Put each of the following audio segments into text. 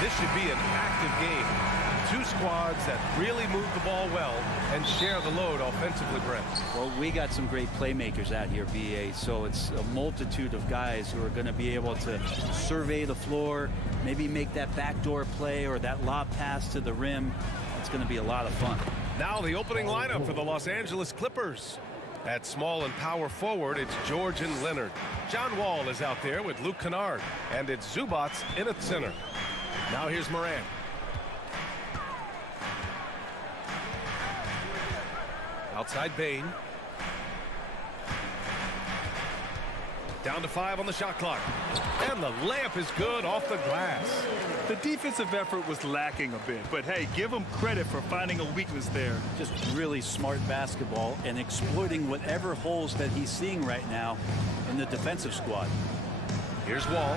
This should be an active game. Two squads that really move the ball well and share the load offensively, Brent. Well, we got some great playmakers out here, BA, so it's a multitude of guys who are going to be able to survey the floor, maybe make that backdoor play or that lob pass to the rim. It's going to be a lot of fun. Now the opening lineup for the Los Angeles Clippers. At small and power forward, it's George and Leonard. John Wall is out there with Luke Kennard, and it's Zubac in at center. Now here's Morant. Outside Bain. Down to 5 on the shot clock. And the layup is good off the glass. The defensive effort was lacking a bit, but hey, give him credit for finding a weakness there. Just really smart basketball and exploiting whatever holes that he's seeing right now in the defensive squad. Here's Wall.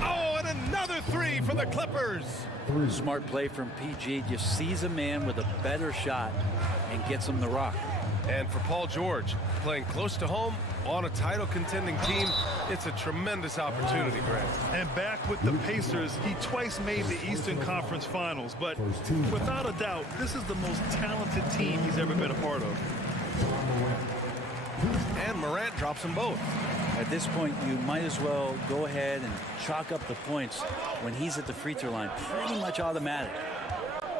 Oh, and another three for the Clippers. Smart play from PG. Just sees a man with a better shot and gets him the rock. And for Paul George, playing close to home on a title contending team, it's a tremendous opportunity, Grant. And back with the Pacers, he twice made the Eastern Conference Finals, but without a doubt, this is the most talented team he's ever been a part of. And Morant drops them both. At this point, you might as well go ahead and chalk up the points when he's at the free throw line. Pretty much automatic.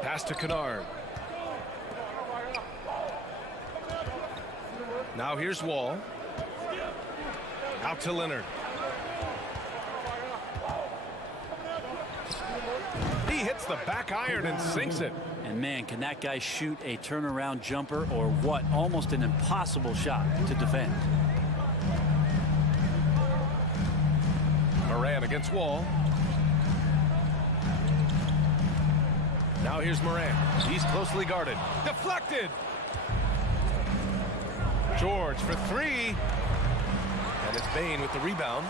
Pass to Kennard. Now here's Wall. Out to Leonard. He hits the back iron and sinks it. And man, can that guy shoot a turnaround jumper or what? Almost an impossible shot to defend. Morant against Wall. Now here's Morant. He's closely guarded. Deflected. George for three. And it's Bain with the rebound.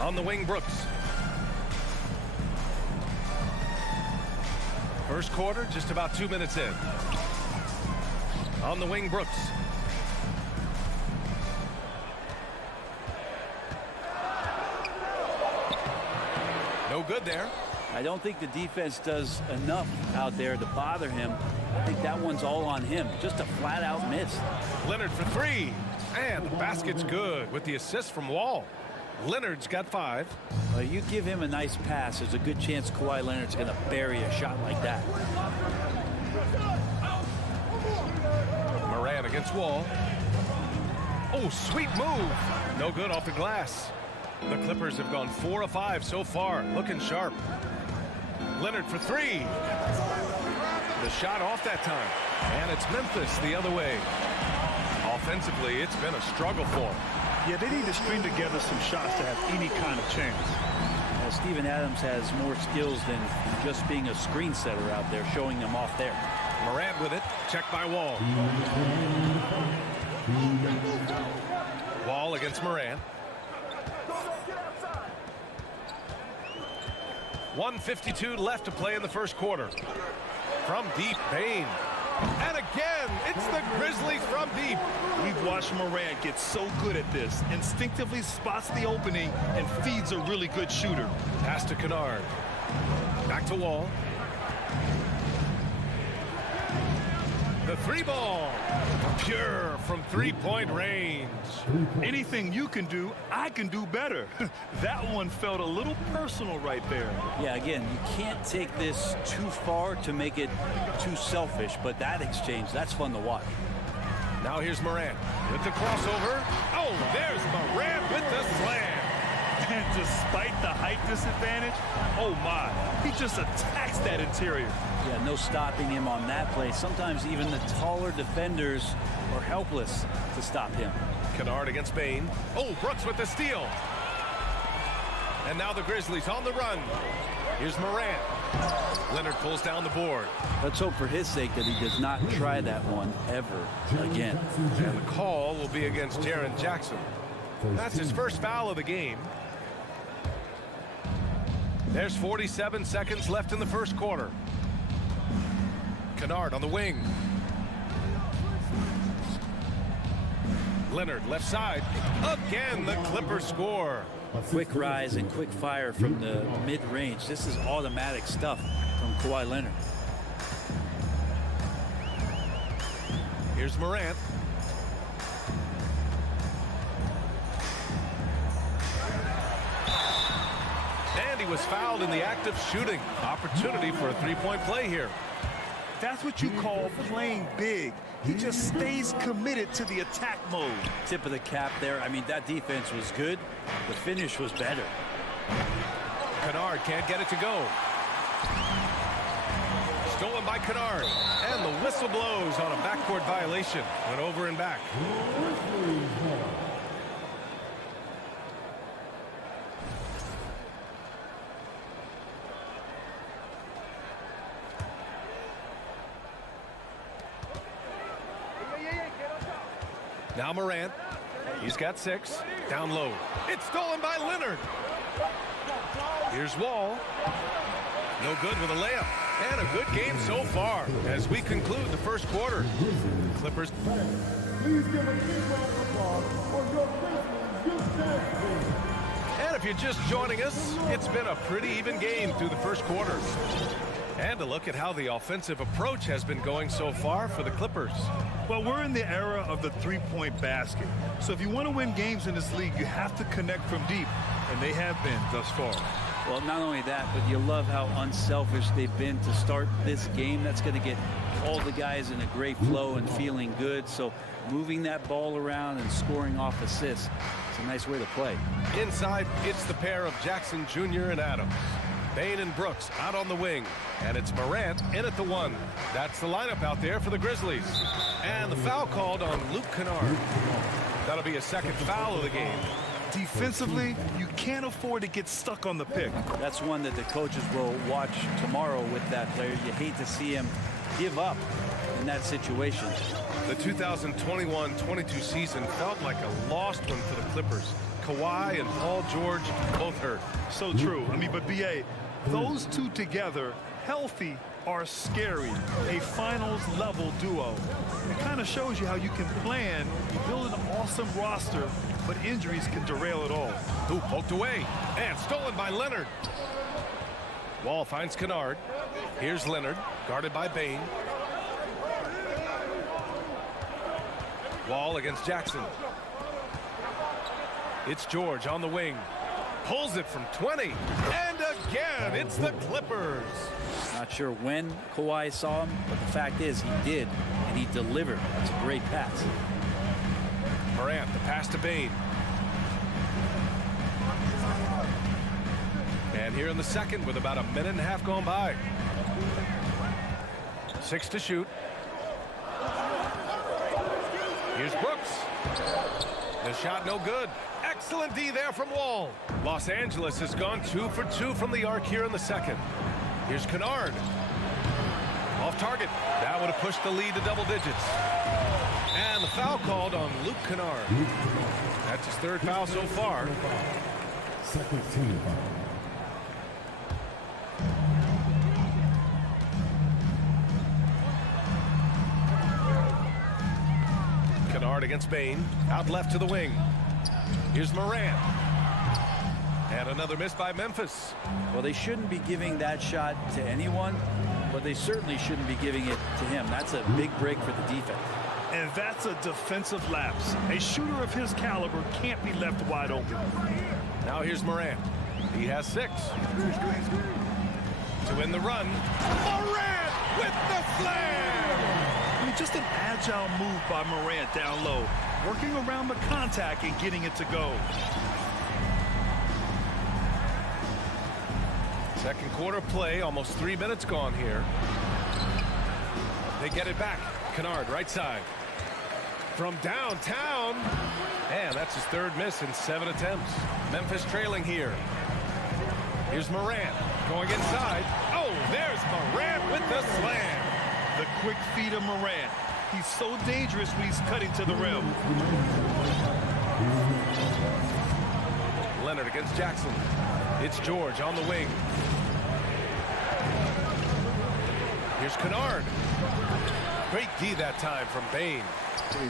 On the wing, Brooks. First quarter, just about 2 minutes in. On the wing, Brooks. No good there. I don't think the defense does enough out there to bother him. I think that one's all on him. Just a flat-out miss. Leonard for three. And the basket's good with the assist from Wall. Leonard's got 5. You give him a nice pass, there's a good chance Kawhi Leonard's going to bury a shot like that. Morant against Wall. Oh, sweet move. No good off the glass. The Clippers have gone 4 of 5 so far, looking sharp. Leonard for three. The shot off that time. And it's Memphis the other way. Offensively, it's been a struggle for them. Yeah, they need to string together some shots to have any kind of chance. Steven Adams has more skills than just being a screen setter out there, showing them off there. Morant with it. Checked by Wall. Wall against Morant. 1:52 left to play in the first quarter. From deep, Bain. And again, it's the Grizzlies from deep. We've watched Morant get so good at this. Instinctively spots the opening and feeds a really good shooter. Pass to Kennard. Back to Wall. The three ball. Pure from three-point range. Anything you can do, I can do better. That one felt a little personal right there. Yeah, again, you can't take this too far to make it too selfish, but that exchange, that's fun to watch. Now here's Morant with the crossover. Oh, there's Morant with the slam. And despite the height disadvantage, oh my, he just attacks that interior. Yeah, no stopping him on that play. Sometimes even the taller defenders are helpless to stop him. Kennard against Bain. Oh, Brooks with the steal. And now the Grizzlies on the run. Here's Morant. Leonard pulls down the board. Let's hope for his sake that he does not try that one ever again. And the call will be against Jaren Jackson. That's his first foul of the game. There's 47 seconds left in the first quarter. Kennard on the wing. Leonard left side. Again, the Clippers score. Quick rise and quick fire from the mid-range. This is automatic stuff from Kawhi Leonard. Here's Morant. And he was fouled in the act of shooting. Opportunity for a three-point play here. That's what you call playing big. He just stays committed to the attack mode. Tip of the cap there. I mean, that defense was good. The finish was better. Kennard can't get it to go. Stolen by Kennard. And the whistle blows on a backcourt violation. Went over and back. Now Morant. He's got 6. Down low. It's stolen by Leonard. Here's Wall. No good with a layup. And a good game so far as we conclude the first quarter. Clippers. Please give a big round of applause for your Grizzlies. And if you're just joining us, it's been a pretty even game through the first quarter. And a look at how the offensive approach has been going so far for the Clippers. Well, we're in the era of the three-point basket. So if you want to win games in this league, you have to connect from deep. And they have been thus far. Well, not only that, but you love how unselfish they've been to start this game. That's going to get all the guys in a great flow and feeling good. So moving that ball around and scoring off assists, it's a nice way to play. Inside, it's the pair of Jackson Jr. and Adams. Bane and Brooks out on the wing. And it's Morant in at the 1. That's the lineup out there for the Grizzlies. And the foul called on Luke Kennard. That'll be a second foul of the game. Defensively, you can't afford to get stuck on the pick. That's one that the coaches will watch tomorrow with that player. You hate to see him give up in that situation. The 2021-22 season felt like a lost one for the Clippers. Kawhi and Paul George both hurt. So true. I mean, but B.A., those two together, healthy, are scary. A finals-level duo. It kind of shows you how you can plan, build an awesome roster, but injuries can derail it all. Who poked away and stolen by Leonard. Wall finds Kennard. Here's Leonard, guarded by Bane. Wall against Jackson. It's George on the wing. Pulls it from 20. And again, it's the Clippers. Not sure when Kawhi saw him, but the fact is he did, and he delivered. That's a great pass. Morant, the pass to Bane. And here in the second with about a minute and a half gone by. 6 to shoot. Here's Brooks. The shot no good. Excellent D there from Wall. Los Angeles has gone 2 for 2 from the arc here in the second. Here's Kennard. Off target. That would have pushed the lead to double digits. And the foul called on Luke Kennard. That's his 3rd foul so far. Second team foul. Kennard against Bane. Out left to the wing. Here's Morant. And another miss by Memphis. Well, they shouldn't be giving that shot to anyone, but they certainly shouldn't be giving it to him. That's a big break for the defense. And that's a defensive lapse. A shooter of his caliber can't be left wide open. Now here's Morant. He has 6. To win the run. Morant with the slam! I mean, just an agile move by Morant down low, working around the contact and getting it to go. Second quarter play, almost 3 minutes gone here. They get it back. Kennard, right side. From downtown. And that's his 3rd miss in 7 attempts. Memphis trailing here. Here's Morant going inside. Oh, there's Morant with the slam. The quick feet of Morant. He's so dangerous when he's cutting to the rim. Leonard against Jackson. It's George on the wing. Here's Kennard. Great D that time from Bain.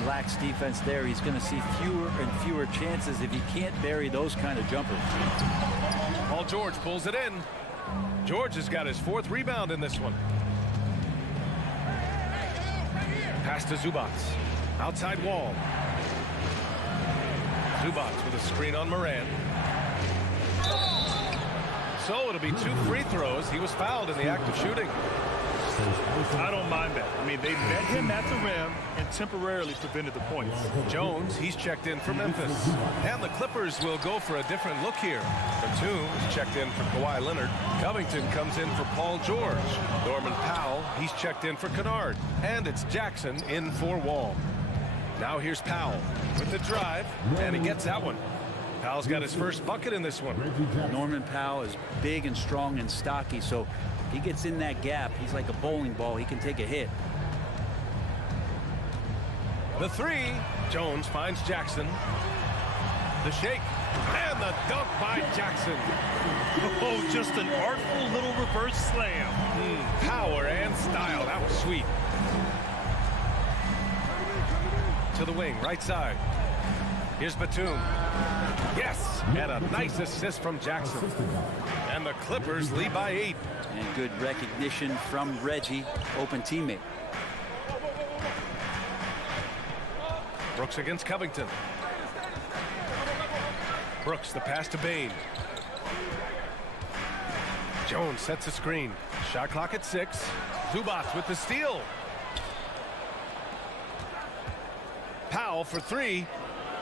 Relaxed defense there. He's going to see fewer and fewer chances if he can't bury those kind of jumpers. Paul George pulls it in. George has got his 4th rebound in this one. Pass to Zubac. Outside wall. Zubac with a screen on Moran. So it'll be 2 free throws. He was fouled in the act of shooting. I don't mind that. I mean, they met him at the rim and temporarily prevented the points. Jones, he's checked in for Memphis. And the Clippers will go for a different look here. Batum is checked in for Kawhi Leonard. Covington comes in for Paul George. Norman Powell, he's checked in for Kennard. And it's Jackson in for Wall. Now here's Powell with the drive, and he gets that one. Powell's got his first bucket in this one. Norman Powell is big and strong and stocky, so he gets in that gap. He's like a bowling ball. He can take a hit. The 3. Jones finds Jackson. The shake. And the dunk by Jackson. Oh, just an artful little reverse slam. Power and style. That was sweet. To the wing, right side. Here's Batum. Yes, and a nice assist from Jackson. And the Clippers lead by 8. And good recognition from Reggie, open teammate. Brooks against Covington. Brooks, the pass to Bain. Jones sets a screen. Shot clock at 6. Zubac with the steal. Powell for 3.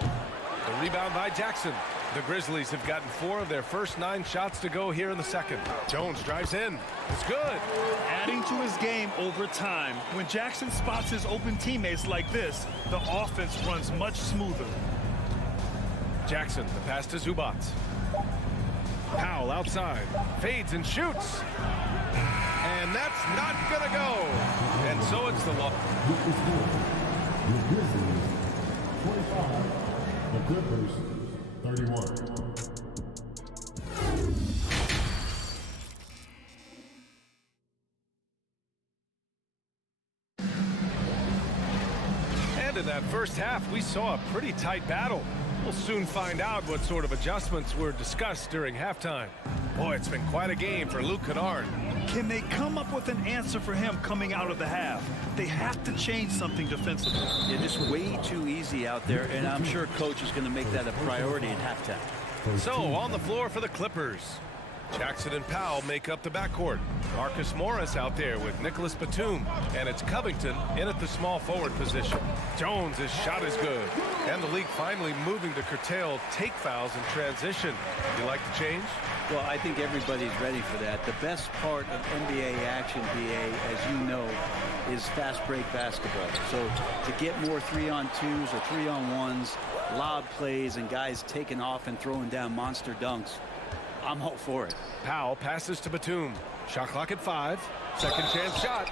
The rebound by Jackson. The Grizzlies have gotten 4 of their first 9 shots to go here in the second. Jones drives in. It's good. Adding to his game over time. When Jackson spots his open teammates like this, the offense runs much smoother. Jackson, the pass to Zubac. Powell outside. Fades and shoots. And that's not going to go. And so it's the loss. The Grizzlies, 25. The Clippers, 31. And in that first half, we saw a pretty tight battle. We'll soon find out what sort of adjustments were discussed during halftime. Boy, it's been quite a game for Luke Kennard. Can they come up with an answer for him coming out of the half? They have to change something defensively. They're just way too easy out there, and I'm sure coach is going to make that a priority at halftime. So on the floor for the Clippers, Jackson and Powell make up the backcourt. Marcus Morris out there with Nicholas Batum, and it's Covington in at the small forward position. Jones' shot is good, and the league finally moving to curtail take fouls in transition. You like the change? Well, I think everybody's ready for that. The best part of NBA action, BA, as you know, is fast break basketball. So to get more 3-on-2s or 3-on-1s, lob plays, and guys taking off and throwing down monster dunks, I'm all for it. Powell passes to Batum. Shot clock at 5. Second chance shot.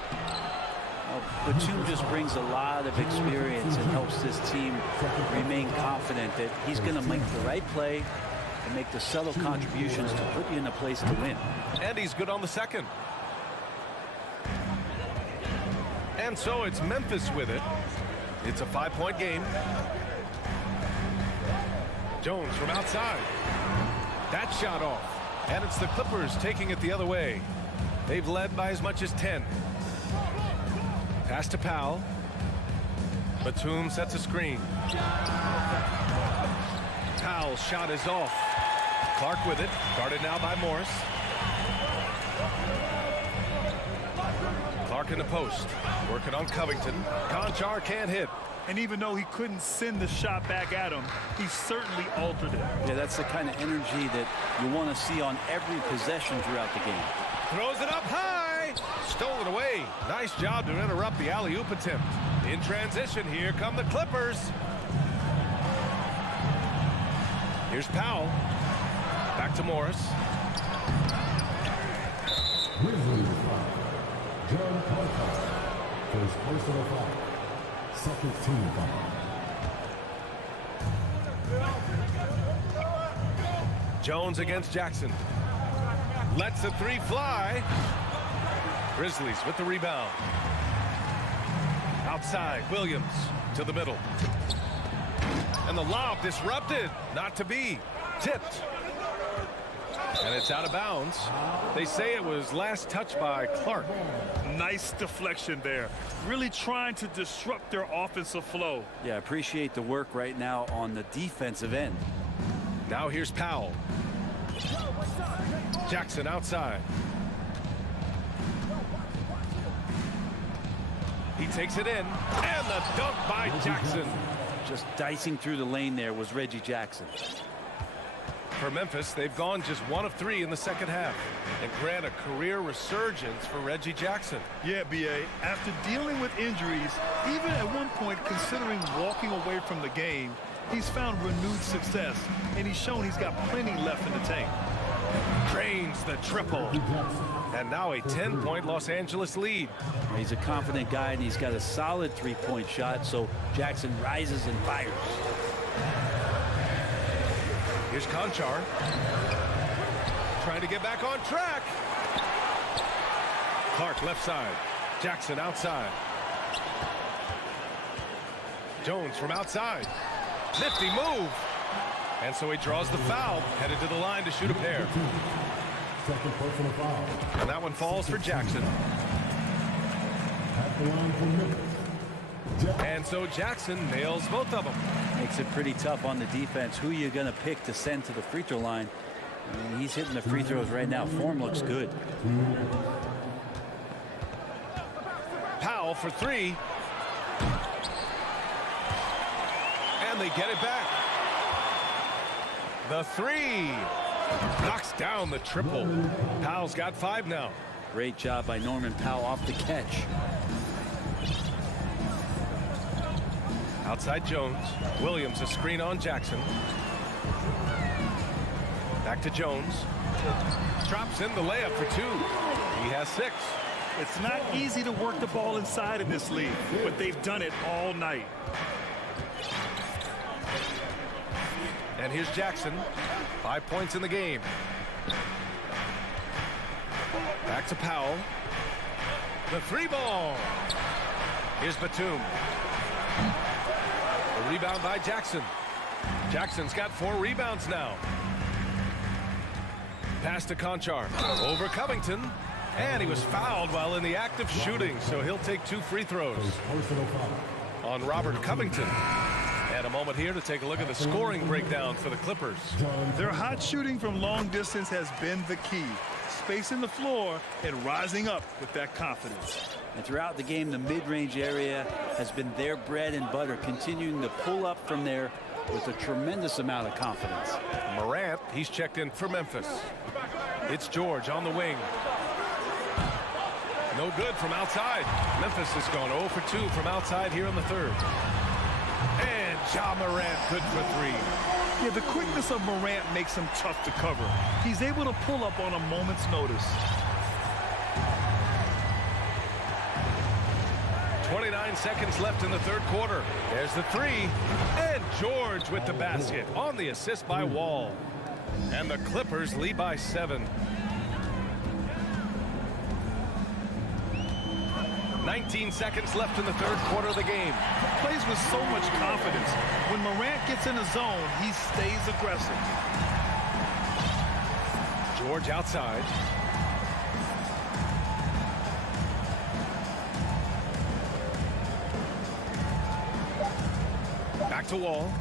Well, Batum just brings a lot of experience and helps this team remain confident that he's going to make the right play and make the subtle contributions to put you in a place to win. And he's good on the second. And so it's Memphis with it. It's a 5-point game. Jones from outside. That shot off. And it's the Clippers taking it the other way. They've led by as much as 10. Pass to Powell. Batum sets a screen. Powell's shot is off. Clark with it. Guarded now by Morris. Clark in the post. Working on Covington. Conchar can't hit. And even though he couldn't send the shot back at him, he certainly altered it. Yeah, that's the kind of energy that you want to see on every possession throughout the game. Throws it up high. Stolen away. Nice job to interrupt the alley-oop attempt. In transition, here come the Clippers. Here's Powell. Back to Morris. Grizzlies foul. John Parker. First personal foul. Second team foul. Jones against Jackson. Lets the 3 fly. Grizzlies with the rebound. Outside, Williams to the middle. And the lob disrupted, not to be. Tipped. And it's out of bounds. They say it was last touched by Clark. Nice deflection there. Really trying to disrupt their offensive flow. Yeah, appreciate the work right now on the defensive end. Now here's Powell. Jackson outside. He takes it in, and the dunk by Jackson. Just dicing through the lane there was Reggie Jackson. For Memphis, they've gone just 1 of 3 in the second half. And grant a career resurgence for Reggie Jackson. Yeah, B.A., after dealing with injuries, even at one point considering walking away from the game, he's found renewed success, and he's shown he's got plenty left in the tank. Drains the triple. And now a 10-point Los Angeles lead. He's a confident guy, and he's got a solid three-point shot, so Jackson rises and fires. Here's Conchar. Trying to get back on track. Clark left side. Jackson outside. Jones from outside. Nifty move. And so he draws the foul, headed to the line to shoot a pair. Second personal foul. And that one falls for Jackson. At the line for Memphis. And so Jackson nails both of them. Makes it pretty tough on the defense. Who you going to pick to send to the free throw line? I mean, he's hitting the free throws right now. Form looks good. Powell for 3. And they get it back. The 3. Knocks down the triple. Powell's got 5 now. Great job by Norman Powell off the catch. Outside Jones. Williams a screen on Jackson. Back to Jones. Drops in the layup for 2. He has 6. It's not easy to work the ball inside in this league, but they've done it all night. And here's Jackson. 5 points in the game. Back to Powell. The 3 ball. Here's Batum. A rebound by Jackson. Jackson's got 4 rebounds now. Pass to Conchar. Over Covington. And he was fouled while in the act of shooting, so he'll take 2 free throws Personal foul. on Robert Covington. And a moment here to take a look at the scoring breakdown for the Clippers. Their hot shooting from long distance has been the key. Spacing the floor and rising up with that confidence. And throughout the game, the mid-range area has been their bread and butter, continuing to pull up from there with a tremendous amount of confidence. Morant, he's checked in for Memphis. It's George on the wing. No good from outside. Memphis has gone 0 for 2 from outside here in the third. And Ja Morant good for 3. Yeah, the quickness of Morant makes him tough to cover. He's able to pull up on a moment's notice. 29 seconds left in the third quarter. There's the 3. And George with the basket on the assist by Wall. And the Clippers lead by 7. 19 seconds left in the third quarter of the game. Plays with so much confidence. When Morant gets in the zone, he stays aggressive. George outside. Back to Wall.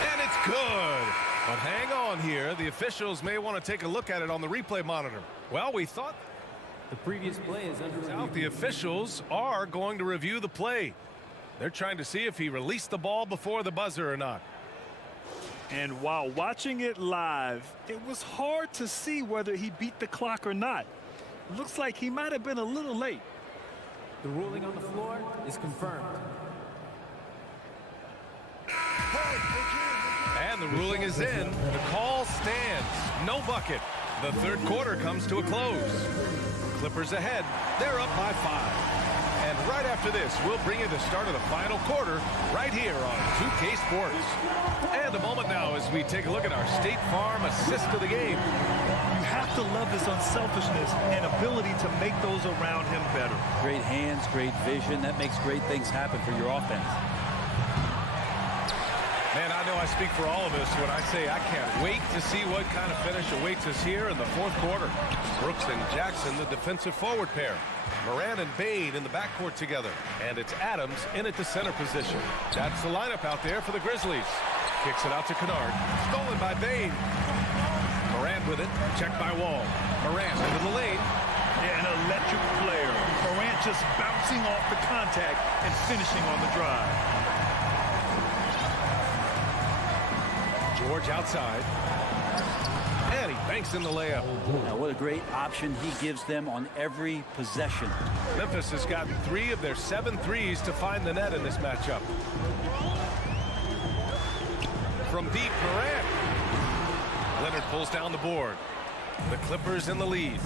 And it's good. But hang on here. The officials may want to take a look at it on the replay monitor. Well, we thought The previous play is under review. the officials are going to review the play. They're trying to see if he released the ball before the buzzer or not. And while watching it live, it was hard to see whether he beat the clock or not. Looks like he might have been a little late. The ruling on the floor is confirmed. And the ruling is in. The call stands. No bucket. The third quarter comes to a close. Clippers ahead. They're up by 5. And right after this, we'll bring you the start of the final quarter right here on 2K Sports. And a moment now as we take a look at our State Farm assist of the game. You have to love his unselfishness and ability to make those around him better. Great hands, great vision. That makes great things happen for your offense. Man, I know I speak for all of us when I say I can't wait to see what kind of finish awaits us here in the fourth quarter. Brooks and Jackson, the defensive forward pair. Moran and Bain in the backcourt together. And it's Adams in at the center position. That's the lineup out there for the Grizzlies. Kicks it out to Kennard. Stolen by Bain. Moran with it. Checked by Wall. Moran into the lane. Yeah, an electric player. Morant just bouncing off the contact and finishing on the drive. George outside. And he banks in the layup. Now, what a great option he gives them on every possession. Memphis has gotten 3 of their 7 threes to find the net in this matchup. From deep, Morant. Leonard pulls down the board. The Clippers in the lead.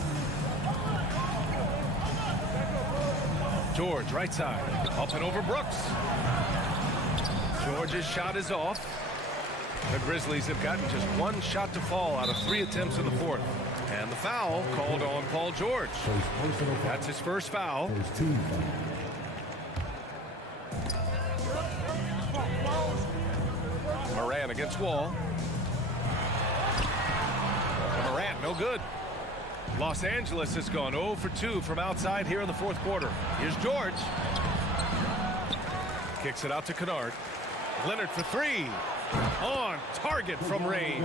George, right side. Up and over Brooks. George's shot is off. The Grizzlies have gotten just 1 shot to fall out of 3 attempts in the fourth. And the foul called on Paul George. That's his first foul. Moran against Wall. And Morant, no good. Los Angeles has gone 0 for 2 from outside here in the fourth quarter. Here's George. Kicks it out to Kennard. Leonard for 3. On target from range.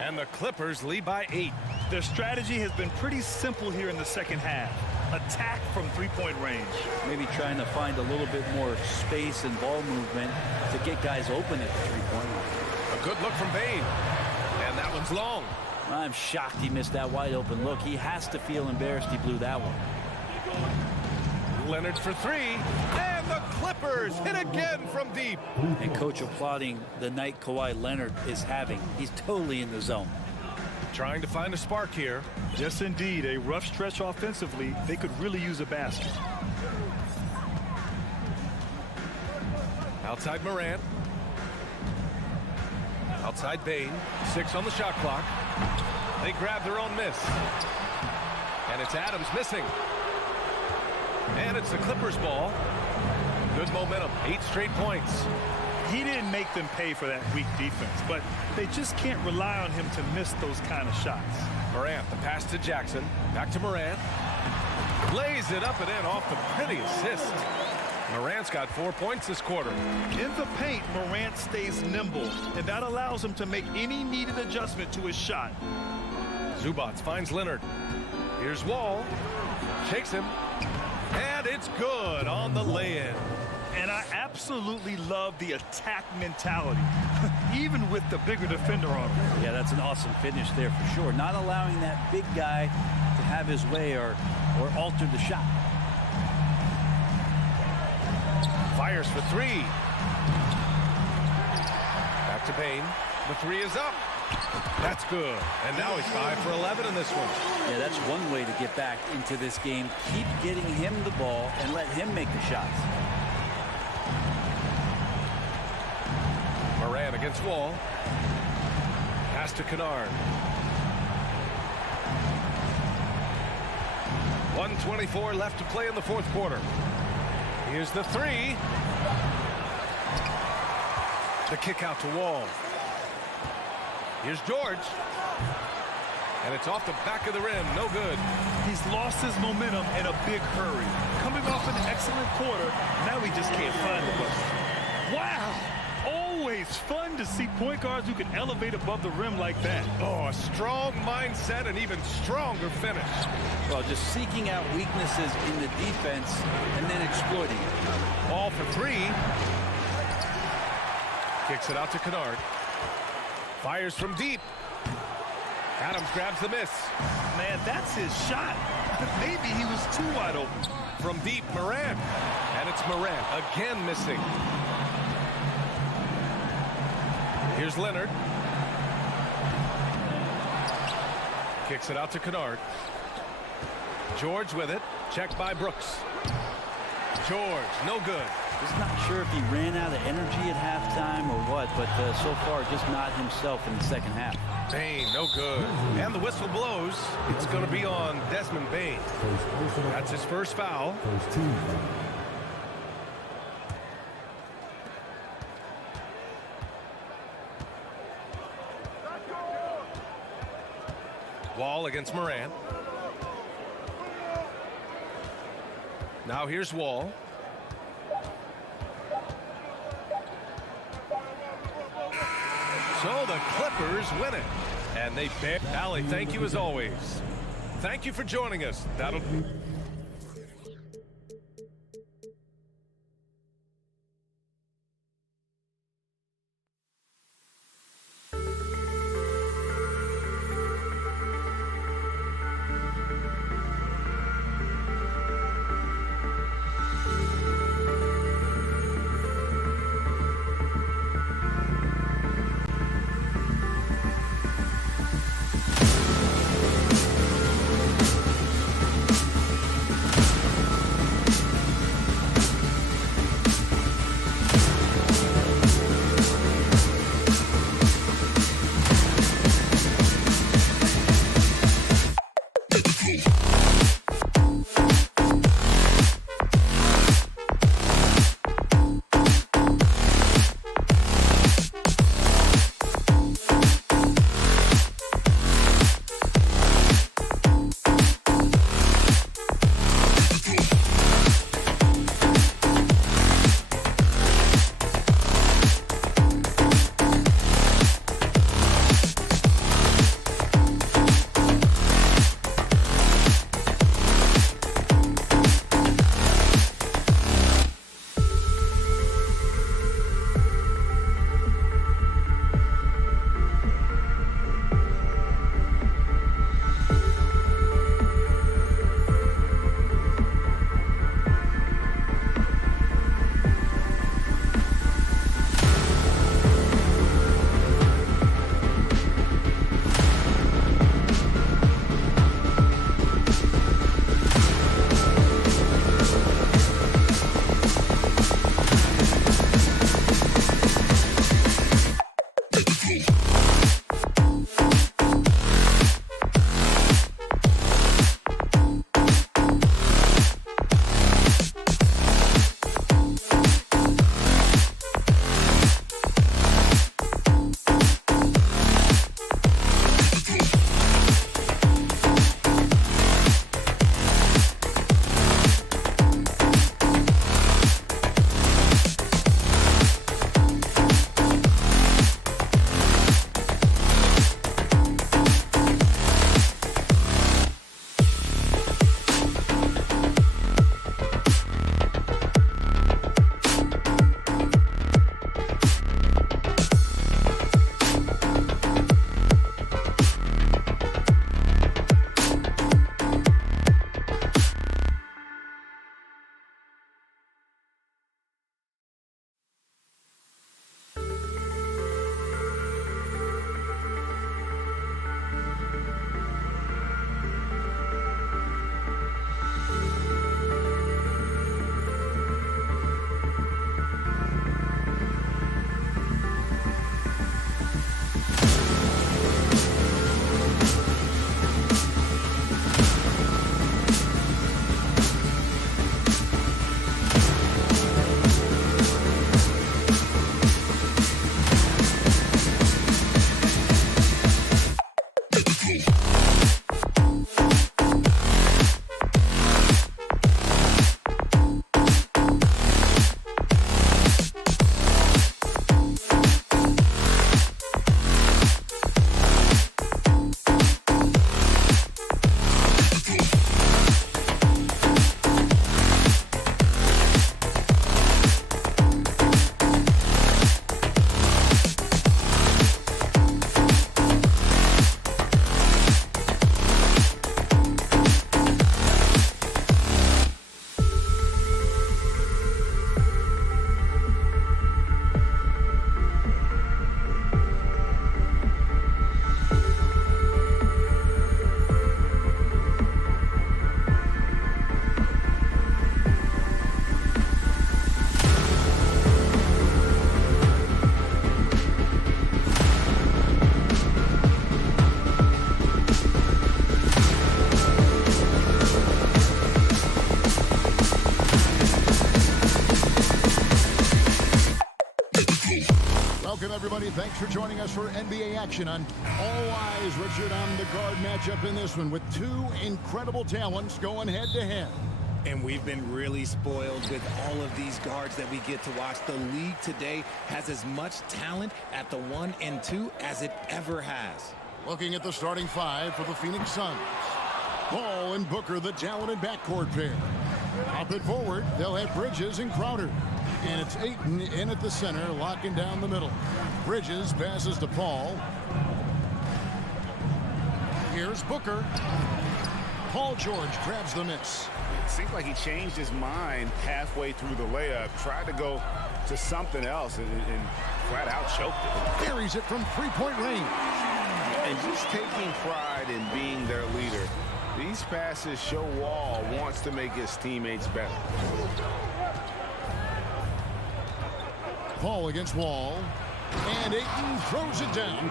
And the Clippers lead by 8. Their strategy has been pretty simple here in the second half. Attack from three-point range. Maybe trying to find a little bit more space and ball movement to get guys open at the three-point line. A good look from Bain. And that one's long. I'm shocked he missed that wide open look. He has to feel embarrassed he blew that one. Leonard for 3. And the Clippers hit again from deep. And coach applauding the night Kawhi Leonard is having. He's totally in the zone. Trying to find a spark here. Yes, indeed. A rough stretch offensively. They could really use a basket. Outside Morant. Outside Bain. 6 on the shot clock. They grab their own miss. And it's Adams missing. And it's the Clippers ball. Good momentum. 8 straight points. He didn't make them pay for that weak defense, but they just can't rely on him to miss those kind of shots. Morant, the pass to Jackson. Back to Morant. Lays it up and in off the pretty assist. Morant's got 4 points this quarter. In the paint, Morant stays nimble, and that allows him to make any needed adjustment to his shot. Zubats finds Leonard. Here's Wall. Shakes him. And it's good on the lay-in. And I absolutely love the attack mentality, even with the bigger defender on him. Yeah, that's an awesome finish there for sure. Not allowing that big guy to have his way or alter the shot. Fires for 3. Back to Bain. The 3 is up. That's good. And now he's 5 for 11 in this one. Yeah, that's one way to get back into this game. Keep getting him the ball and let him make the shots. Moran against Wall. Pass to Kennard. 1:24 left to play in the fourth quarter. Here's the 3. The kick out to Wall. Here's George. And it's off the back of the rim. No good. He's lost his momentum in a big hurry. Coming off an excellent quarter, now he just can't find the ball. Wow! Always fun to see point guards who can elevate above the rim like that. Oh, a strong mindset and even stronger finish. Well, just seeking out weaknesses in the defense and then exploiting it. Ball for 3. Kicks it out to Kennard. Fires from deep. Adams grabs the miss. Man, that's his shot. Maybe he was too wide open. From deep, Morant. And it's Morant again missing. Here's Leonard. Kicks it out to Kennard. George with it. Checked by Brooks. George, no good. Just not sure if he ran out of energy at halftime or what, but so far just not himself in the second half. Bain, no good. And the whistle blows. It's going to be on Desmond Bain. That's his first foul. First team. Wall against Moran. Now here's Wall. So the Clippers win it. And they bear. Allie, thank you as always. Thank you for joining us. That'll Thanks for joining us for NBA action on All Eyes, Richard, on the guard matchup in this one with two incredible talents going head-to-head. And we've been really spoiled with all of these guards that we get to watch. The league today has as much talent at the 1 and 2 as it ever has. Looking at the starting five for the Phoenix Suns. Ball and Booker, the talented backcourt pair. Up and forward, they'll have Bridges and Crowder. And it's Ayton in at the center, locking down the middle. Bridges passes to Paul. Here's Booker. Paul George grabs the miss. It seemed like he changed his mind halfway through the layup, tried to go to something else, and flat out choked it. Buries it from three-point range. And just taking pride in being their leader. These passes show Wall wants to make his teammates better. Paul against Wall. And Ayton throws it down.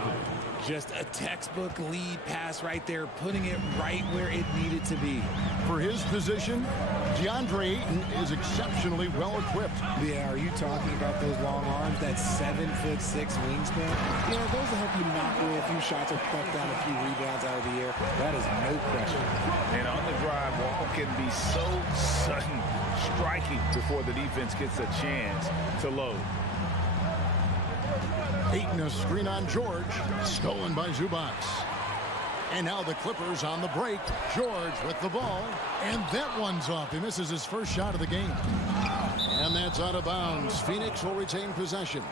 Just a textbook lead pass right there, putting it right where it needed to be. For his position, DeAndre Ayton is exceptionally well equipped. Yeah, are you talking about those long arms, that 7'6" wingspan? Yeah, those will help you knock away a few shots or pluck down a few rebounds out of the air. That is no question. And on the drive, Wall can be so sudden, striking before the defense gets a chance to load. Ayton a screen on George, stolen by Zubac. And now the Clippers on the break. George with the ball, and that one's off. He misses his first shot of the game. And that's out of bounds. Phoenix will retain possession.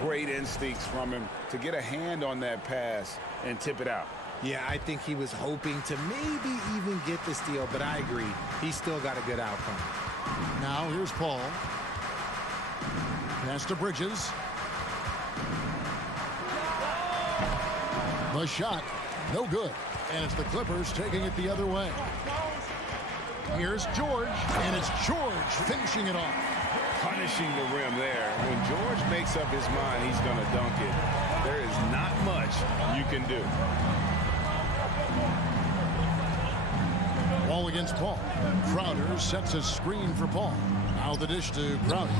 Great instincts from him to get a hand on that pass and tip it out. Yeah, I think he was hoping to maybe even get the steal, but I agree. He still got a good outcome. Now here's Paul. Pass to Bridges. The shot, no good. And it's the Clippers taking it the other way. Here's George, and it's George finishing it off. Punishing the rim there. When George makes up his mind he's going to dunk it, there is not much you can do. Ball against Paul. Crowder sets a screen for Paul. Now the dish to Crowder.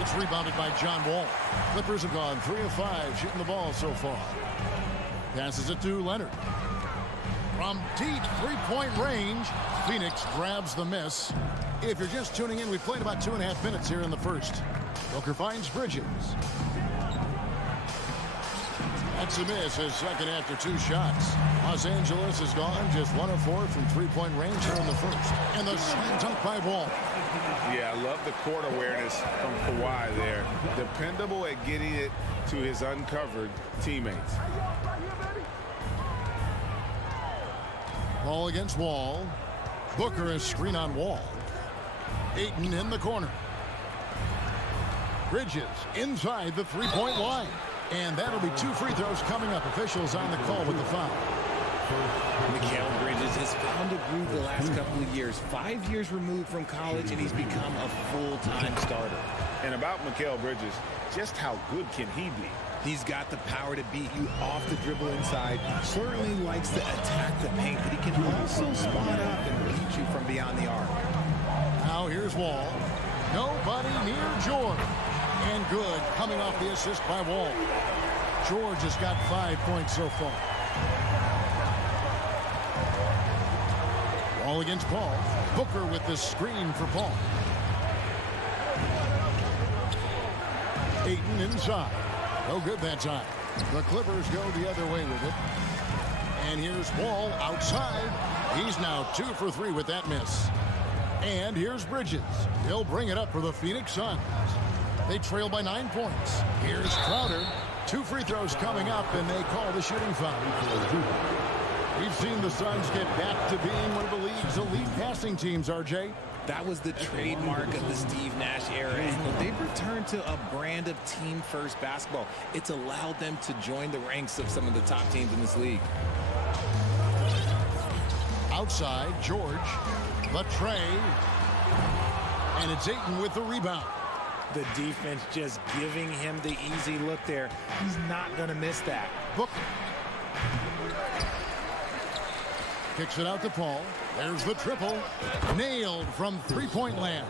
It's rebounded by John Wall. Clippers have gone 3 of 5 shooting the ball so far. Passes it to Leonard. From deep three-point range, Phoenix grabs the miss. If you're just tuning in, we've played about 2.5 minutes here in the first. Booker finds Bridges. That's a miss, his second after 2 shots. Los Angeles is gone just 1 of 4 from three-point range here in the first. And the slam dunk by Wall. Yeah, I love the court awareness from Kawhi there. Dependable at getting it to his uncovered teammates. Ball against Wall. Booker is screen on Wall. Ayton in the corner. Bridges inside the three-point line. And that'll be 2 free throws coming up. Officials on the call with the foul. Mikal Bridges has found a groove the last couple of years. 5 years removed from college, and he's become a full-time starter. And about Mikal Bridges, just how good can he be? He's got the power to beat you off the dribble inside. Certainly likes to attack the paint, but he can also spot up and beat you from beyond the arc. Now here's Wall. Nobody near George. And good, coming off the assist by Wall. George has got 5 points so far. Wall against Paul. Booker with the screen for Paul. Ayton inside. No good that time. The Clippers go the other way with it. And here's Wall outside. He's now 2 for 3 with that miss. And here's Bridges. He'll bring it up for the Phoenix Suns. They trail by 9 points. Here's Crowder. 2 free throws coming up, and they call the shooting foul. We've seen the Suns get back to being one of the league's elite passing teams, RJ. That was the trademark of the Steve Nash era, and they've returned to a brand of team-first basketball. It's allowed them to join the ranks of some of the top teams in this league. Outside, George. Latre. And it's Ayton with the rebound. The defense just giving him the easy look there. He's not going to miss that. Booker. Kicks it out to Paul. There's the triple. Nailed from three-point land.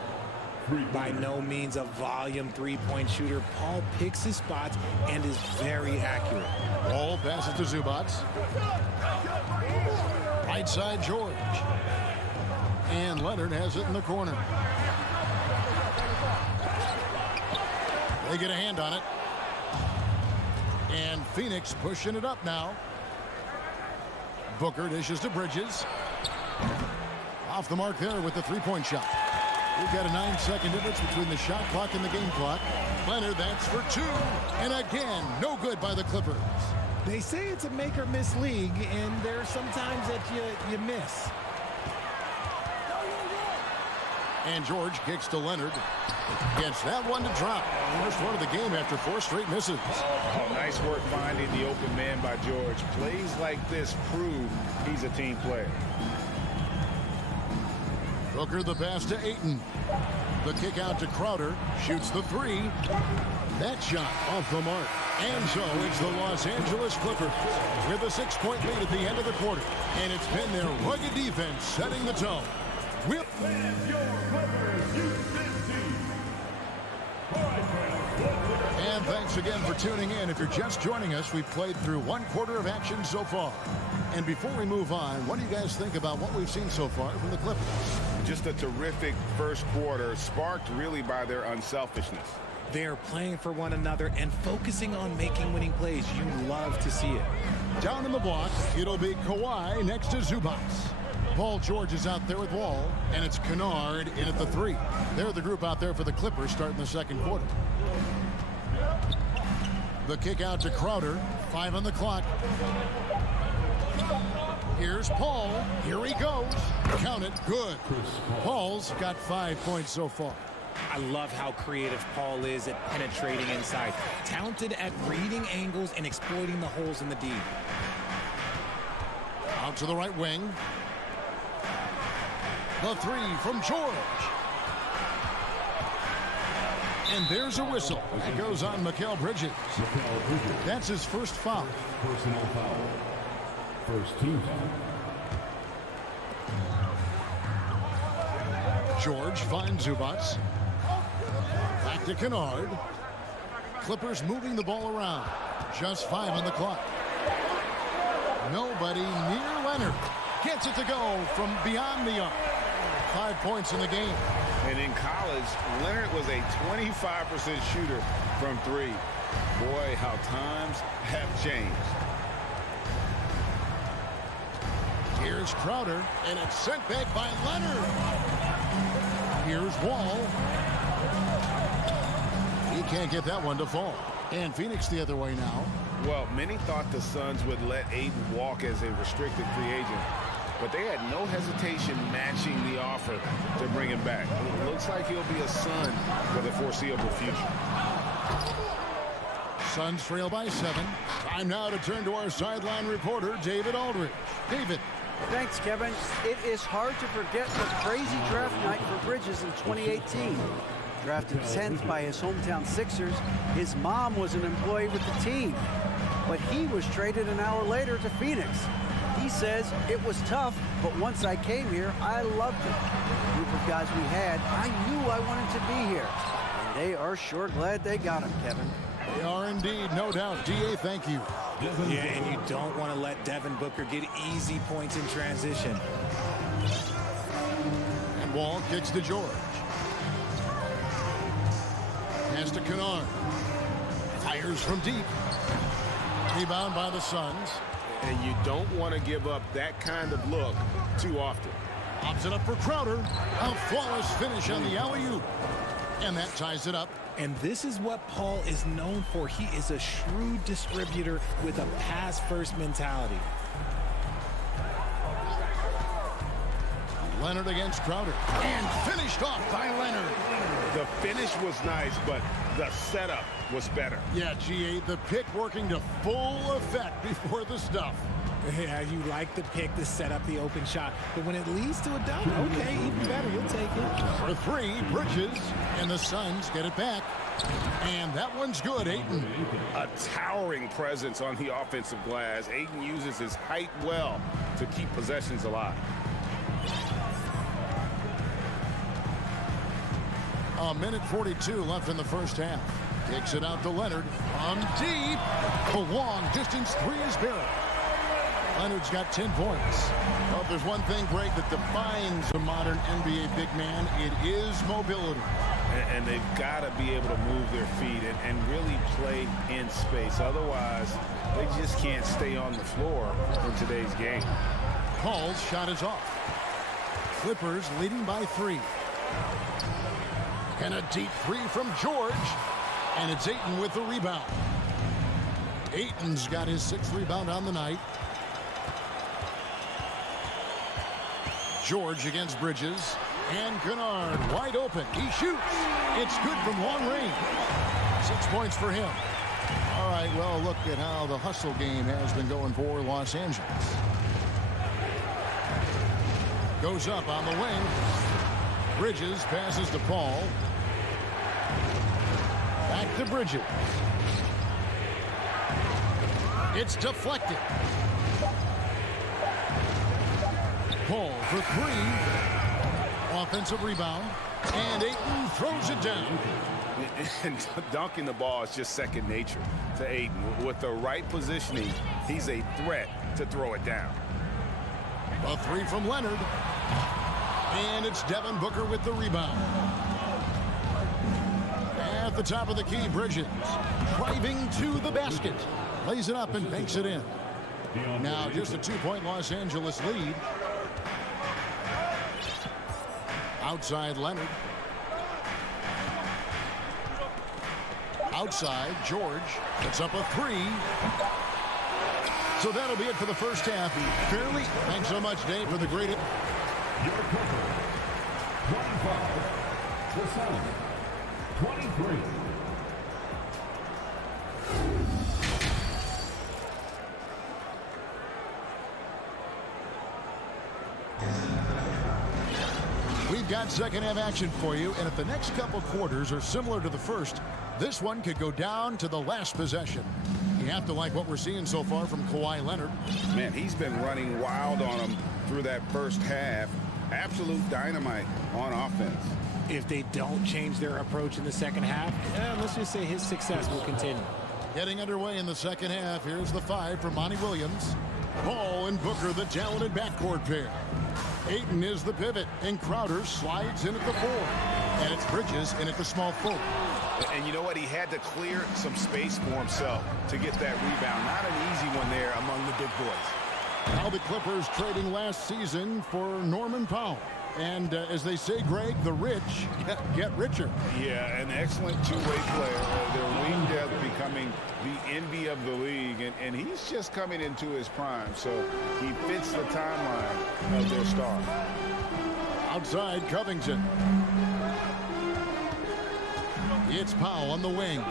By no means a volume three-point shooter, Paul picks his spots and is very accurate. Ball passes to Zubats. Right side, George. And Leonard has it in the corner. They get a hand on it. And Phoenix pushing it up now. Booker dishes to Bridges. Off the mark there with the three-point shot. We've got a 9-second difference between the shot clock and the game clock. Leonard, that's for two. And again, no good by the Clippers. They say it's a make or miss league, and there are some times that you miss. And George kicks to Leonard. Gets that one to drop. First one of the game after 4 straight misses. Oh, nice work finding the open man by George. Plays like this prove he's a team player. Booker the pass to Ayton. The kick out to Crowder. Shoots the three. That shot off the mark. And so it's the Los Angeles Clippers with a 6-point lead at the end of the quarter. And it's been their rugged defense setting the tone. Whip. And thanks again for tuning in. If you're just joining us, we've played through 1 quarter of action so far. And before we move on, what do you guys think about what we've seen so far from the Clippers? Just a terrific first quarter, sparked really by their unselfishness. They're playing for one another and focusing on making winning plays. You love to see it. Down in the block, it'll be Kawhi next to Zubats. Paul George is out there with Wall, and it's Kennard in at the 3. They're the group out there for the Clippers starting the second quarter. The kick out to Crowder. 5 on the clock. Here's Paul. Here he goes. Count it. Good. Paul's got 5 points so far. I love how creative Paul is at penetrating inside. Talented at reading angles and exploiting the holes in the D. Out to the right wing. The 3 from George. And there's a whistle. That goes on Mikal Bridges. That's his first foul. Personal foul. First team foul. George finds Zubats. Back to Kennard. Clippers moving the ball around. Just 5 on the clock. Nobody near Leonard. Gets it to go from beyond the arc. 5 points in the game. And in college, Leonard was a 25% shooter from 3. Boy, how times have changed. Here's Crowder, and it's sent back by Leonard. Here's Wall. He can't get that one to fall. And Phoenix the other way now. Well, many thought the Suns would let Ayton walk as a restricted free agent, but they had no hesitation matching the offer to bring him back. It looks like he'll be a Sun for the foreseeable future. Suns trail by 7. Time now to turn to our sideline reporter, David Aldridge. David. Thanks, Kevin. It is hard to forget the crazy draft night for Bridges in 2018. Drafted 10th by his hometown Sixers, his mom was an employee with the team. But he was traded an hour later to Phoenix. He says, it was tough, but once I came here, I loved it. The group of guys we had, I knew I wanted to be here. And they are sure glad they got him, Kevin. They are indeed, no doubt. DA, thank you. Yeah, and you don't want to let Devin Booker get easy points in transition. And Wall kicks to George. Pass to Kennard. Fires from deep. Rebound by the Suns. And you don't want to give up that kind of look too often. Pops it up for Crowder. A flawless finish on the alley-oop. And that ties it up. And this is what Paul is known for. He is a shrewd distributor with a pass-first mentality. Leonard against Crowder. And finished off by Leonard. The finish was nice, but the setup was better. Yeah, GA, the pick working to full effect before the stuff. Yeah, you like the pick to set up the open shot, but when it leads to a dunk, okay, even better, you'll take it. For 3, Bridges, and the Suns get it back. And that one's good, Ayton. A towering presence on the offensive glass. Ayton uses his height well to keep possessions alive. A minute 42 left in the first half. Kicks it out to Leonard. On deep. The long distance three is buried. Leonard's got 10 points. Well, if there's one thing, Greg, that defines a modern NBA big man, it is mobility. And they've got to be able to move their feet and really play in space. Otherwise, they just can't stay on the floor in today's game. Paul's shot is off. Clippers leading by 3. And a deep three from George. And it's Ayton with the rebound. Ayton's got his 6th rebound on the night. George against Bridges. And Kennard wide open. He shoots. It's good from long range. 6 points for him. All right, well, look at how the hustle game has been going for Los Angeles. Goes up on the wing. Bridges passes to Paul. Back to Bridges. It's deflected. Paul for 3. Offensive rebound. And Ayton throws it down. And dunking the ball is just second nature to Ayton. With the right positioning, he's a threat to throw it down. A 3 from Leonard. And it's Devin Booker with the rebound. At the top of the key, Bridges driving to the basket. Lays it up and banks it in. Now just a 2-point Los Angeles lead. Outside Leonard. Outside George. It's up a 3. So that'll be it for the first half. Fairly. Thanks so much, Dave, for the great. Your Clippers, 25. The Suns, 23. We've got second half action for you, and if the next couple quarters are similar to the first, this one could go down to the last possession. You have to like what we're seeing so far from Kawhi Leonard. Man, he's been running wild on them through that first half. Absolute dynamite on offense. If they don't change their approach in the second half, let's just say his success will continue. Getting underway in the second half. Here's the 5 for Monty Williams. Paul and Booker, the talented backcourt pair. Ayton is the pivot, and Crowder slides in at the 4. And it's Bridges in at the small forward. And you know what? He had to clear some space for himself to get that rebound. Not an easy one there among the big boys. Now the Clippers trading last season for Norman Powell. And as they say, Greg, the rich get richer. Yeah, an excellent two-way player. Their wing depth becoming the envy of the league. And he's just coming into his prime. So he fits the timeline of their star. Outside Covington. It's Powell on the wing.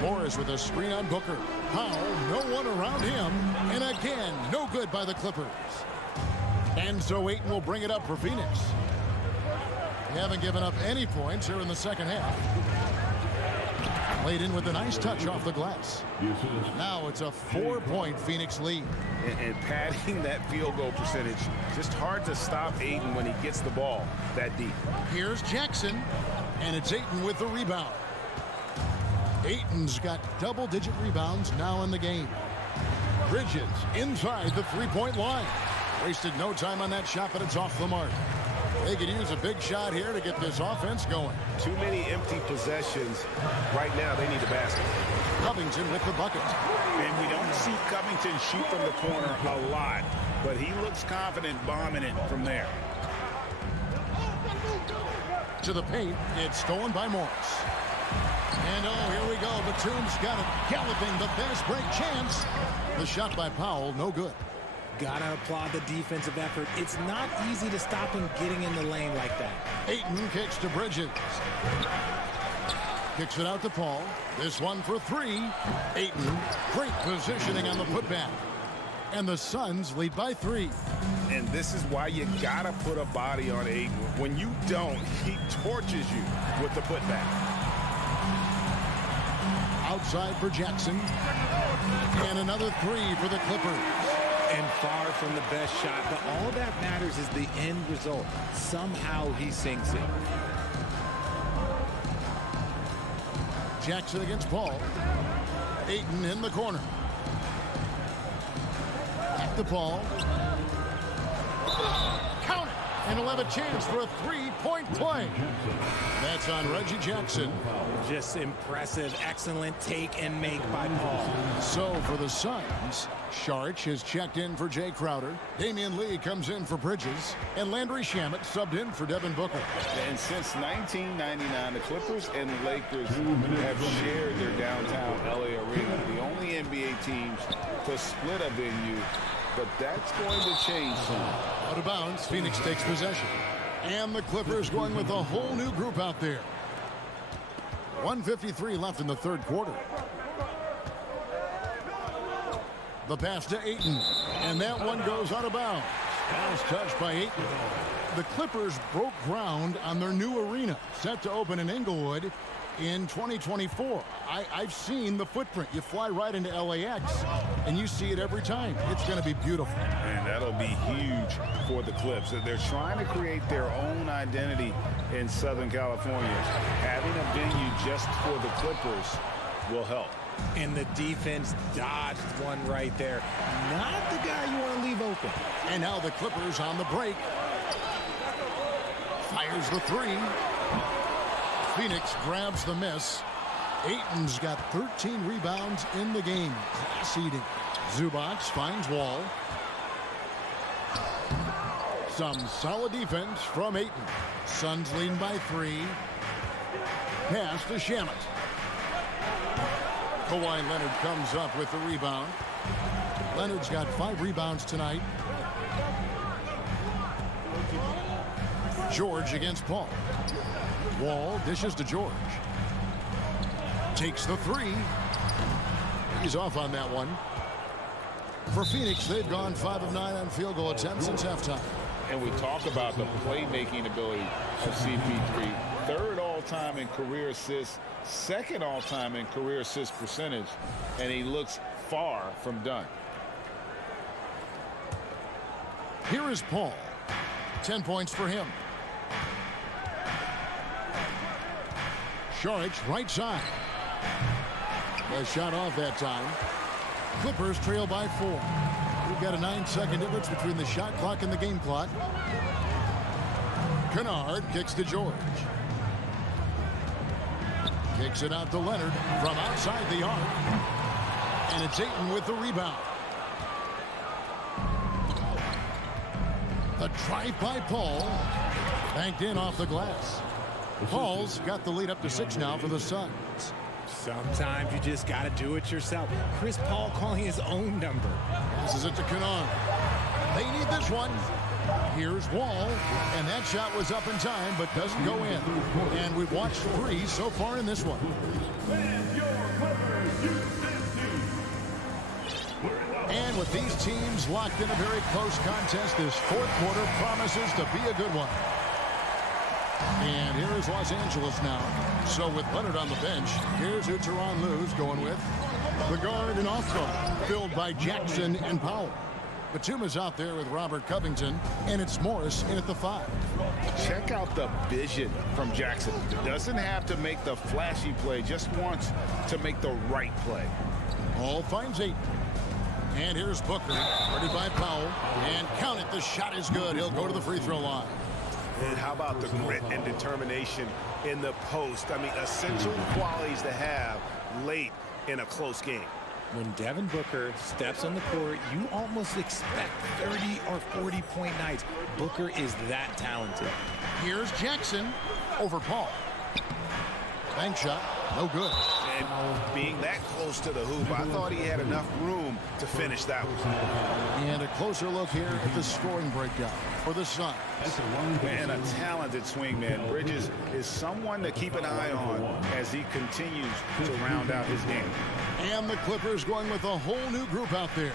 Morris with a screen on Booker. Powell, no one around him. And again, no good by the Clippers. And so Ayton will bring it up for Phoenix. They haven't given up any points here in the second half. Played in with a nice touch off the glass. Now it's a 4-point Phoenix lead. And padding that field goal percentage, just hard to stop Ayton when he gets the ball that deep. Here's Jackson, and it's Ayton with the rebound. Ayton's got double-digit rebounds now in the game. Bridges inside the 3-point line. Wasted no time on that shot, but it's off the mark. They could use a big shot here to get this offense going. Too many empty possessions. Right now, they need a basket. Covington with the bucket. And we don't see Covington shoot from the corner a lot, but he looks confident bombing it from there. To the paint, it's stolen by Morris. And oh, here we go. Batum's got it galloping, the fast break chance. The shot by Powell, no good. Gotta applaud the defensive effort. It's not easy to stop him getting in the lane like that. Ayton kicks to Bridges. Kicks it out to Paul. This one for 3. Ayton, great positioning on the putback. And the Suns lead by 3. And this is why you gotta put a body on Ayton. When you don't, he torches you with the putback. Outside for Jackson. And another 3 for the Clippers. And far from the best shot, but all that matters is the end result. Somehow he sinks it. Jackson against Paul. Ayton in the corner. Back to Paul. Count it! And he'll have a chance for a three-point play. That's on Reggie Jackson. Just impressive, excellent take and make by Paul. So for the Suns, Sharch has checked in for Jay Crowder. Damian Lee comes in for Bridges. And Landry Shamet subbed in for Devin Booker. And since 1999, the Clippers and the Lakers have shared their downtown LA arena. The only NBA teams to split a venue, but that's going to change soon. Out of bounds, Phoenix takes possession. And the Clippers going with a whole new group out there. 1:53 left in the third quarter. The pass to Ayton, and that one goes out of bounds. Pass touched by Ayton. The Clippers broke ground on their new arena, set to open in Inglewood in 2024. I've seen the footprint. You fly right into LAX, and you see it every time. It's going to be beautiful. And that'll be huge for the Clips. They're trying to create their own identity in Southern California. Having a venue just for the Clippers will help. And the defense dodged one right there. Not the guy you want to leave open. And now the Clippers on the break. Fires the three. Phoenix grabs the miss. Ayton's got 13 rebounds in the game. Class eating. Zubac finds Wall. Some solid defense from Ayton. Suns leading by 3. Pass to Shamet. Kawhi Leonard comes up with the rebound. Leonard's got 5 rebounds tonight. George against Paul. Wall dishes to George. Takes the 3. He's off on that one. For Phoenix, they've gone 5 of 9 on field goal attempts since halftime. And we talk about the playmaking ability of CP3. 3rd all-time in career assists, 2nd all-time in career assist percentage, and he looks far from done. Here is Paul. 10 points for him. Sharch, right side. A shot off that time. Clippers trail by 4. We've got a 9-second difference between the shot clock and the game clock. Kennard kicks to George. Kicks it out to Leonard from outside the arc. And it's Ayton with the rebound. The drive by Paul. Banked in off the glass. Paul's got the lead up to 6 now for the Suns. Sometimes you just got to do it yourself. Chris Paul calling his own number. Passes it to Kennard. They need this one. Here's Wall, and that shot was up in time, but doesn't go in. And we've watched 3 so far in this one. And with these teams locked in a very close contest, this 4th quarter promises to be a good one. And here is Los Angeles now. So with Leonard on the bench, here's who Tyronn Lue's going with. The guard and off guard, filled by Jackson and Powell. Batuma's out there with Robert Covington, and it's Morris in at the 5. Check out the vision from Jackson. Doesn't have to make the flashy play, just wants to make the right play. Hall finds 8. And here's Booker, ready by Powell. And count it, the shot is good. He'll go to the free throw line. And how about the grit and determination in the post? I mean, essential qualities to have late in a close game. When Devin Booker steps on the court, you almost expect 30 or 40-point nights. Booker is that talented. Here's Jackson over Paul. Bank shot, no good. And being that close to the hoop, I thought he had enough room to finish that one. And a closer look here at the scoring breakdown for the Suns. Man, a talented swing man. Bridges is someone to keep an eye on as he continues to round out his game. And the Clippers going with a whole new group out there.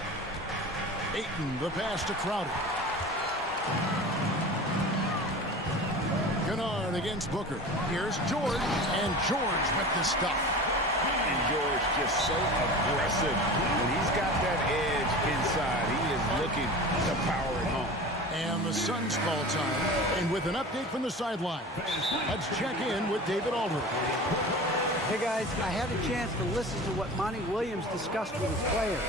Ayton, the pass to Crowder. Kennard against Booker. Here's George, and George with the stuff. And George just so aggressive. When he's got that edge inside, he is looking to power it home. And the Suns call time. And with an update from the sideline, let's check in with David Aldridge. Hey guys, I had a chance to listen to what Monty Williams discussed with his players.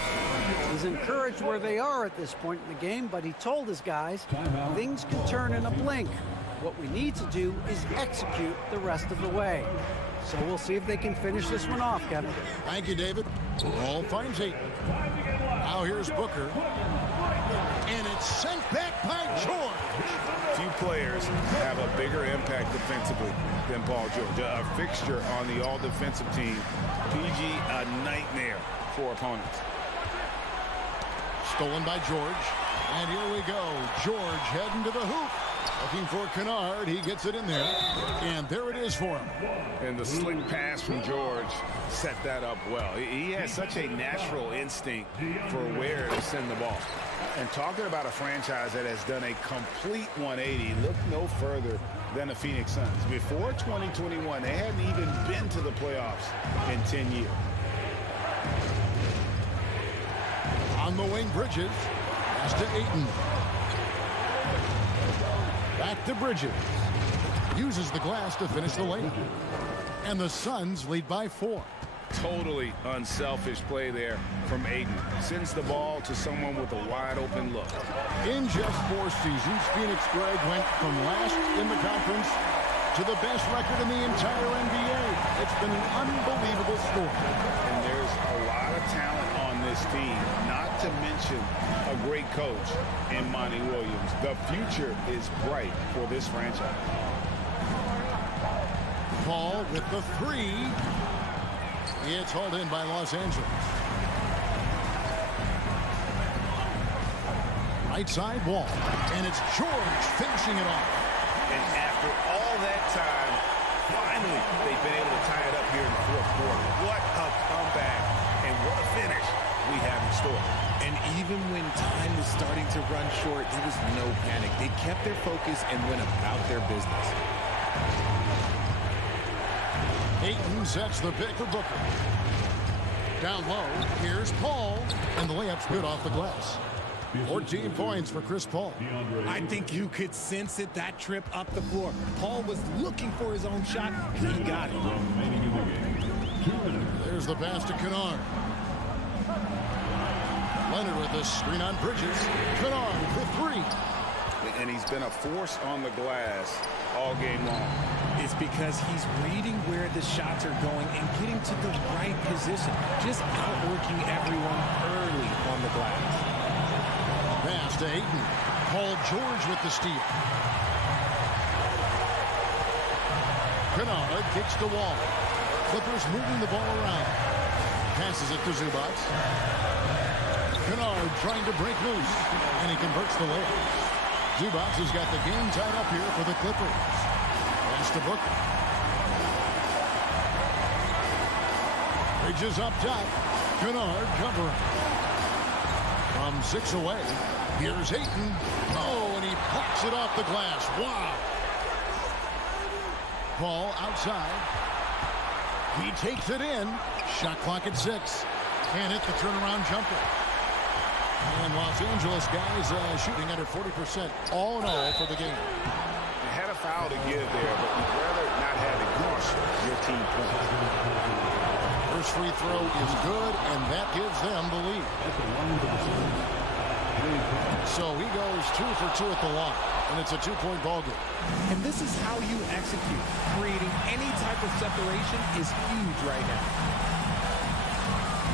He's encouraged where they are at this point in the game, but he told his guys things can turn in a blink. What we need to do is execute the rest of the way. So we'll see if they can finish this one off, Kevin. Thank you, David. Ball finds Ayton. Now here's Booker. And it's sent back by George. Few players have a bigger impact defensively than Paul George. A fixture on the all-defensive team. PG, a nightmare for opponents. Stolen by George. And here we go. George heading to the hoop. Looking for Kennard. He gets it in there. And there it is for him. And the slick pass from George set that up well. He has such a natural instinct for where to send the ball. And talking about a franchise that has done a complete 180, look no further than the Phoenix Suns. Before 2021, they hadn't even been to the playoffs in 10 years. On the wing, Bridges. Pass to Ayton. Back to Bridges. Uses the glass to finish the layup. And the Suns lead by 4. Totally unselfish play there from Ayton. Sends the ball to someone with a wide open look. In just 4 seasons, Phoenix, Greg, went from last in the conference to the best record in the entire NBA. It's been an unbelievable story. And there's a lot of talent on this team, not to mention a great coach in Monty Williams. The future is bright for this franchise. Paul with the 3. It's hauled in by Los Angeles. Right side wall. And it's George finishing it off. And after all that time, finally, they've been able to tie it up here in the fourth quarter. What a comeback and what a finish we have in store. And even when time was starting to run short, there was no panic. They kept their focus and went about their business. Ayton sets the pick for Booker. Down low, here's Paul, and the layup's good off the glass. 14 points for Chris Paul. I think you could sense it, that trip up the floor. Paul was looking for his own shot, and he got it. There's the pass to Kennard. Leonard with the screen on Bridges. Kennard for 3. And he's been a force on the glass all game long. It's because he's reading where the shots are going and getting to the right position. Just outworking everyone early on the glass. Pass to Ayton. Paul George with the steal. Kennard kicks the wall. Clippers moving the ball around. Passes it to Zubac. Kennard trying to break loose. And he converts the layup. Zubac has got the game tied up here for the Clippers. Pass to Booker. Bridges up top. Kennard covering. From 6 away, here's Ayton. Oh, and he pops it off the glass. Wow. Paul outside. He takes it in. Shot clock at 6. Can't hit the turnaround jumper. And Los Angeles guys shooting under 40% all in all for the game. You had a foul to give there, but you'd rather not have it cost your team points. First free throw is good, and that gives them the lead. So he goes 2 for 2 at the line, and it's a 2-point ball game. And this is how you execute. Creating any type of separation is huge right now.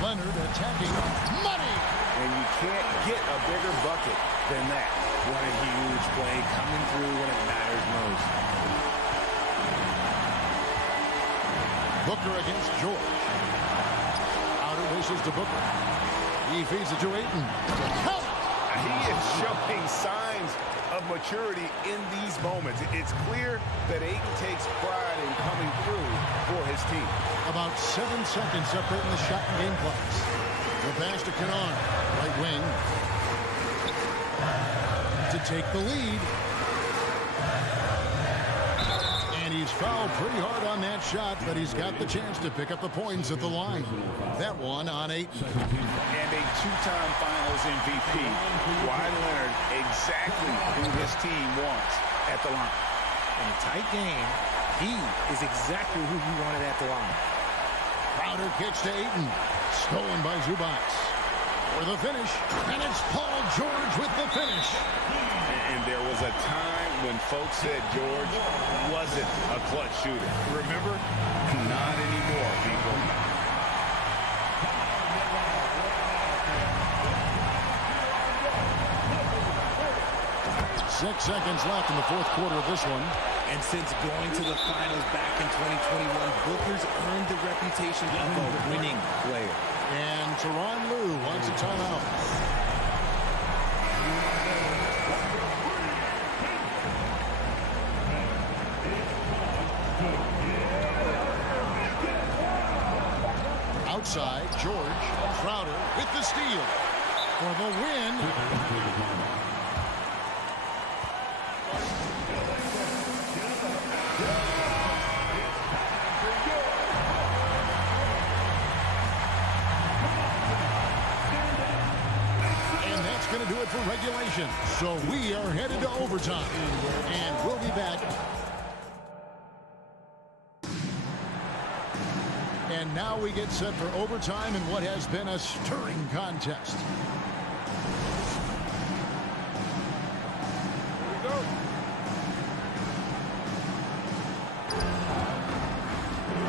Leonard attacking. Money! And you can't get a bigger bucket than that. What a huge play coming through when it matters most. Booker against George. Outer dishes to Booker. He feeds it to Ayton. Count! He is showing signs of maturity in these moments. It's clear that Ayton takes pride in coming through for his team. About 7 seconds separating the shot and game clocks. The pass to Kennard, right wing, to take the lead. And he's fouled pretty hard on that shot, but he's got the chance to pick up the points at the line. That one on 8. And a 2-time Finals MVP, Kawhi Leonard, exactly who his team wants at the line. In a tight game, he is exactly who you wanted at the line. Crowder kicks to Ayton. Stolen by Zubac. For the finish, and it's Paul George with the finish. And there was a time when folks said George wasn't a clutch shooter. Remember? Not anymore, people. Six seconds left in the fourth quarter of this one. And since going to the finals back in 2021, Booker's earned the reputation of a winning player. And Tyronn Lue wants a timeout. Outside, George. Crowder with the steal. For the win. Going to do it for regulation. So we are headed to overtime. And we'll be back. And now we get set for overtime in what has been a stirring contest. Here we go.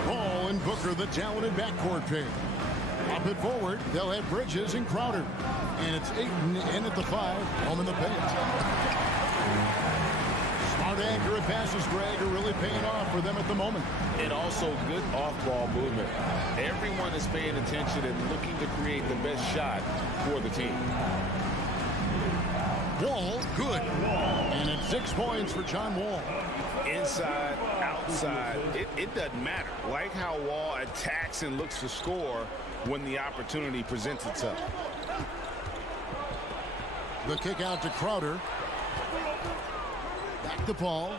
Paul and Booker, the talented backcourt pair. Up and forward, they'll have Bridges and Crowder. And it's Ayton in at the 5, home in the paint. Smart, accurate passes, Greg, are really paying off for them at the moment. And also good off-ball movement. Everyone is paying attention and looking to create the best shot for the team. Wall, good. And it's 6 points for John Wall. Inside, outside, it doesn't matter. Like how Wall attacks and looks to score when the opportunity presents itself. The kick out to Crowder. Back to Paul.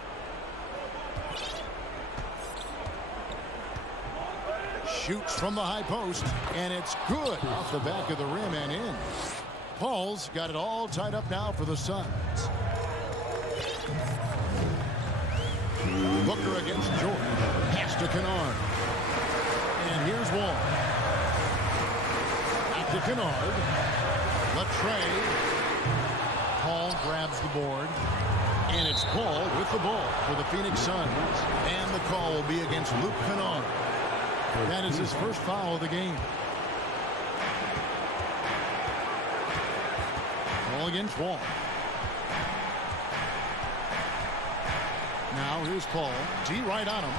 Shoots from the high post, and it's good off the back of the rim and in. Paul's got it all tied up now for the Suns. Booker against George. Pass to Kennard. And here's Wall. Back to Kennard. Latrey. Paul grabs the board. And it's Paul with the ball for the Phoenix Suns. And the call will be against Luke Kennard. That is his first foul of the game. Ball against Wall. Now here's Paul. D right on him.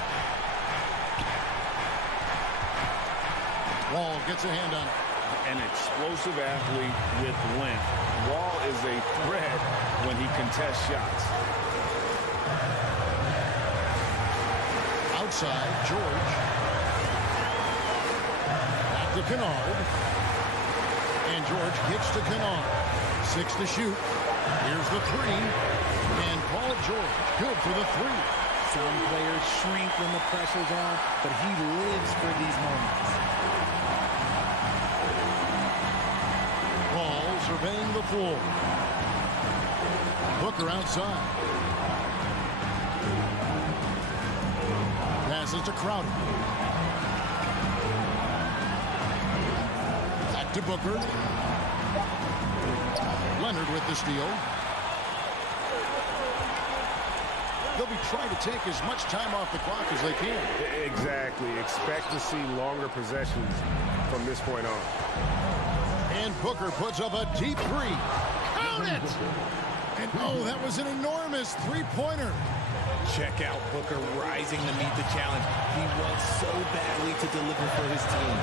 Wall gets a hand on it. An explosive athlete with length. Wall is a threat when he contests shots. Outside, George. Back to Kennard. And George kicks to Kennard. 6 to shoot. Here's the 3. And Paul George, good for the 3. Some players shrink when the pressure's on, but he lives for these moments. Paul surveying the floor. Booker outside. Passes to Crowder. Back to Booker. Leonard with the steal. They'll be trying to take as much time off the clock as they can. Exactly. Expect to see longer possessions from this point on. And Booker puts up a deep 3. Count it! And oh, that was an enormous three-pointer. Check out Booker rising to meet the challenge. He wants so badly to deliver for his team.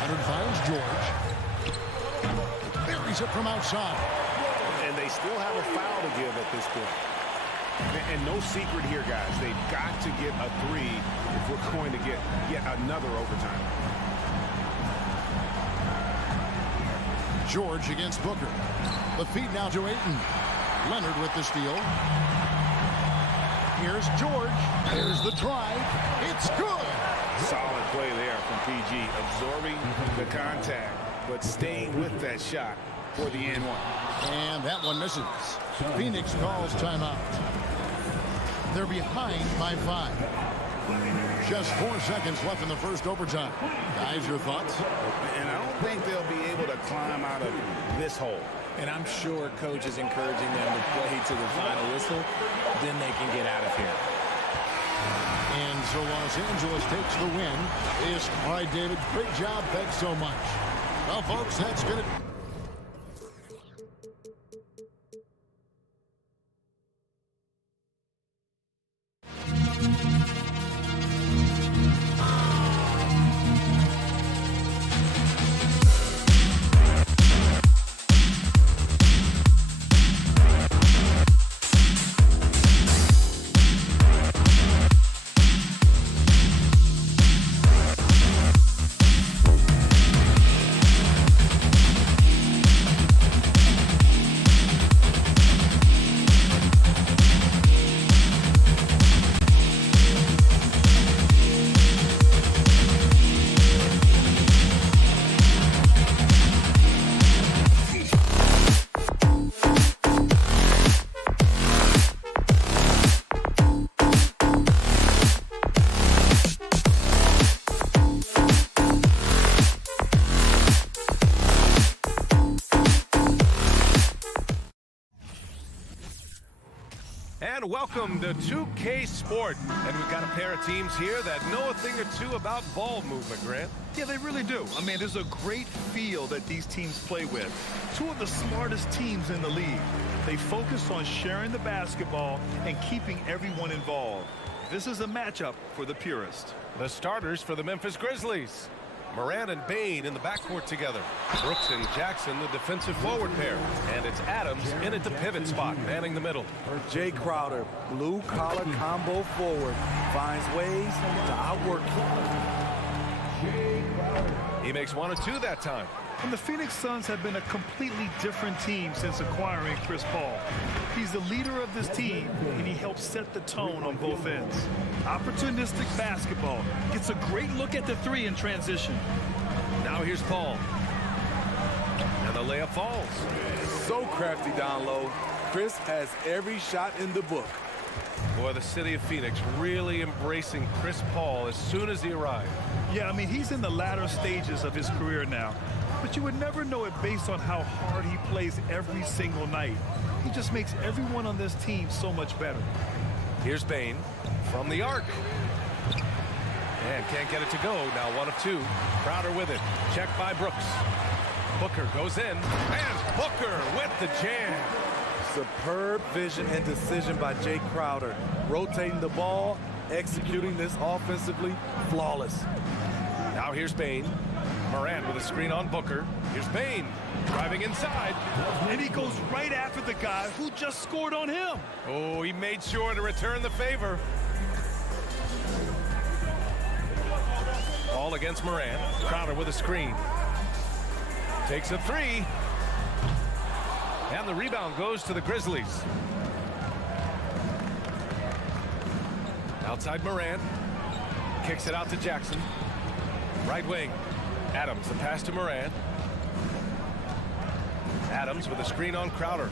Leonard finds George. Buries it from outside. And they still have a foul to give at this point. And no secret here, guys. They've got to get a 3 if we're going to get yet another overtime. George against Booker. The feed now to Ayton. Leonard with the steal. Here's George. Here's the drive. It's good. Solid play there from PG. Absorbing the contact, but staying with that shot for the and one. And that one misses. Phoenix calls timeout. They're behind by 5. Just 4 seconds left in the first overtime. Guys, your thoughts? And I don't think they'll be able to climb out of this hole. And I'm sure coach is encouraging them to play to the final whistle. Then they can get out of here. And so Los Angeles takes the win. Is right, David. Great job. Thanks so much. Well, folks, that's going to... And welcome to 2K Sport. And we've got a pair of teams here that know a thing or two about ball movement, Grant. Yeah, they really do. I mean, there's a great feel that these teams play with. Two of the smartest teams in the league. They focus on sharing the basketball and keeping everyone involved. This is a matchup for the purist. The starters for the Memphis Grizzlies. Moran and Bain in the backcourt together. Brooks and Jackson, the defensive forward pair. And it's Adams in at the pivot spot, manning the middle. Jay Crowder, blue-collar combo forward, finds ways to outwork He makes 1 of 2 that time. And the Phoenix Suns have been a completely different team since acquiring Chris Paul. He's the leader of this team, and he helps set the tone on both ends. Opportunistic basketball. Gets a great look at the three in transition. Now here's Paul. And the layup falls. So crafty down low. Chris has every shot in the book. Boy, the city of Phoenix really embracing Chris Paul as soon as he arrived. Yeah, I mean, he's in the latter stages of his career now. But you would never know it based on how hard he plays every single night. He just makes everyone on this team so much better. Here's Bain from the arc. And can't get it to go. Now 1 of 2. Crowder with it. Checked by Brooks. Booker goes in. And Booker with the jam. Superb vision and decision by Jay Crowder. Rotating the ball, executing this offensively, flawless. Now here's Bain. Morant with a screen on Booker. Here's Bain driving inside. And he goes right after the guy who just scored on him. Oh, he made sure to return the favor. Ball against Morant. Crowder with a screen. Takes a 3. And the rebound goes to the Grizzlies. Outside Morant. Kicks it out to Jackson. Right wing. Adams, the pass to Morant. Adams with a screen on Crowder.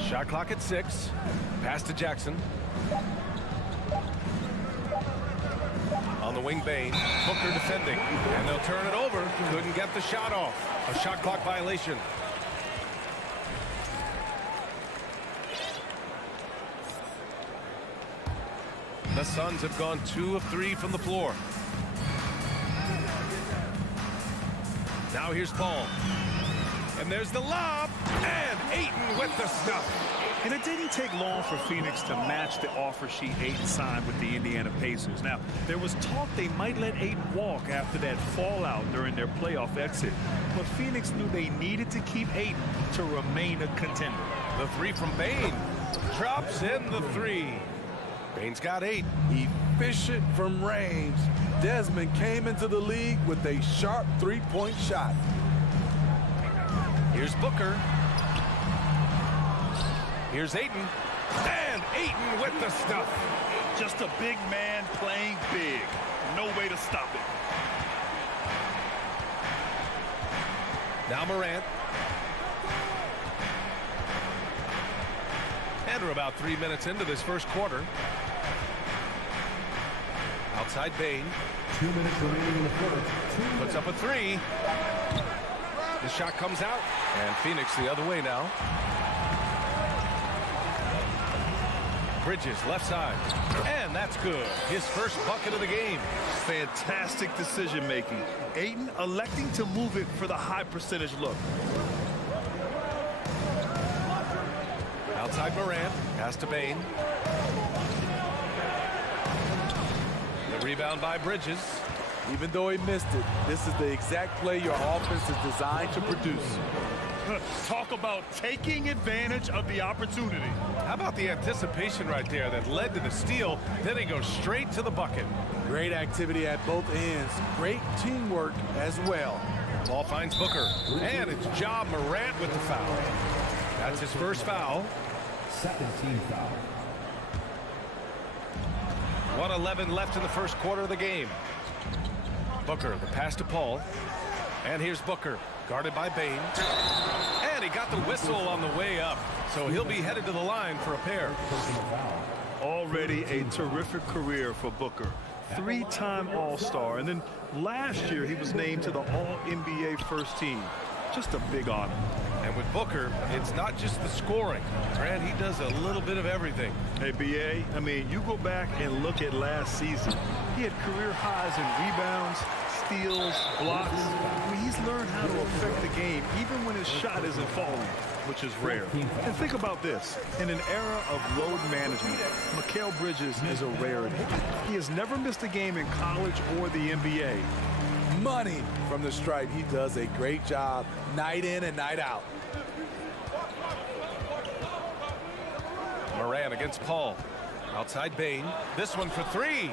Shot clock at 6. Pass to Jackson. On the wing, Bain. Booker defending. And they'll turn it over. Couldn't get the shot off. A shot clock violation. The Suns have gone 2 of 3 from the floor. Now here's Paul. And there's the lob. And Ayton with the stuff. And it didn't take long for Phoenix to match the offer sheet Ayton signed with the Indiana Pacers. Now, there was talk they might let Ayton walk after that fallout during their playoff exit. But Phoenix knew they needed to keep Ayton to remain a contender. The 3 from Bain. Drops in the 3. Bain's got 8. Efficient from range. Desmond came into the league with a sharp three-point shot. Here's Booker. Here's Ayton. And Ayton with the stuff. Just a big man playing big. No way to stop it. Now Morant. And we're about 3 minutes into this first quarter. Outside Bain. 2 minutes remaining in the quarter. Puts up a three. The shot comes out. And Phoenix the other way now. Bridges left side. And that's good. His first bucket of the game. Fantastic decision making. Ayton electing to move it for the high percentage look. Outside Morant. Pass to Bain. The rebound by Bridges. Even though he missed it, this is the exact play your offense is designed to produce. Talk about taking advantage of the opportunity. How about the anticipation right there that led to the steal? Then he goes straight to the bucket. Great activity at both ends. Great teamwork as well. Ball finds Booker. And it's Ja Morant with the foul. That's his first foul. Second team foul. 1:11 left in the first quarter of the game. Booker, the pass to Paul. And here's Booker, guarded by Bain. And he got the whistle on the way up. So he'll be headed to the line for a pair. Already a terrific career for Booker. 3-time All-Star. And then last year he was named to the All-NBA first team. Just a big honor. And with Booker, it's not just the scoring. Grant, he does a little bit of everything. Hey, B.A., I mean, you go back and look at last season. He had career highs in rebounds, steals, blocks. I mean, he's learned how to affect the game, even when his shot isn't falling, which is rare. And think about this. In an era of load management, Mikal Bridges is a rarity. He has never missed a game in college or the NBA. Money from the stripe. He does a great job night in and night out. Morant against Paul. Outside Bain. This one for three.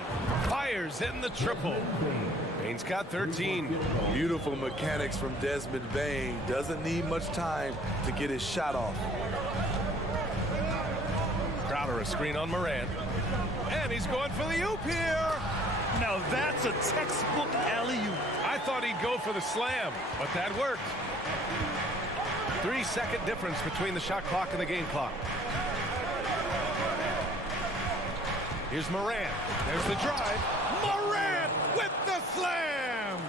Fires in the triple. Bain's got 13. Beautiful mechanics from Desmond Bain. Doesn't need much time to get his shot off. Crowder a screen on Morant. And he's going for the oop here. Now that's a textbook alley-oop. I thought he'd go for the slam, but that worked. 3-second difference between the shot clock and the game clock. Here's Morant. There's the drive. Morant with the slam!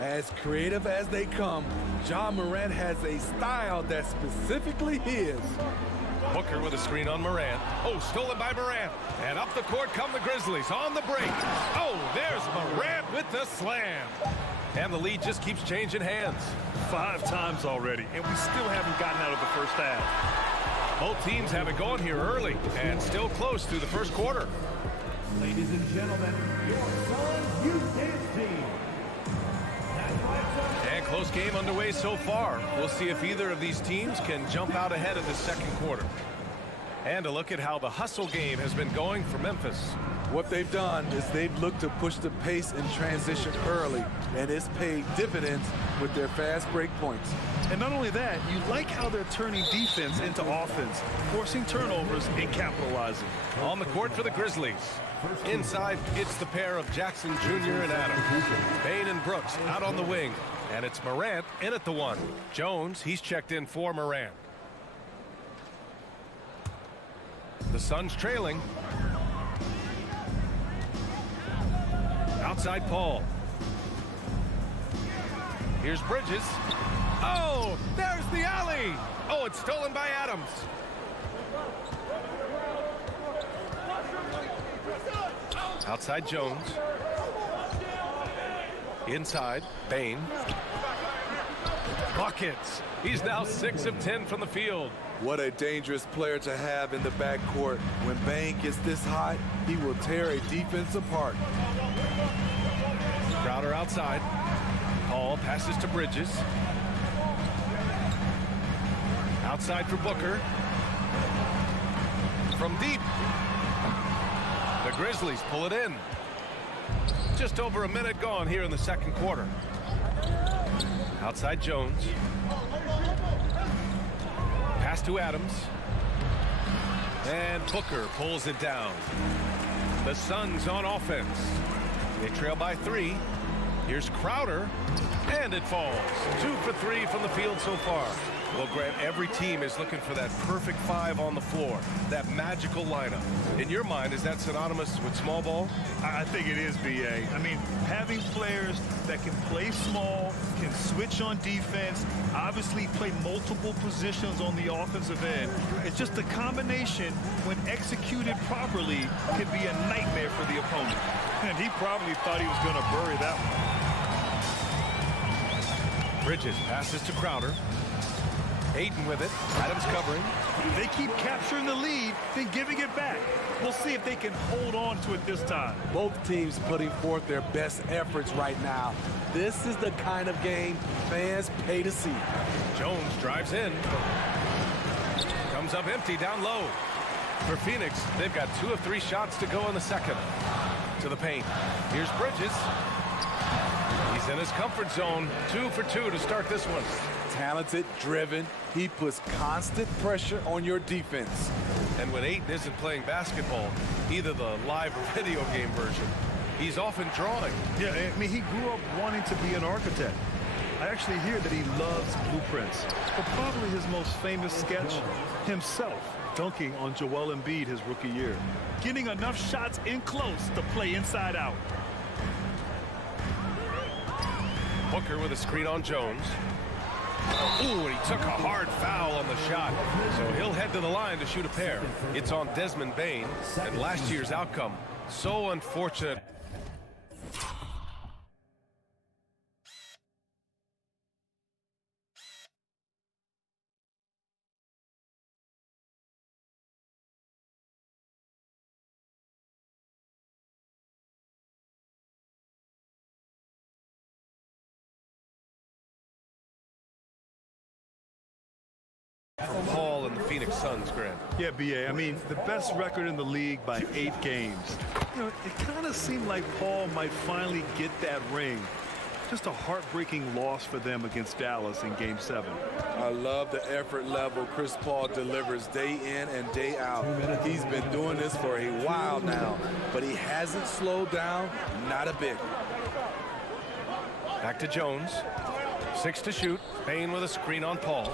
As creative as they come, Ja Morant has a style that's specifically his. Booker with a screen on Morant. Oh, stolen by Morant. And up the court come the Grizzlies on the break. Oh, there's Morant with the slam. And the lead just keeps changing hands. 5 times already, and we still haven't gotten out of the first half. Both teams have it going here early and still close through the first quarter. Ladies and gentlemen, your Suns Youth Dance Team. And close game underway so far. We'll see if either of these teams can jump out ahead of the second quarter. And a look at how the hustle game has been going for Memphis. What they've done is they've looked to push the pace and transition early, and it's paid dividends with their fast break points. And not only that, you like how they're turning defense into offense, forcing turnovers and capitalizing. On the court for the Grizzlies. Inside, it's the pair of Jackson Jr. and Adams. Bain and Brooks out on the wing. And it's Morant in at the one. Jones, he's checked in for Morant. The Suns trailing. Outside Paul. Here's Bridges. Oh, there's the alley. Oh, it's stolen by Adams. Outside Jones. Inside, Bain. Buckets. He's now 6 of 10 from the field. What a dangerous player to have in the backcourt. When Bain gets this hot, he will tear a defense apart. Crowder outside. Paul passes to Bridges. Outside for Booker. From deep. The Grizzlies pull it in. Just over a minute gone here in the second quarter. Outside Jones. Pass to Adams. And Booker pulls it down. The Suns on offense. They trail by 3. Here's Crowder. And it falls. 2 for 3 from the field so far. Well, Grant, every team is looking for that perfect 5 on the floor, that magical lineup. In your mind, is that synonymous with small ball? I think it is, B.A. I mean, having players that can play small, can switch on defense, obviously play multiple positions on the offensive end. It's just a combination, when executed properly, could be a nightmare for the opponent. And he probably thought he was going to bury that one. Bridges passes to Crowder. Ayton with it. Adams covering. They keep capturing the lead, then giving it back. We'll see if they can hold on to it this time. Both teams putting forth their best efforts right now. This is the kind of game fans pay to see. Jones drives in. Comes up empty down low. For Phoenix, they've got 2 of 3 shots to go in the second. To the paint. Here's Bridges. He's in his comfort zone. 2 for 2 to start this one. Talented, driven. He puts constant pressure on your defense. And when Ayton isn't playing basketball, either the live or video game version, he's often drawing. Yeah, I mean, he grew up wanting to be an architect. I actually hear that he loves blueprints. But probably his most famous sketch, himself dunking on Joel Embiid his rookie year. Getting enough shots in close to play inside out. Booker with a screen on Jones. Ooh, and he took a hard foul on the shot. So he'll head to the line to shoot a pair. It's on Desmond Bane, and last year's outcome, so unfortunate. For Paul and the Phoenix Suns, Grant. Yeah, B.A. I mean, the best record in the league by 8 games. You know, it kind of seemed like Paul might finally get that ring. Just a heartbreaking loss for them against Dallas in Game 7. I love the effort level Chris Paul delivers day in and day out. He's been doing this for a while now, but he hasn't slowed down, not a bit. Back to Jones. 6 to shoot. Bane with a screen on Paul.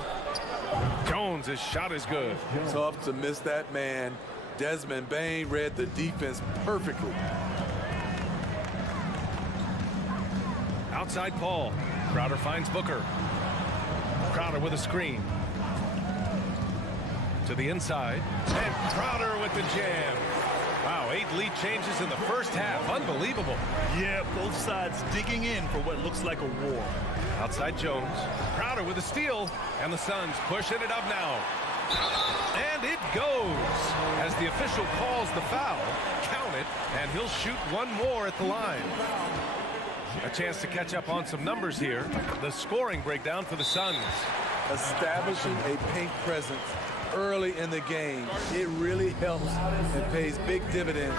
Jones, his shot is good. Tough to miss that man. Desmond Bane read the defense perfectly. Outside Paul. Crowder finds Booker. Crowder with a screen. To the inside. And Crowder with the jam. Wow, 8 lead changes in the first half. Unbelievable. Yeah, both sides digging in for what looks like a war. Outside Jones. Crowder with a steal. And the Suns pushing it up now. And it goes. As the official calls the foul, count it, and he'll shoot one more at the line. A chance to catch up on some numbers here. The scoring breakdown for the Suns. Establishing a paint presence early in the game, it really helps and pays big dividends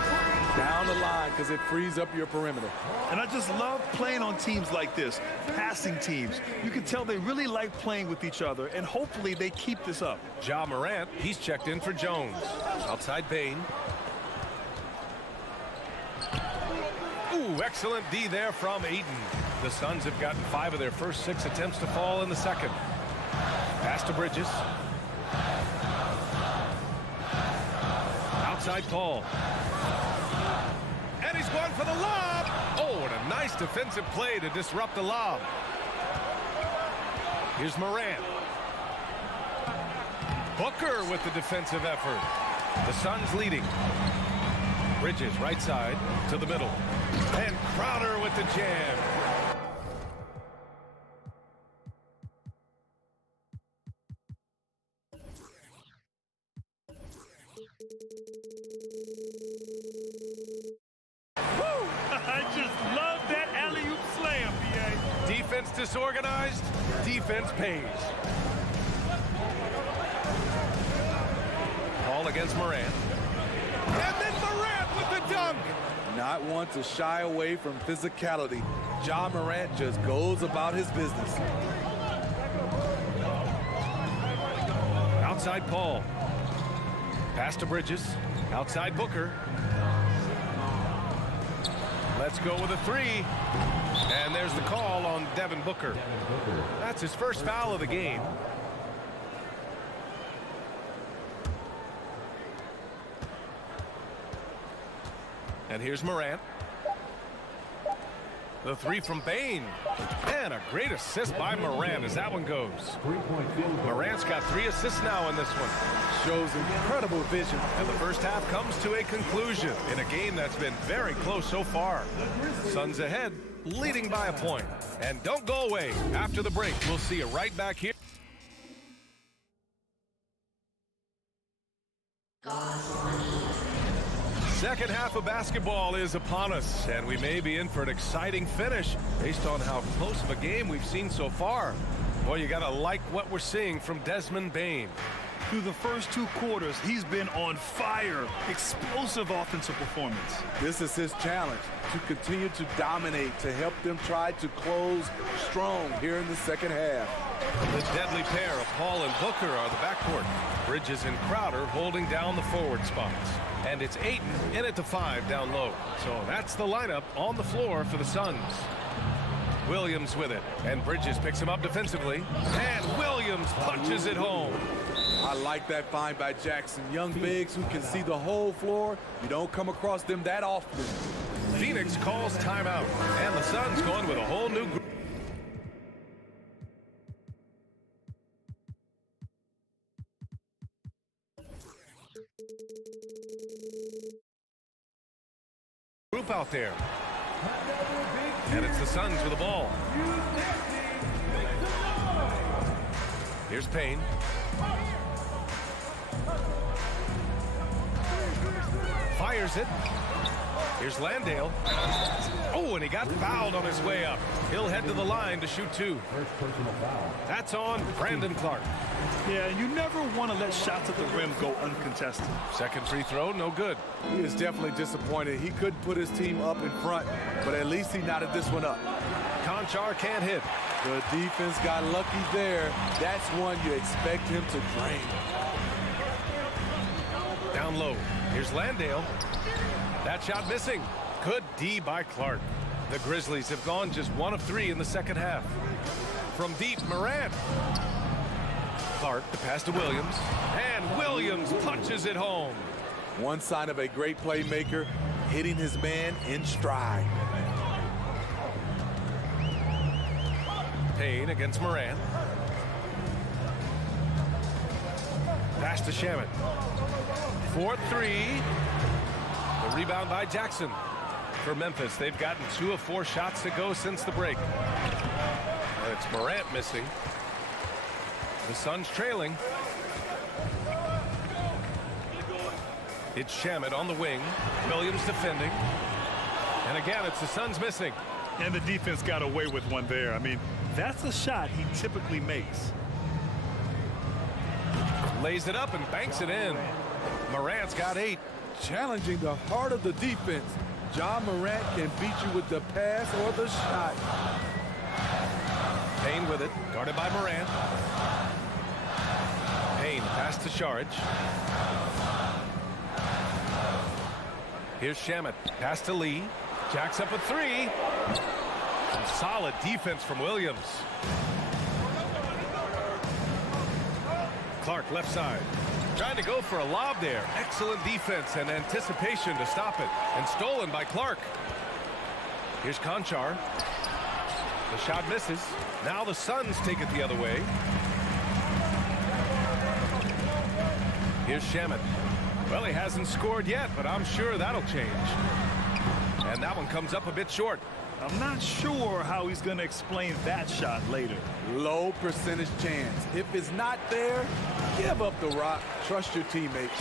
down the line because it frees up your perimeter. And I just love playing on teams like this, passing teams. You can tell they really like playing with each other, and hopefully they keep this up. Ja Morant, he's checked in for Jones. Outside Bane. Ooh, excellent D there from Ayton. The Suns have gotten 5 of their first 6 attempts to fall in the second. Pass to Bridges. Outside Paul. And he's going for the lob. Oh, and a nice defensive play to disrupt the lob. Here's Morant. Booker with the defensive effort. The Suns leading. Bridges right side to the middle. And Crowder with the jam. I just love that alley-oop slam, B.A. Defense disorganized, defense pays. Paul against Morant. And then Morant with the dunk. Not one to shy away from physicality. Ja Morant just goes about his business. Outside Paul. Pass to Bridges. Outside Booker. Let's go with a 3. And there's the call on Devin Booker. That's his first foul of the game. And here's Morant. The three from Bane. And a great assist by Morant as that one goes. Morant's got 3 assists now in this one. Shows incredible vision. And the first half comes to a conclusion in a game that's been very close so far. Suns ahead, leading by a point. And don't go away. After the break, we'll see you right back here. Second half of basketball is upon us, and we may be in for an exciting finish based on how close of a game we've seen so far. Boy, you gotta like what we're seeing from Desmond Bane. Through the first 2 quarters, he's been on fire. Explosive offensive performance. This is his challenge, to continue to dominate, to help them try to close strong here in the second half. The deadly pair of Paul and Booker are the backcourt. Bridges and Crowder holding down the forward spots. And it's Ayton in at the 5 down low. So that's the lineup on the floor for the Suns. Williams with it, and Bridges picks him up defensively. And Williams punches it home. I like that find by Jackson. Young bigs who can see the whole floor. You don't come across them that often. Phoenix calls timeout, and the Suns going with a whole new group. Out there. And it's the Suns with the ball. Here's Payne. Fires it. Here's Landale. Oh, and he got fouled on his way up. He'll head to the line to shoot 2. That's on Brandon Clark. Yeah, you never want to let shots at the rim go uncontested. Second free throw, no good. He is definitely disappointed. He couldn't put his team up in front, but at least he knotted this one up. Conchar can't hit. The defense got lucky there. That's one you expect him to drain. Down low. Here's Landale. That shot missing. Good D by Clark. The Grizzlies have gone just 1 of 3 in the second half. From deep, Morant. Clark, the pass to Williams. And Williams punches it home. One sign of a great playmaker, hitting his man in stride. Payne against Morant. Pass to Shamet. 4-3. The rebound by Jackson. For Memphis, they've gotten 2 of 4 shots to go since the break. It's Morant missing. The Suns trailing. It's Shamet on the wing. Williams defending. And again, it's the Suns missing. And the defense got away with one there. I mean, that's a shot he typically makes. Lays it up and banks it in. Morant's got 8. Challenging the heart of the defense. John Morant can beat you with the pass or the shot. Payne with it, guarded by Morant. Payne pass to Saric. Here's Shamet, pass to Lee. Jacks up a 3. Some solid defense from Williams. Clark left side. Trying to go for a lob there. Excellent defense and anticipation to stop it. And stolen by Clark. Here's Conchar. The shot misses. Now the Suns take it the other way. Here's Shamet. Well, he hasn't scored yet, but I'm sure that'll change. And that one comes up a bit short. I'm not sure how he's going to explain that shot later. Low percentage chance. If it's not there, give up the rock. Trust your teammates.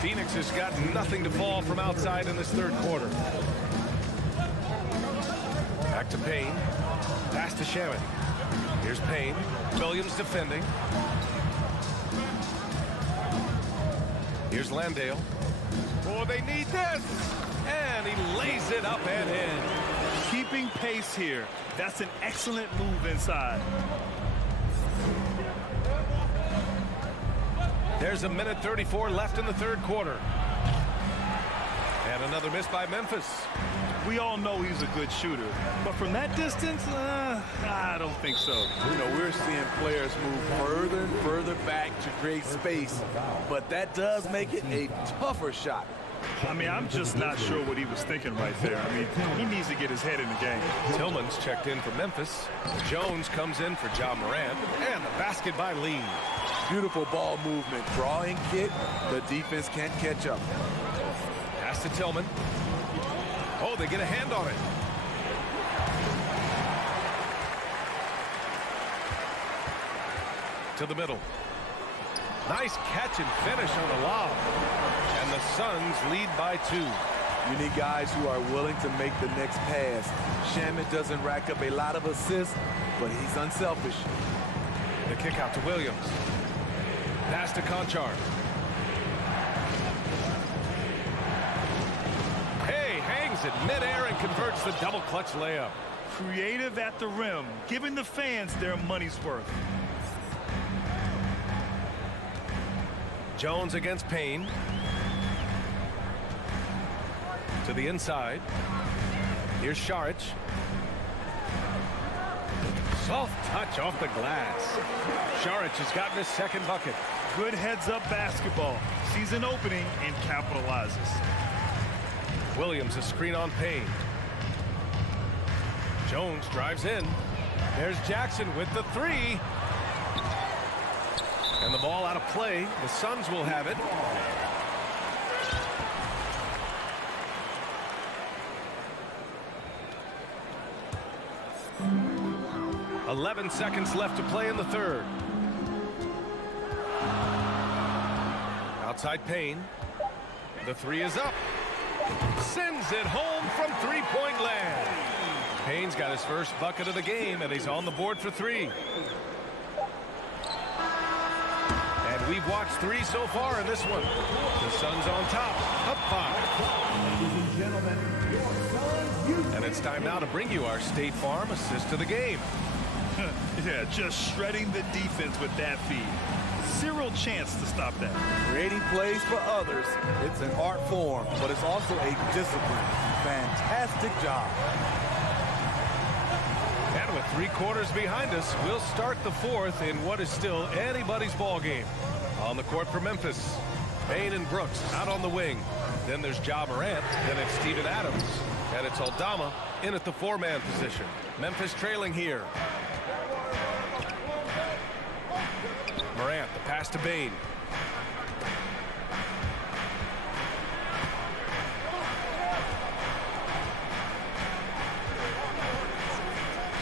Phoenix has got nothing to fall from outside in this third quarter. Back to Payne. Pass to Shamet. Here's Payne. Williams defending. Here's Landale. Oh, they need this. And he lays it up and in. Keeping pace here. That's an excellent move inside. There's a minute 34 left in the third quarter. And another miss by Memphis. We all know he's a good shooter, but from that distance, I don't think so. You know, we're seeing players move further and further back to create space, but that does make it a tougher shot. I mean, I'm just not sure what he was thinking right there. I mean, he needs to get his head in the game. Tillman's checked in for Memphis. Jones comes in for Ja Morant. And the basket by Lee. Beautiful ball movement. Drawing kick. The defense can't catch up. Pass to Tillman. Oh, they get a hand on it. To the middle. Nice catch and finish on the lob. And the Suns lead by 2. You need guys who are willing to make the next pass. Shamet doesn't rack up a lot of assists, but he's unselfish. The kick out to Williams. Pass to Conchar. Hey, hangs it midair and converts the double clutch layup. Creative at the rim, giving the fans their money's worth. Jones against Payne. To the inside. Here's Šarić. Soft touch off the glass. Šarić has gotten his second bucket. Good heads-up basketball. Sees an opening and capitalizes. Williams a screen on Payne. Jones drives in. There's Jackson with the 3. And the ball out of play. The Suns will have it. "11 seconds left to play in the third. Outside Payne. The 3 is up. Sends it home from three-point land. Payne's got his first bucket of the game, and he's on the board for 3. And we've watched 3 so far in this one. The Suns on top, up 5. Ladies and gentlemen, your Suns, you. And it's time now to bring you our State Farm assist of the game. Yeah, just shredding the defense with that feed. Zero chance to stop that. Creating plays for others. It's an art form, but it's also a discipline. Fantastic job. And with 3 quarters behind us, we'll start the fourth in what is still anybody's ball game. On the court for Memphis, Payne and Brooks out on the wing. Then there's Ja Morant, then it's Steven Adams, and it's Aldama in at the 4-man position. Memphis trailing here. Morant, the pass to Bane.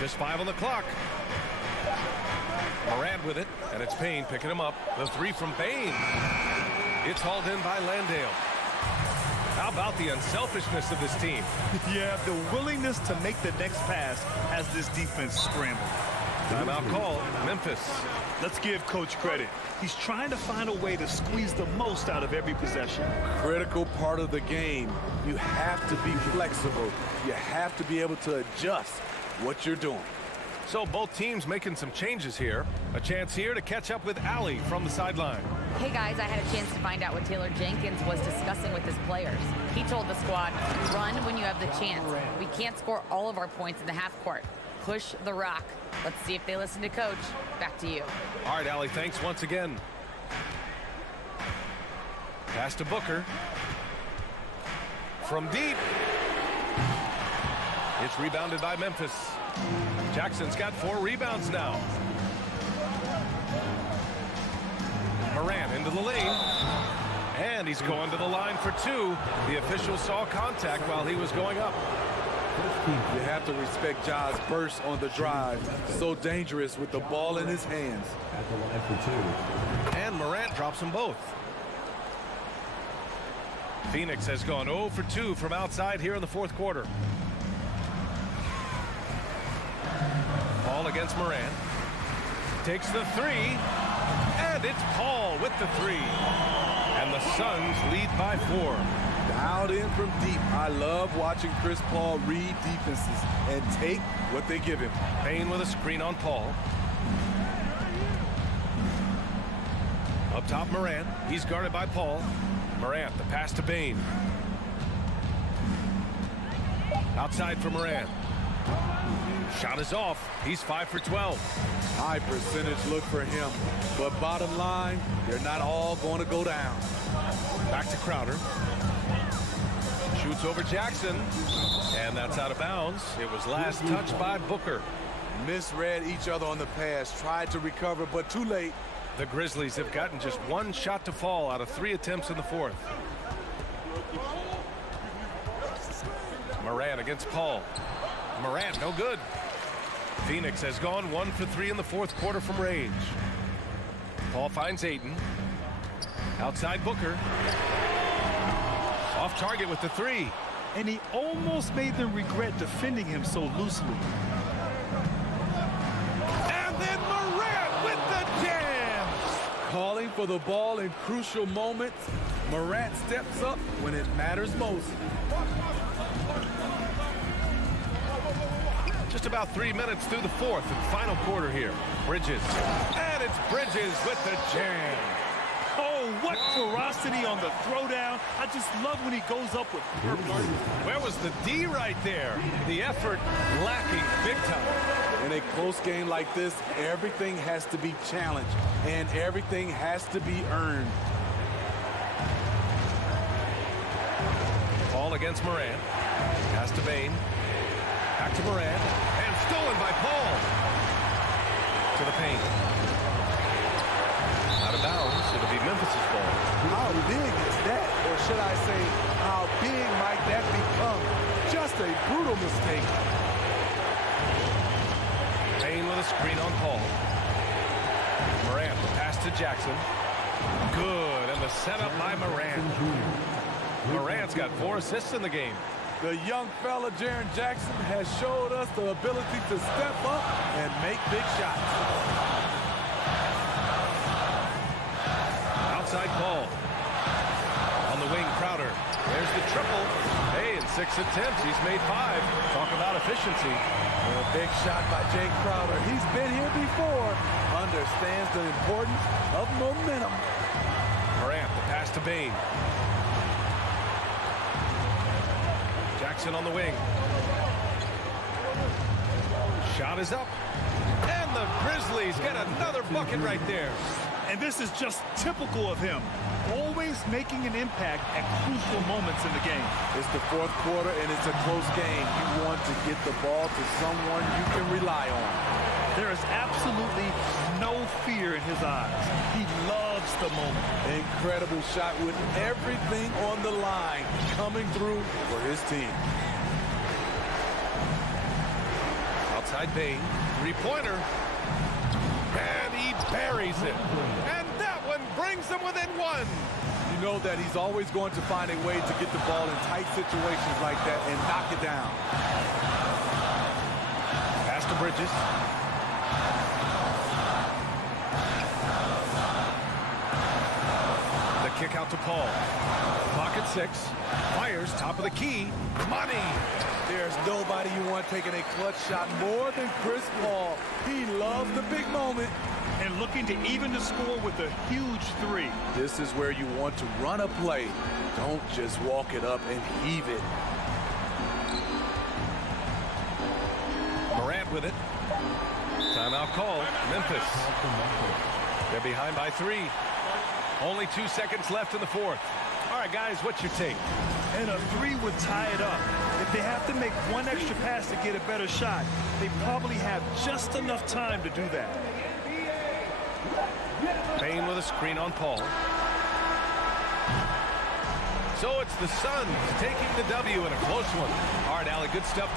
Just 5 on the clock. Morant with it, and it's Payne picking him up. The 3 from Bane. It's hauled in by Landale. How about the unselfishness of this team? Yeah, the willingness to make the next pass has this defense scrambling. Timeout call, Memphis. Let's give Coach credit. He's trying to find a way to squeeze the most out of every possession. Critical part of the game. You have to be flexible. You have to be able to adjust what you're doing. So both teams making some changes here. A chance here to catch up with Allie from the sideline. Hey guys, I had a chance to find out what Taylor Jenkins was discussing with his players. He told the squad, run when you have the chance. We can't score all of our points in the half court. Push the rock. Let's see if they listen to Coach. Back to you. All right, Allie, thanks once again. Pass to Booker. From deep. It's rebounded by Memphis. Jackson's got 4 rebounds now. Morant into the lane. And he's going to the line for 2. The official saw contact while he was going up. You have to respect Ja's burst on the drive. So dangerous with the ball in his hands. At the line for 2. And Morant drops them both. Phoenix has gone 0 for 2 from outside here in the fourth quarter. Paul against Morant. Takes the 3. And it's Paul with the 3. And the Suns lead by 4. Dialed in from deep. I love watching Chris Paul read defenses and take what they give him. Payne with a screen on Paul. Up top, Morant. He's guarded by Paul. Morant, the pass to Bane. Outside for Morant. Shot is off. He's 5 for 12. High percentage look for him. But bottom line, they're not all going to go down. Back to Crowder. Shoots over Jackson, and that's out of bounds. It was last touched by Booker. Misread each other on the pass, tried to recover, but too late. The Grizzlies have gotten just one shot to fall out of 3 attempts in the fourth. Morant against Paul. Morant, no good. Phoenix has gone 1 for 3 in the fourth quarter from range. Paul finds Ayton. Outside Booker. Off target with the 3. And he almost made them regret defending him so loosely. And then Morant with the jam. Calling for the ball in crucial moments. Morant steps up when it matters most. Just about 3 minutes through the fourth and final quarter here. Bridges. And it's Bridges with the jam. Oh, what ferocity on the throwdown. I just love when he goes up with purpose. Where was the D right there? The effort lacking big time. In a close game like this, everything has to be challenged and everything has to be earned. Paul against Morant. Pass to Bane. Back to Morant. And stolen by Paul. To the paint. Out of bounds. It'll be Memphis' ball. How big is that? Or should I say, how big might that become? Just a brutal mistake. Bane with a screen on Paul. Morant, the pass to Jackson. Good, and the setup by Morant. Morant's got 4 assists in the game. The young fella, Jaren Jackson, has showed us the ability to step up and make big shots. Outside Paul. On the wing, Crowder. There's the triple. Hey, in 6 attempts, he's made 5. Talk about efficiency. A big shot by Jay Crowder. He's been here before. Understands the importance of momentum. Morant, the pass to Bane. Jackson on the wing. Shot is up. And the Grizzlies get another bucket right there. And this is just typical of him. Always making an impact at crucial moments in the game. It's the fourth quarter and it's a close game. You want to get the ball to someone you can rely on. There is absolutely no fear in his eyes. He loves the moment. Incredible shot with everything on the line coming through for his team. Outside Bane, 3-pointer. And he buries it. And that one brings them within 1. You know that he's always going to find a way to get the ball in tight situations like that and knock it down. Pass to Bridges. The kick out to Paul. Pocket 6. Fires top of the key. Money. There's nobody you want taking a clutch shot more than Chris Paul. He loves the big moment. And looking to even the score with a huge 3. This is where you want to run a play. Don't just walk it up and heave it. Morant with it. Timeout call. Memphis. They're behind by 3. Only 2 seconds left in the fourth. All right, guys, what's your take? And a 3 would tie it up. If they have to make 1 extra pass to get a better shot, they probably have just enough time to do that. Bane with a screen on Paul. So it's the Suns taking the W in a close one. All right, Allie, good stuff.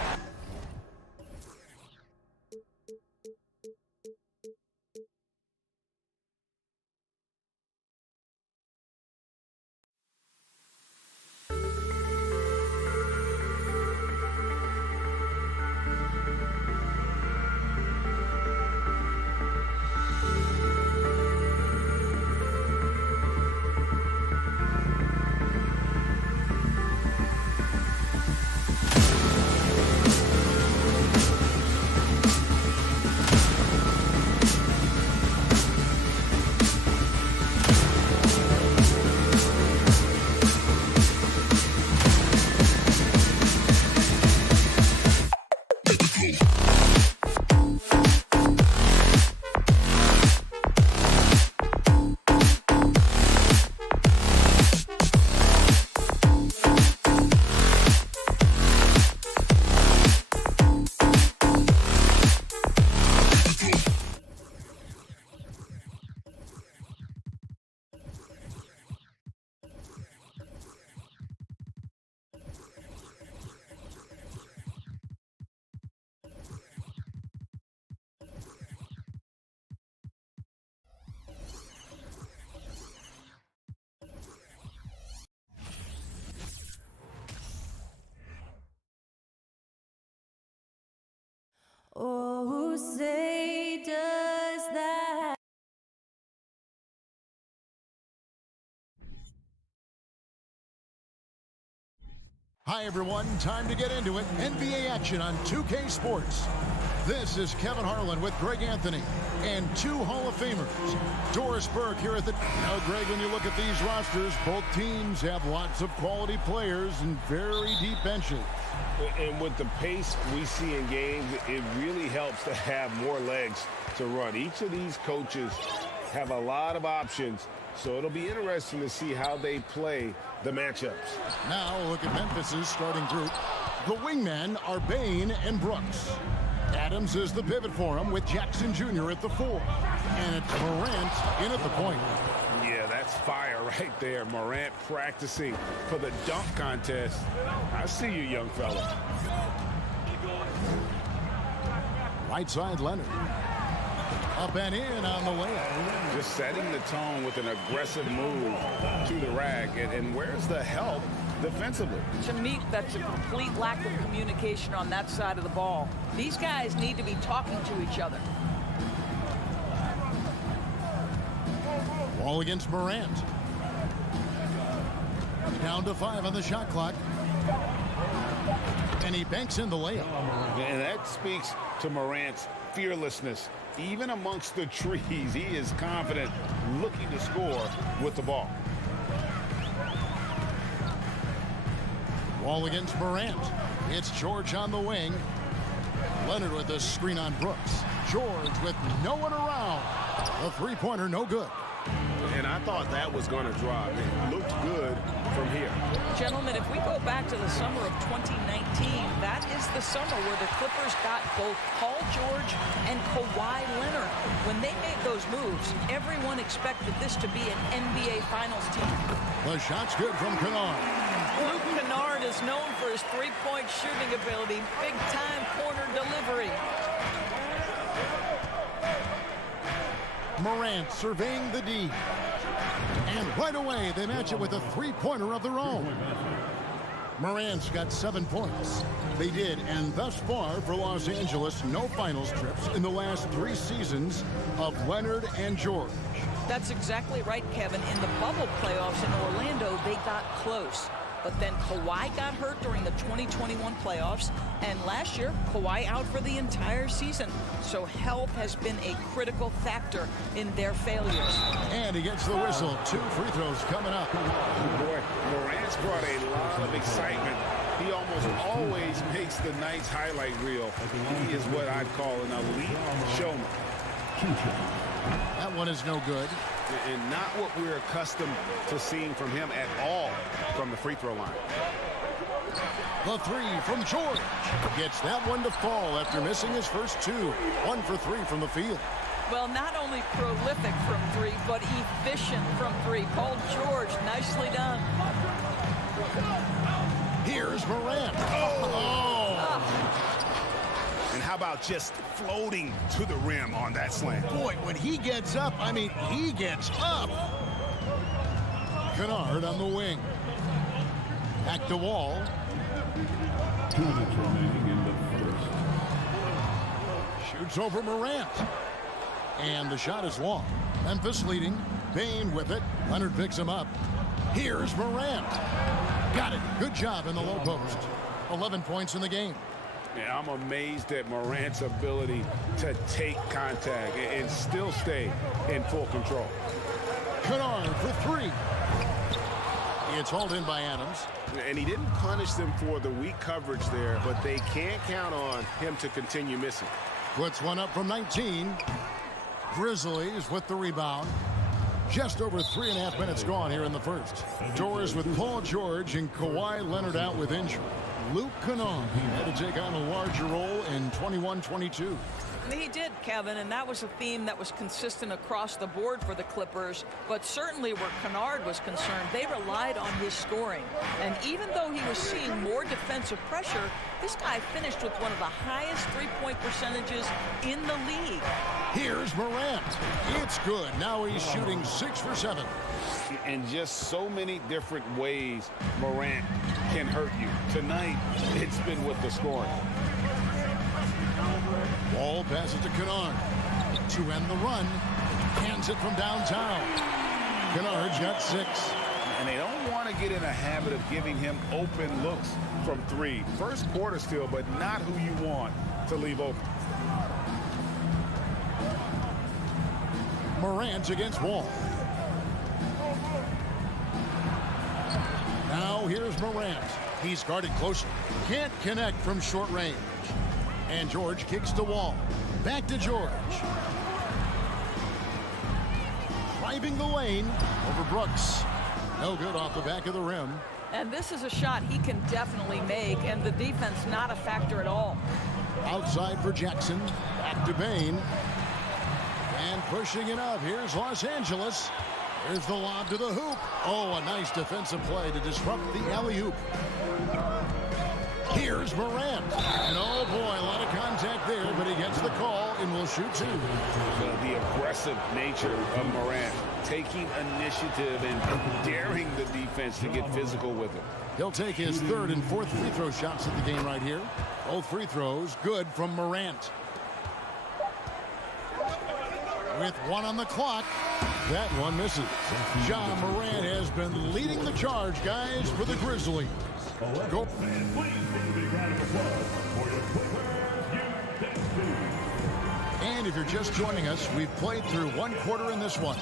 Who say does that? Hi, everyone. Time to get into it. NBA action on 2K Sports. This is Kevin Harlan with Greg Anthony and two Hall of Famers. Doris Burke here at the... Now, Greg, when you look at these rosters, both teams have lots of quality players and very deep benches. And with the pace we see in games, it really helps to have more legs to run. Each of these coaches have a lot of options, so it'll be interesting to see how they play the matchups. Now look at Memphis's starting group. The wingmen are Bain and Brooks. Adams is the pivot for him with Jackson Jr. at the 4. And it's Morant in at the point. Yeah, that's fire right there. Morant practicing for the dunk contest. I see you, young fella. Right side, Leonard. Up and in on the layup. Just setting the tone with an aggressive move to the rack. And where's the help defensively? To me, that's a complete lack of communication on that side of the ball. These guys need to be talking to each other. Ball against Morant. Down to 5 on the shot clock. And he banks in the layup. And that speaks to Morant's fearlessness. Even amongst the trees, he is confident, looking to score with the ball. Ball against Morant. It's George on the wing. Leonard with a screen on Brooks. George with no one around. A three-pointer, no good. And I thought that was going to drop. It looked good from here. Gentlemen, if we go back to the summer of 2019, that is the summer where the Clippers got both Paul George and Kawhi Leonard. When they made those moves, everyone expected this to be an NBA Finals team. The shot's good from Kennard. Luke Kennard is known for his three-point shooting ability, big-time corner delivery. Morant surveying the D. And right away, they match it with a three-pointer of their own. Morant's got 7 points. They did, and thus far for Los Angeles, no finals trips in the last 3 seasons of Leonard and George. That's exactly right, Kevin. In the bubble playoffs in Orlando, they got close. But then Kawhi got hurt during the 2021 playoffs, and last year, Kawhi out for the entire season. So health has been a critical factor in their failures. And he gets the whistle. 2 free throws coming up. Boy, Morant's brought a lot of excitement. He almost always makes the night's highlight reel. He is what I'd call an elite showman. That one is no good. And not what we're accustomed to seeing from him at all from the free throw line. The 3 from George. Gets that one to fall after missing his first 2. 1 for 3 from the field. Well, not only prolific from 3, but efficient from 3. Paul George, nicely done. Here's Morant. And how about just floating to the rim on that slam? Boy, when he gets up, I mean, he gets up. Kennard on the wing. Back to Wall. 2 minutes remaining in the first. Shoots over Morant. And the shot is long. Memphis leading. Bain with it. Leonard picks him up. Here's Morant. Got it. Good job in the low post. 11 points in the game. Yeah, I'm amazed at Morant's ability to take contact and still stay in full control. Kennard for 3. It's hauled in by Adams. And he didn't punish them for the weak coverage there, but they can't count on him to continue missing. Puts one up from 19. Grizzlies with the rebound. Just over 3.5 minutes gone here in the first. Doors with Paul George and Kawhi Leonard out with injury. Luke Kennard had to take on a larger role in 21-22. He did, Kevin, and that was a theme that was consistent across the board for the Clippers. But certainly where Kennard was concerned, they relied on his scoring. And even though he was seeing more defensive pressure, this guy finished with one of the highest three-point percentages in the league. Here's Morant. It's good. Now he's shooting 6 for 7. And just so many different ways Morant can hurt you. Tonight, it's been with the scoring. Wall passes to Kennard to end the run. Hands it from downtown. Kennard's got 6. And they don't want to get in a habit of giving him open looks from 3. First quarter still, but not who you want to leave open. Morant against Wall. Now here's Morant. He's guarded closely. Can't connect from short range. And George kicks to Wall. Back to George. Driving the lane over Brooks. No good off the back of the rim. And this is a shot he can definitely make, and the defense not a factor at all. Outside for Jackson. Back to Bain. And pushing it up. Here's Los Angeles. Here's the lob to the hoop. Oh, a nice defensive play to disrupt the alley-oop. Here's Morant. And oh boy, a lot of contact there, but he gets the call and will shoot 2. The aggressive nature of Morant, taking initiative and daring the defense to get physical with it. He'll take his 3rd and 4th free throw shots at the game right here. Both free throws good from Morant. With 1 on the clock, that one misses. Ja Morant has been leading the charge, guys, for the Grizzlies. Go. And if you're just joining us, we've played through 1 quarter in this one.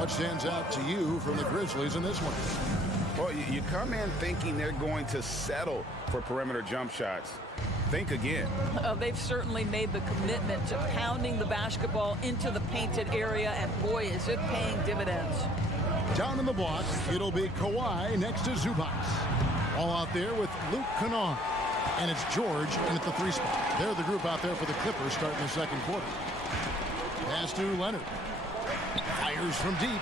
What stands out to you from the Grizzlies in this one? Well, you come in thinking they're going to settle for perimeter jump shots. Think again. They've certainly made the commitment to pounding the basketball into the painted area, and boy, is it paying dividends. Down in the block, it'll be Kawhi next to Zubac. All out there with Luke Kennard. And it's George in at the 3 spot. They're the group out there for the Clippers starting the 2nd quarter. Pass to Leonard. Fires from deep.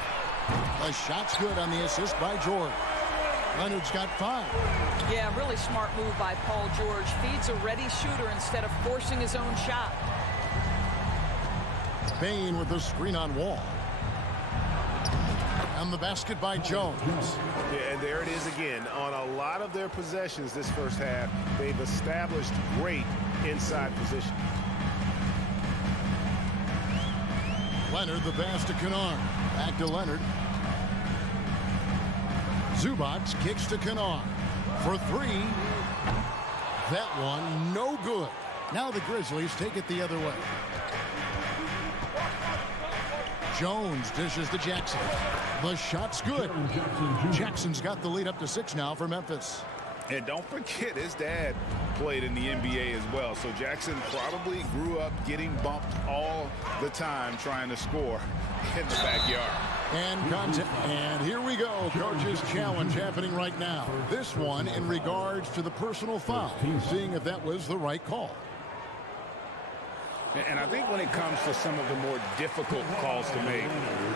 The shot's good on the assist by George. Leonard's got 5. Yeah, really smart move by Paul George. Feeds a ready shooter instead of forcing his own shot. Bain with the screen on Wall. And the basket by Jones. Yeah, and there it is again. On a lot of their possessions this first half, they've established great inside position. Leonard, the pass to Kennard. Back to Leonard. Zubac kicks to Kennard for 3. That one no good. Now the Grizzlies take it the other way. Jones dishes to Jackson. The shot's good. Jackson's got the lead up to 6 now for Memphis. And don't forget, his dad played in the NBA as well. So Jackson probably grew up getting bumped all the time trying to score in the backyard. And here we go. Coach's challenge happening right now. This one in regards to the personal foul. Seeing if that was the right call. And I think when it comes to some of the more difficult calls to make,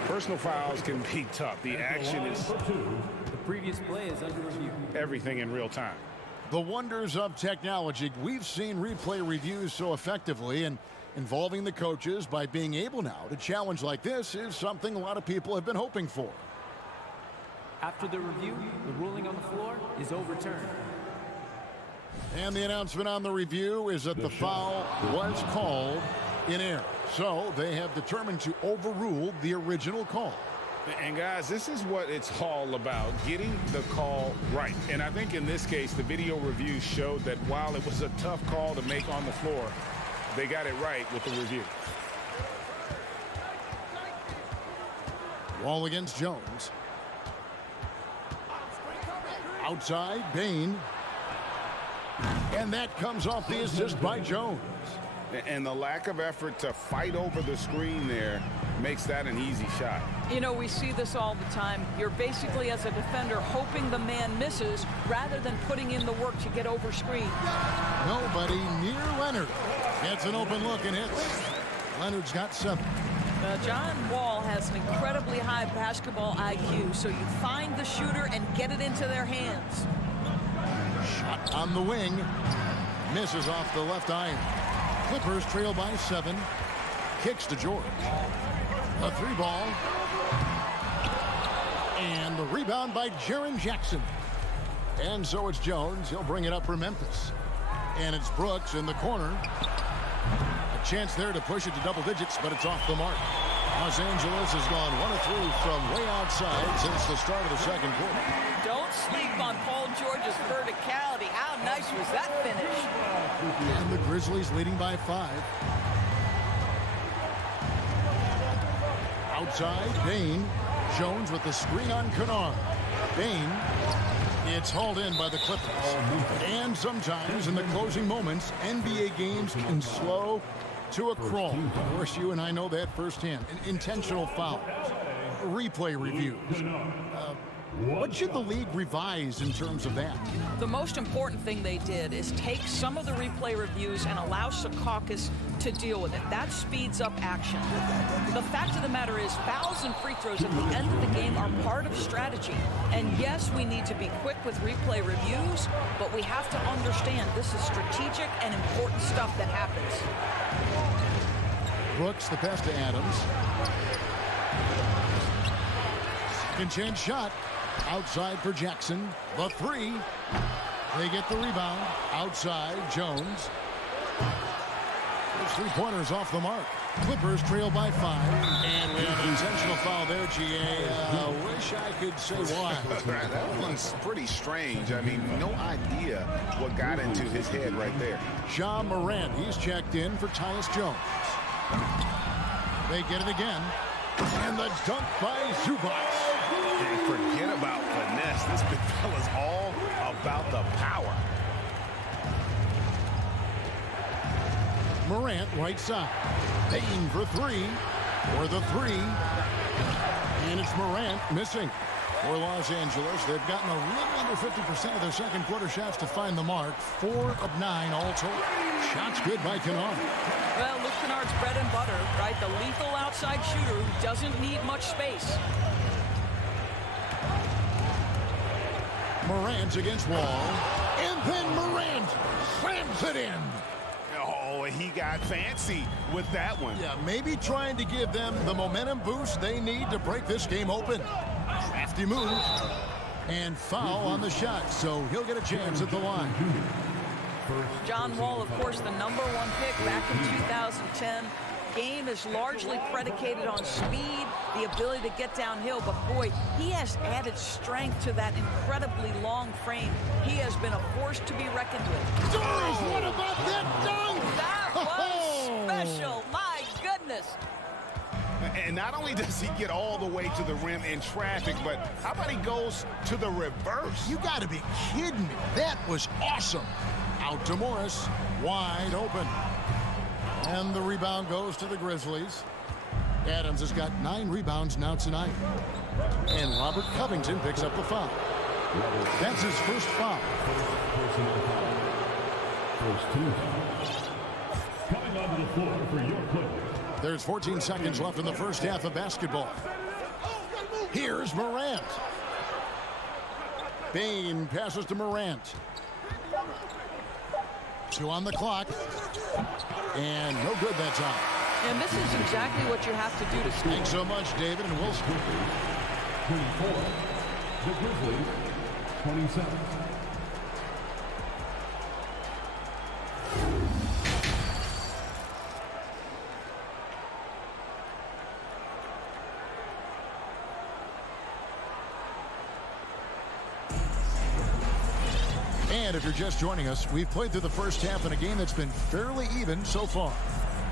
personal fouls can be tough. The action is The previous play is under review. everything in real time. The wonders of technology. We've seen replay reviews so effectively, and involving the coaches by being able now to challenge like this is something a lot of people have been hoping for. After the review, the ruling on the floor is overturned. And the announcement on the review is that the foul was called in error. So they have determined to overrule the original call. And guys, this is what it's all about, getting the call right. And I think in this case, the video review showed that while it was a tough call to make on the floor, they got it right with the review. Wall against Jones. Outside, Bain. And that comes off the assist by Jones. And the lack of effort to fight over the screen there makes that an easy shot. You know, we see this all the time. You're basically, as a defender, hoping the man misses rather than putting in the work to get over screen. Nobody near Leonard. Gets an open look and hits. Leonard's got 7. John Wall has an incredibly high basketball IQ, so you find the shooter and get it into their hands. Shot on the wing. Misses off the left iron. Clippers trail by 7. Kicks to George. A 3 ball. And the rebound by Jaren Jackson. And so it's Jones. He'll bring it up for Memphis. And it's Brooks in the corner. Chance there to push it to double digits, but it's off the mark. Los Angeles has gone 1 of 3 from way outside since the start of the second quarter. Don't sleep on Paul George's verticality. How nice was that finish? And the Grizzlies leading by 5. Outside, Bain. Jones with the screen on Kennard. Bain. It's hauled in by the Clippers. And sometimes in the closing moments, NBA games can slow to a crawl. Of course, you and I know that firsthand. Intentional fouls, replay reviews. What should the league revise in terms of that? The most important thing they did is take some of the replay reviews and allow Secaucus to deal with it. That speeds up action. The fact of the matter is fouls and free throws at the end of the game are part of strategy. And yes, we need to be quick with replay reviews, but we have to understand this is strategic and important stuff that happens. Brooks, the pass to Adams. Second chance shot. Outside for Jackson. The 3. They get the rebound. Outside, Jones. Those 3-pointers off the mark. Clippers trail by 5. And we have an intentional foul there, G.A. Wish I could say why. That one's pretty strange. I mean, no idea what got into his head right there. Ja Morant, he's checked in for Tyus Jones. They get it again. And the dunk by Zubac. And forget about finesse. This big fella's all about the power. Morant, right side. Payton for 3. For the 3. And it's Morant missing. For Los Angeles, they've gotten a little under 50% of their second quarter shots to find the mark. 4 of 9 all told. Shots good by Kennard. Well, Luke Kennard's bread and butter, right? The lethal outside shooter who doesn't need much space. Morant against Wall. And then Morant slams it in. Oh, he got fancy with that one. Yeah, maybe trying to give them the momentum boost they need to break this game open. Crafty move. And foul on the shot, so he'll get a chance at the line. John Wall, of course, the #1 pick back in 2010. Game is largely predicated on speed, the ability to get downhill, but boy, he has added strength to that incredibly long frame. He has been a force to be reckoned with. Doris, what about that dunk? That was special, my goodness. And not only does he get all the way to the rim in traffic, but how about he goes to the reverse? You got to be kidding me. That was awesome. Out to Morris, wide open. And the rebound goes to the Grizzlies. Adams has got 9 rebounds now tonight. And Robert Covington picks up the foul. That's his first foul. First 2 coming onto the floor for your Clippers. There's 14 seconds left in the first half of basketball. Here's Morant. Bain passes to Morant. 2 on the clock. And no good that time. And this is exactly what you have to do to score. Thanks so much, David and Wilson. 24. The Grizzlies, 27. And if you're just joining us, we've played through the first half in a game that's been fairly even so far.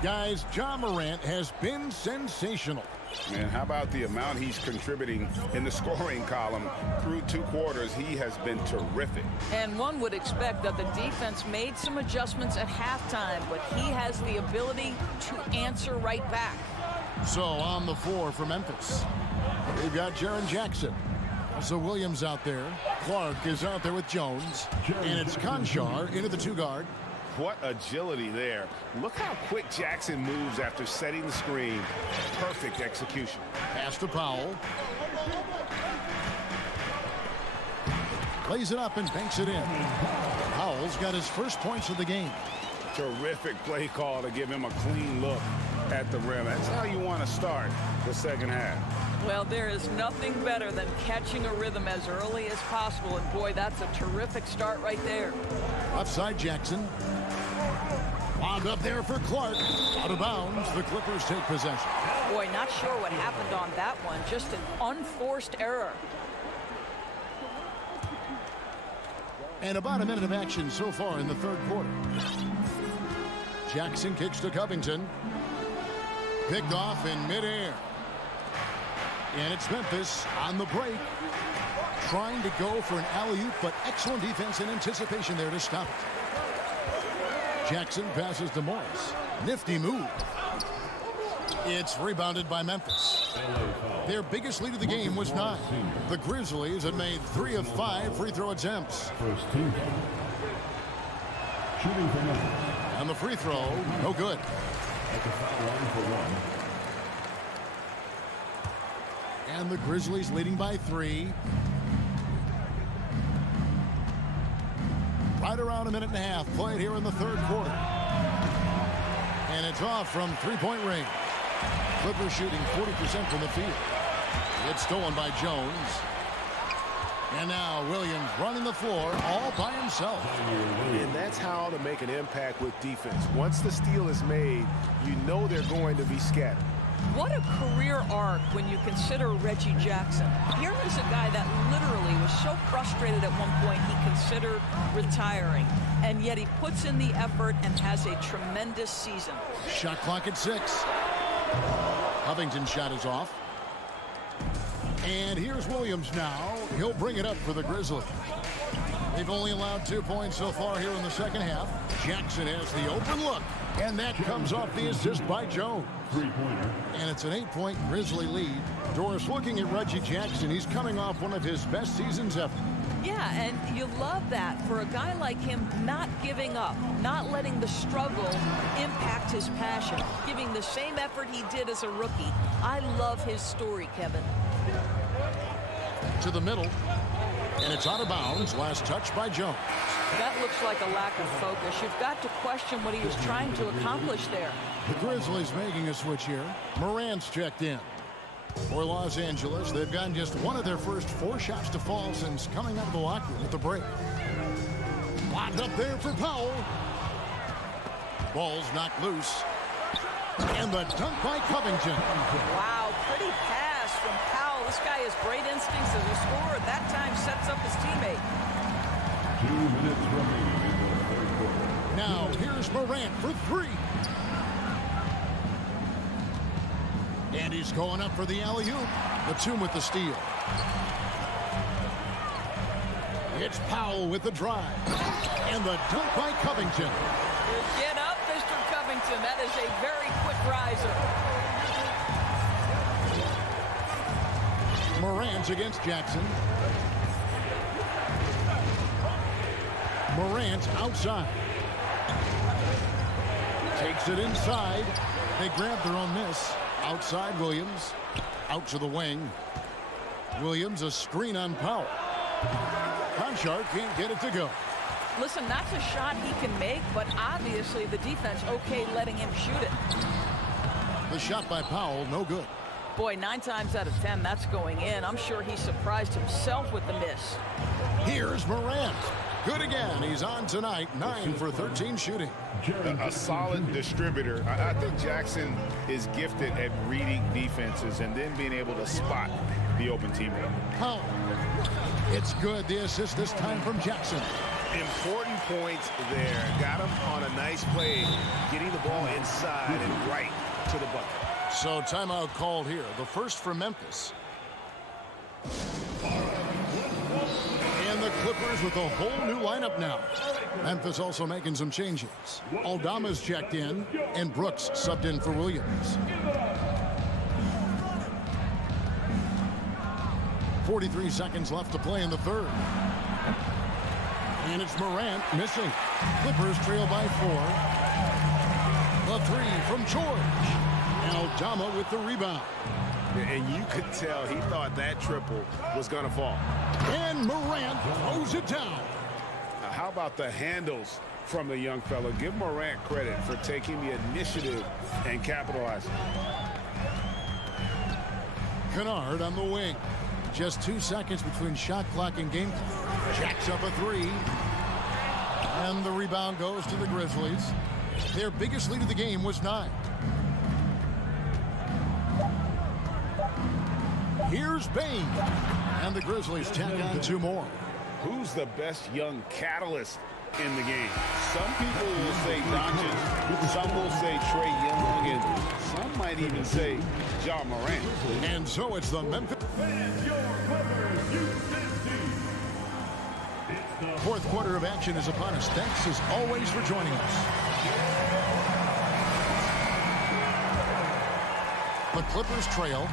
Guys, Ja Morant has been sensational. Man, how about the amount he's contributing in the scoring column through 2 quarters? He has been terrific. And one would expect that the defense made some adjustments at halftime, but he has the ability to answer right back. So on the floor for Memphis, we've got Jaren Jackson. Also Williams out there. Clark is out there with Jones. And it's Conchar into the 2 guard. What agility there. Look how quick Jackson moves after setting the screen. Perfect execution. Pass to Powell. Plays it up and banks it in. Powell's got his first points of the game. Terrific play call to give him a clean look at the rim. That's how you want to start the second half. Well, there is nothing better than catching a rhythm as early as possible. And boy, that's a terrific start right there. Offside Jackson. Lob up there for Clark. Out of bounds. The Clippers take possession. Boy, not sure what happened on that one. Just an unforced error. And about a minute of action so far in the third quarter. Jackson kicks to Covington. Picked off in midair. And it's Memphis on the break. Trying to go for an alley-oop, but excellent defense and anticipation there to stop it. Jackson passes to Morris. Nifty move. It's rebounded by Memphis. Their biggest lead of the game was 9. The Grizzlies had made 3 of 5 free throw attempts. First team. Shooting for Memphis. And the free throw, no good. At the foul line for 1. And the Grizzlies leading by 3. Right around a minute and a half played here in the third quarter. And it's off from three-point range. Clippers shooting 40% from the field. It's stolen by Jones. And now Williams running the floor all by himself. And that's how to make an impact with defense. Once the steal is made, you know they're going to be scattered. What a career arc when you consider Reggie Jackson. Here is a guy that literally was so frustrated at one point he considered retiring. And yet he puts in the effort and has a tremendous season. Shot clock at 6. Covington's shot is off. And here's Williams now. He'll bring it up for the Grizzlies. They've only allowed 2 points so far here in the second half. Jackson has the open look. And that comes off the assist by Jones. Three-pointer. And it's an 8-point Grizzly lead. Doris, looking at Reggie Jackson, he's coming off one of his best seasons ever. Yeah, and you love that for a guy like him, not giving up, not letting the struggle impact his passion, giving the same effort he did as a rookie. I love his story, Kevin. To the middle, and it's out of bounds. Last touch by Jones. That looks like a lack of focus. You've got to question what he was trying to accomplish there. The Grizzlies making a switch here. Morant's checked in. For Los Angeles, they've gotten just one of their first 4 shots to fall since coming out of the locker room at the break. Locked up there for Powell. Ball's knocked loose. And the dunk by Covington. Wow, pretty pass from Powell. This guy has great instincts as a scorer. That time sets up his teammate. 2 minutes remaining in the third quarter. Now here's Morant for 3. And he's going up for the alley-oop. Batum with the steal. It's Powell with the drive. And the dunk by Covington. Get up, Mr. Covington. That is a very quick riser. Morant against Jackson. Morant outside. Takes it inside. They grab their own miss. Outside Williams. Out to the wing. Williams a screen on Powell. Conchard can't get it to go. Listen, that's a shot he can make, but obviously the defense okay letting him shoot it. The shot by Powell, no good. Boy, 9 times out of 10, that's going in. I'm sure he surprised himself with the miss. Here's Morant. Good again. He's on tonight. 9 for 13 shooting. A solid distributor. I think Jackson is gifted at reading defenses and then being able to spot the open teammate. Powell. It's good. The assist this time from Jackson. Important points there. Got him on a nice play, getting the ball inside and right to the bucket. So timeout called here. The first for Memphis. And the Clippers with a whole new lineup now. Memphis also making some changes. Aldama's checked in, and Brooks subbed in for Williams. 43 seconds left to play in the third. And it's Morant missing. Clippers trail by 4. The 3 from George. And Aldama with the rebound. And you could tell he thought that triple was going to fall. And Morant throws it down. How about the handles from the young fella? Give Morant credit for taking the initiative and capitalizing. Kennard on the wing. Just 2 seconds between shot clock and game clock. Jacks up a 3. And the rebound goes to the Grizzlies. Their biggest lead of the game was 9. Here's Bain. And the Grizzlies tack on 2 more. Who's the best young catalyst in the game? Some people will say Doncic, some will say Trae Young, and some might even say Ja Morant. And so it's the Memphis. Fourth quarter of action is upon us. Thanks as always for joining us. The Clippers trail.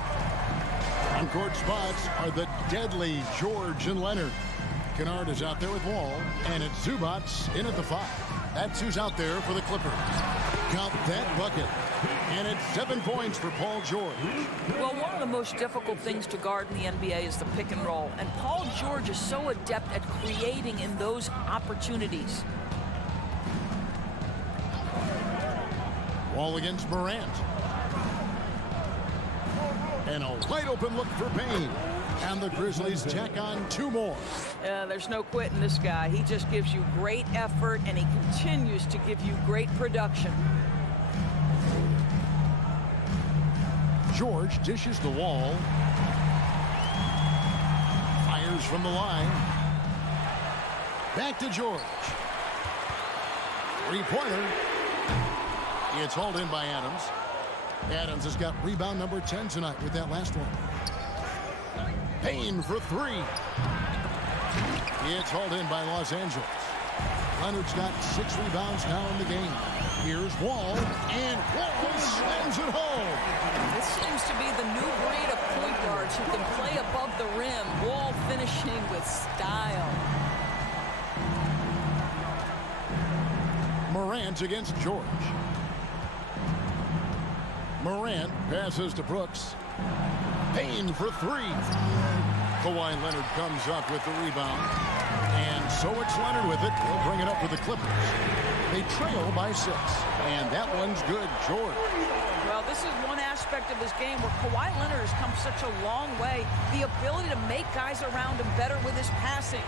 On court spots are the deadly George and Leonard. Kennard is out there with Wall, and it's Zubats in at the 5. That's who's out there for the Clippers. Count that bucket. And it's 7 points for Paul George. Well, one of the most difficult things to guard in the NBA is the pick and roll. And Paul George is so adept at creating in those opportunities. Wall against Morant. And a wide open look for Payne. And the Grizzlies tack on 2 more. There's no quitting this guy. He just gives you great effort, and he continues to give you great production. George dishes the Wall. Fires from the line. Back to George. 3-pointer. It's hauled in by Adams. Adams has got rebound number 10 tonight with that last one. Payne for 3. It's hauled in by Los Angeles. Leonard's got 6 rebounds now in the game. Here's Wall, and Wall slams it home. This seems to be the new breed of point guards who can play above the rim. Wall finishing with style. Morant against George. Morant passes to Brooks. Payne for 3. Kawhi Leonard comes up with the rebound. And so it's Leonard with it. He'll bring it up for the Clippers. They trail by 6. And that one's good. George. Well, this is one aspect of his game where Kawhi Leonard has come such a long way. The ability to make guys around him better with his passing.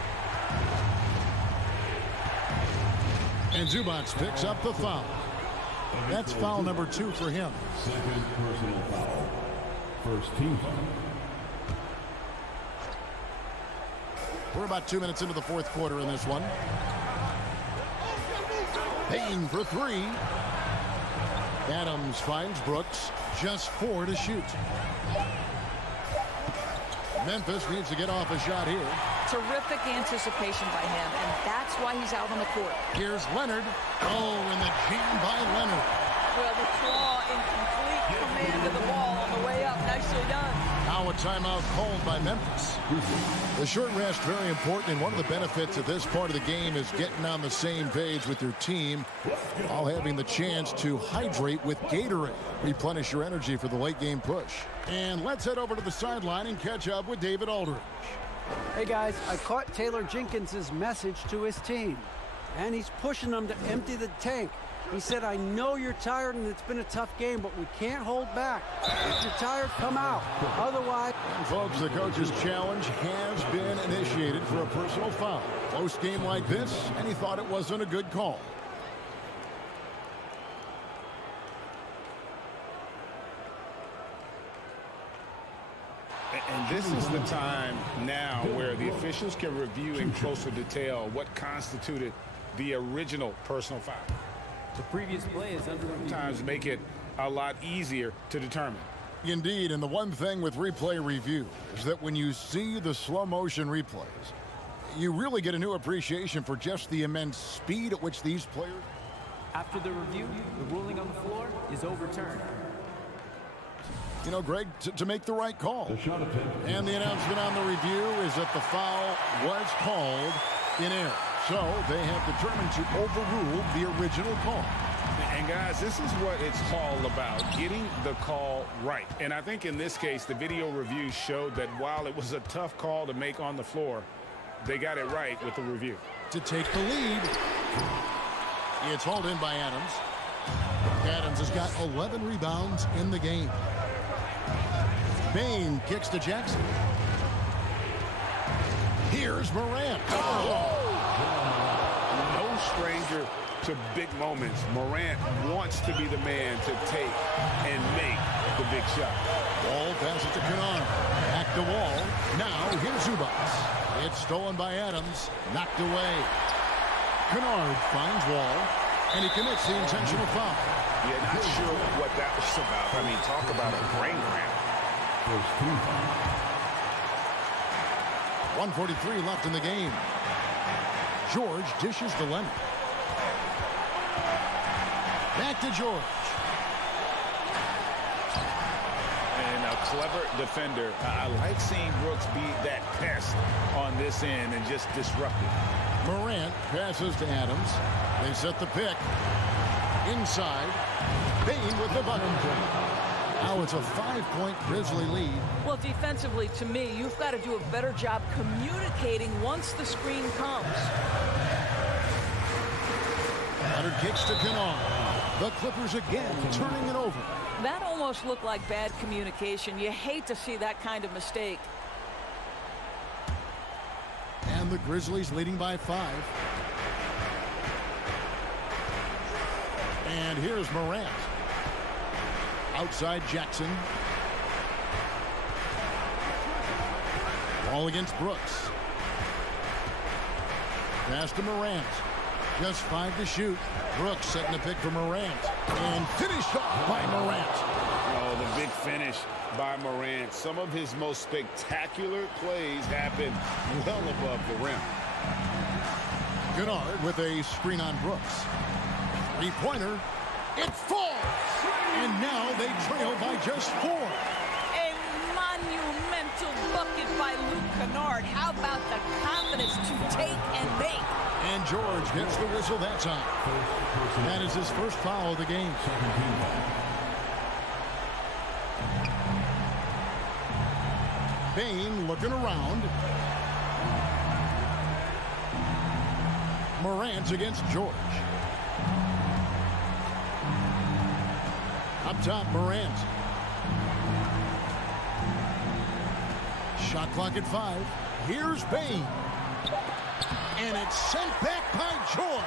And Zubats picks up the foul. That's foul number 2 for him. Second personal foul. First team foul. We're about 2 minutes into the fourth quarter in this one. Payne for 3. Adams finds Brooks. Just 4 to shoot. Memphis needs to get off a shot here. Terrific anticipation by him, and that's why he's out on the court. Here's Leonard. Oh, and the jam by Leonard. Well, the claw in complete command of the ball on the way up. Nicely done. Now a timeout called by Memphis. The short rest, very important, and one of the benefits of this part of the game is getting on the same page with your team, while having the chance to hydrate with Gatorade. Replenish your energy for the late game push. And let's head over to the sideline and catch up with David Aldridge. Hey guys, I caught Taylor Jenkins' message to his team, and he's pushing them to empty the tank. He said, I know you're tired and it's been a tough game, but we can't hold back. If you're tired, come out. Otherwise... And folks, the coach's challenge has been initiated for a personal foul. Close game like this, and he thought it wasn't a good call. And this is the time now where the officials can review in closer detail what constituted the original personal foul. The previous play is under review. Sometimes make it a lot easier to determine. Indeed, and the one thing with replay review is that when you see the slow motion replays, you really get a new appreciation for just the immense speed at which these players... After the review, the ruling on the floor is overturned. You know, Greg, to make the right call. And the announcement on the review is that the foul was called in error. So they have determined to overrule the original call. And guys, this is what it's all about, getting the call right. And I think in this case, the video review showed that while it was a tough call to make on the floor, they got it right with the review. To take the lead, it's hauled in by Adams. Adams has got 11 rebounds in the game. Bain kicks to Jackson. Here's Morant. No stranger to big moments. Morant wants to be the man to take and make the big shot. Wall passes to Kennard. Back to Wall. Now here's Zubats. It's stolen by Adams. Knocked away. Kennard finds Wall, and he commits the intentional foul. Yeah, not sure what that was about. I mean, talk about a brain cramp. 1:43 left in the game. George dishes to Leonard. Back to George. And a clever defender. I like seeing Brooks be that pest on this end and just disrupt it. Morant passes to Adams. They set the pick. Inside. Bane with the button. Now it's a 5-point Grizzly lead. Well, defensively, to me, you've got to do a better job communicating once the screen comes. Leonard kicks to Kennard. The Clippers again turning it over. That almost looked like bad communication. You hate to see that kind of mistake. And the Grizzlies leading by 5. And here's Morant. Outside Jackson. Ball against Brooks. Pass to Morant. Just 5 to shoot. Brooks setting the pick for Morant. And finished off by Morant. Oh, the big finish by Morant. Some of his most spectacular plays happen well above the rim. Kennard with a screen on Brooks. Three-pointer. It falls. And now they trail by just 4. A monumental bucket by Luke Kennard. How about the confidence to take and make? And George gets the whistle that time. That is his first foul of the game. Bane looking around. Morant against George. Up top, Morant. Shot clock at 5. Here's Bane. And it's sent back by George.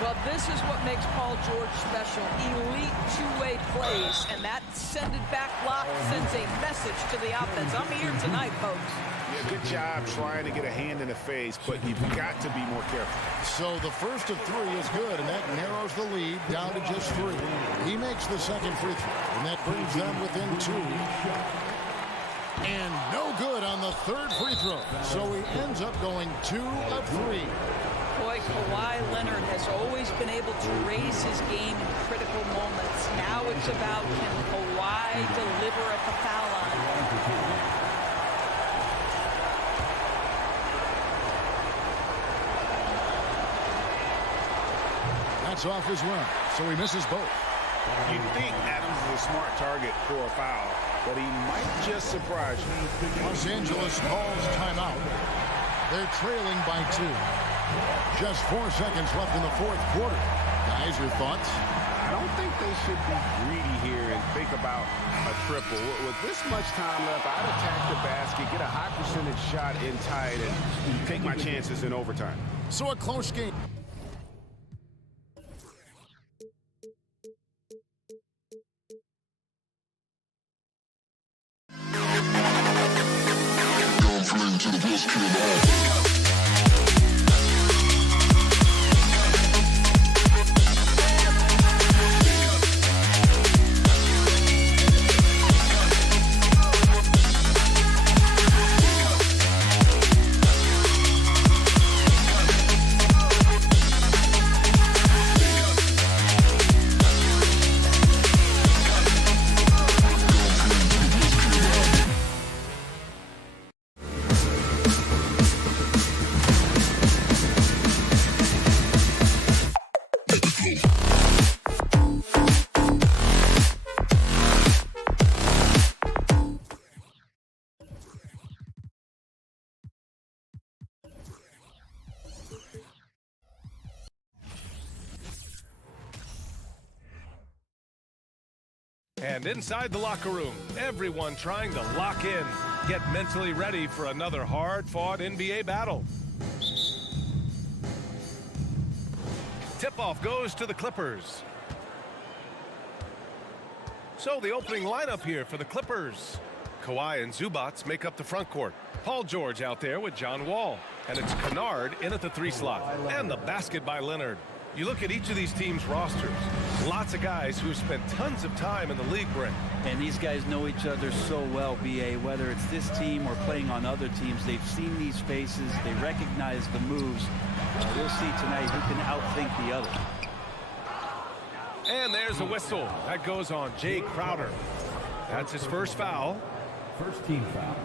Well, this is what makes Paul George special. Elite two-way plays, and that send-it-back block sends a message to the offense. I'm here tonight, folks. Yeah, good job trying to get a hand in the face, but you've got to be more careful. So the first of 3 is good, and that narrows the lead down to just 3. He makes the second free throw, and that brings them within 2. And no good on the third free throw. So he ends up going 2 of 3. Boy, Kawhi Leonard has always been able to raise his game in critical moments. Now it's about, can Kawhi deliver at the foul line? That's off as well, so he misses both. You'd think Adams is a smart target for a foul, but he might just surprise you. Los Angeles calls timeout. They're trailing by 2. Just 4 seconds left in the fourth quarter. Guys, your thoughts? I don't think they should be greedy here and think about a triple. With this much time left, I'd attack the basket, get a high percentage shot in tight, and take my chances in overtime. So a close game. And inside the locker room, everyone trying to lock in, get mentally ready for another hard-fought NBA battle. Tip-off goes to the Clippers. So the opening lineup here for the Clippers. Kawhi and Zubats make up the front court. Paul George out there with John Wall. And it's Kennard in at the 3 slot. And the basket by Leonard. You look at each of these teams' rosters. Lots of guys who have spent tons of time in the league, Brent. And these guys know each other so well, B.A. Whether it's this team or playing on other teams, they've seen these faces. They recognize the moves. We'll see tonight who can outthink the other. And there's a whistle. That goes on Jay Crowder. That's his first foul. First team foul.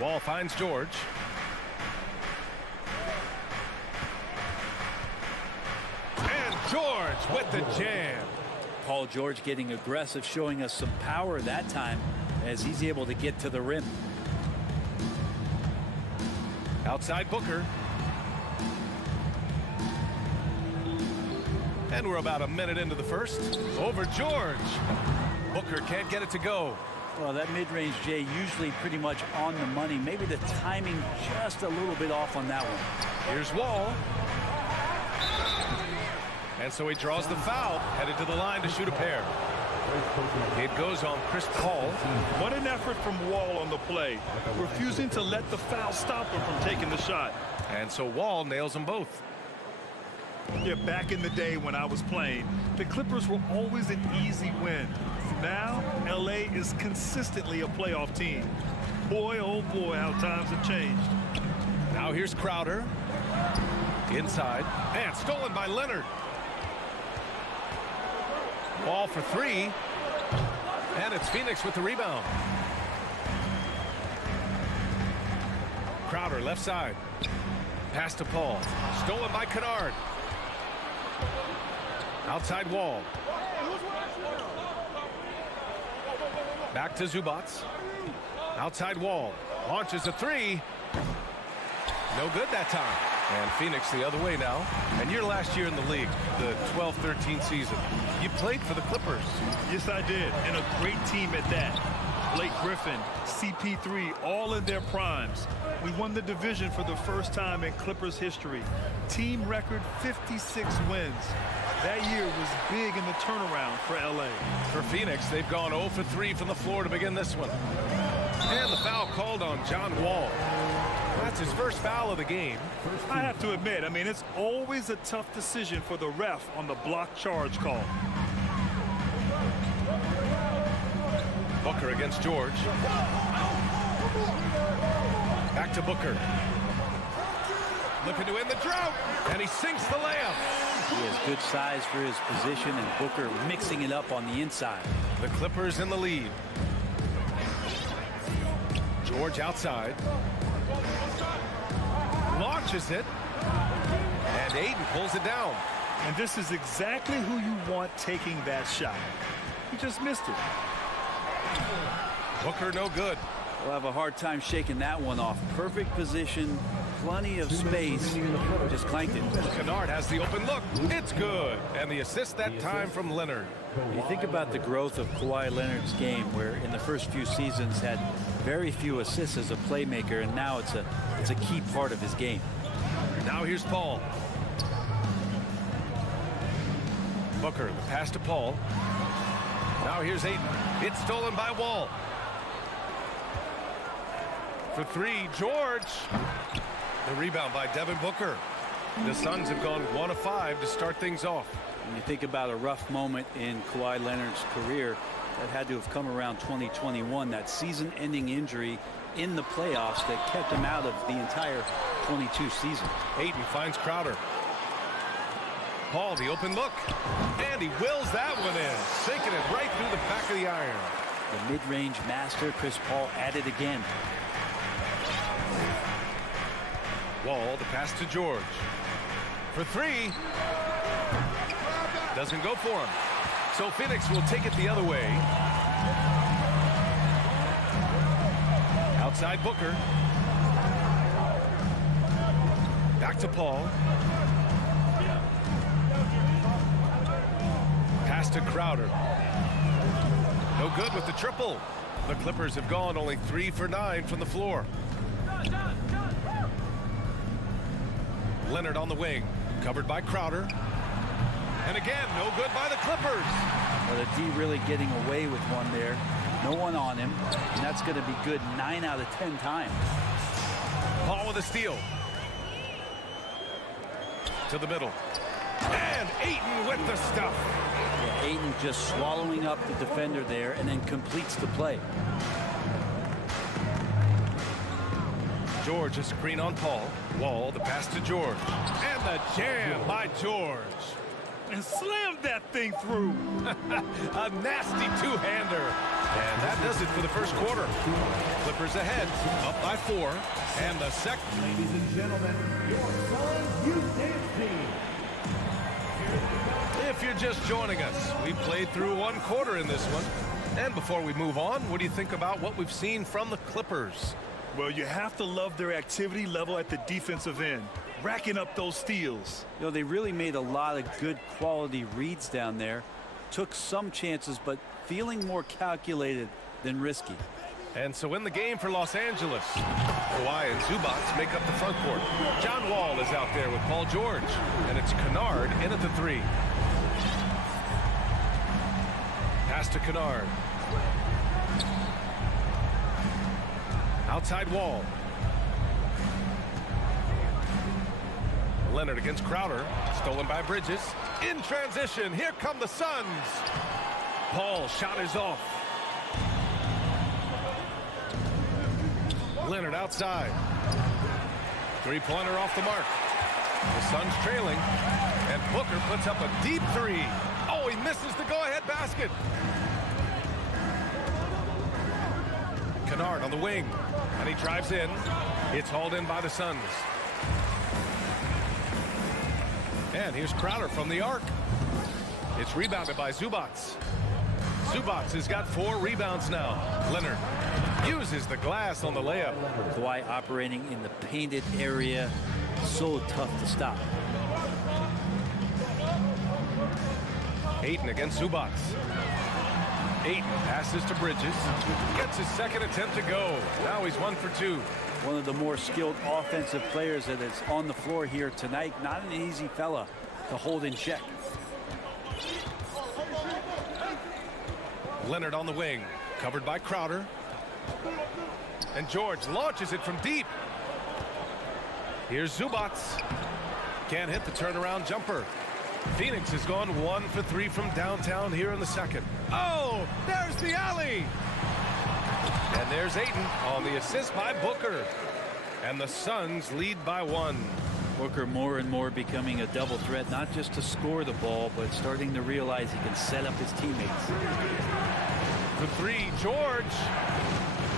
Wall finds George. And George with the jam. Paul George getting aggressive, showing us some power that time as he's able to get to the rim. Outside Booker. And we're about a minute into the first. Over George. Booker can't get it to go. Well, that mid-range, Jay, usually pretty much on the money. Maybe the timing just a little bit off on that one. Here's Wall. And so he draws the foul, headed to the line to shoot a pair. It goes on Chris Paul. What an effort from Wall on the play, refusing to let the foul stop him from taking the shot. And so Wall nails them both. Yeah, back in the day when I was playing, the Clippers were always an easy win. Now, LA is consistently a playoff team. Boy, oh boy, how times have changed. Now here's Crowder. Inside. And stolen by Leonard. Wall for 3. And it's Phoenix with the rebound. Crowder left side. Pass to Paul. Stolen by Kennard. Outside Wall. Back to Zubats. Outside Wall. Launches a 3. No good that time. And Phoenix the other way now. And your last year in the league, the 12-13 season, you played for the Clippers. Yes, I did. And a great team at that. Blake Griffin, CP3, all in their primes. We won the division for the first time in Clippers history. Team record 56 wins. That year was big in the turnaround for LA. For Phoenix, they've gone 0 for 3 from the floor to begin this one. And the foul called on John Wall. That's his first foul of the game. I have to admit, I mean, it's always a tough decision for the ref on the block charge call. Booker against George. Back to Booker. Looking to end the drought. And he sinks the layup. He has good size for his position, and Booker mixing it up on the inside. The Clippers in the lead. George outside. Launches it. And Aiden pulls it down. And this is exactly who you want taking that shot. He just missed it. Booker no good. We'll have a hard time shaking that one off. Perfect position, plenty of space. Just clanked it. Kennard has the open look. It's good. And the assist that time from Leonard. You think about the growth of Kawhi Leonard's game, where in the first few seasons had very few assists as a playmaker, and now it's a key part of his game. Now here's Paul. Booker, the pass to Paul. Now here's Aiden. It's stolen by Wall. For 3, George. The rebound by Devin Booker. The Suns have gone 1 of 5 to start things off. When you think about a rough moment in Kawhi Leonard's career, that had to have come around 2021, that season-ending injury in the playoffs that kept him out of the entire 22 season. Aiden finds Crowder. Paul, the open look. And he wills that one in, sinking it right through the back of the iron. The mid-range master, Chris Paul, at it again. Wall, the pass to George. For 3. Doesn't go for him. So Phoenix will take it the other way. Outside Booker. Back to Paul. Pass to Crowder. No good with the triple. The Clippers have gone only 3 for 9 from the floor. Leonard on the wing, covered by Crowder. And again, no good by the Clippers. Well, the D really getting away with one there. No one on him, and that's going to be good 9 out of 10 times. Paul with a steal. To the middle. And Ayton with the stuff. Yeah, Ayton just swallowing up the defender there and then completes the play. George, a screen on Paul. Wall, the pass to George. And the jam by George. And slammed that thing through. A nasty two-hander. And that does it for the first quarter. Clippers ahead, up by 4. And the second. Ladies and gentlemen, your Suns Youth Dance Team. If you're just joining us, we played through one quarter in this one. And before we move on, what do you think about what we've seen from the Clippers? Well, you have to love their activity level at the defensive end, racking up those steals. You know, they really made a lot of good quality reads down there. Took some chances, but feeling more calculated than risky. And so in the game for Los Angeles, Kawhi and Zubac make up the front court. John Wall is out there with Paul George. And it's Kennard in at the 3. Pass to Kennard. Outside Wall. Leonard against Crowder. Stolen by Bridges. In transition, here come the Suns. Paul shot is off. Leonard outside. Three-pointer off the mark. The Suns trailing. And Booker puts up a deep 3. Oh, he misses the go-ahead basket. Kennard on the wing. And he drives in. It's hauled in by the Suns. And here's Crowder from the arc. It's rebounded by Zubac. Zubac has got 4 rebounds now. Leonard uses the glass on the layup. Kawhi operating in the painted area. So tough to stop. Ayton against Zubac. Ayton passes to Bridges. Gets his second attempt to go. Now he's 1 for 2. One of the more skilled offensive players that is on the floor here tonight. Not an easy fella to hold in check. Leonard on the wing. Covered by Crowder. And George launches it from deep. Here's Zubac. Can't hit the turnaround jumper. Phoenix has gone 1 for 3 from downtown here in the second. Oh, there's the alley. And there's Ayton on the assist by Booker. And the Suns lead by 1. Booker more and more becoming a double threat, not just to score the ball, but starting to realize he can set up his teammates. For 3, George.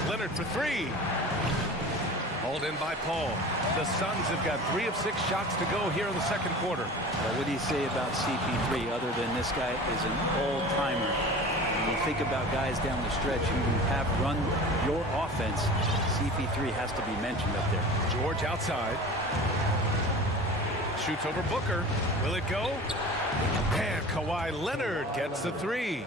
Leonard for 3. Hauled in by Paul. The Suns have got 3 of 6 shots to go here in the second quarter. Well, what do you say about CP3 other than this guy is an all-timer? When you think about guys down the stretch who have run your offense, CP3 has to be mentioned up there. George outside. Shoots over Booker. Will it go? And Kawhi Leonard gets the 3.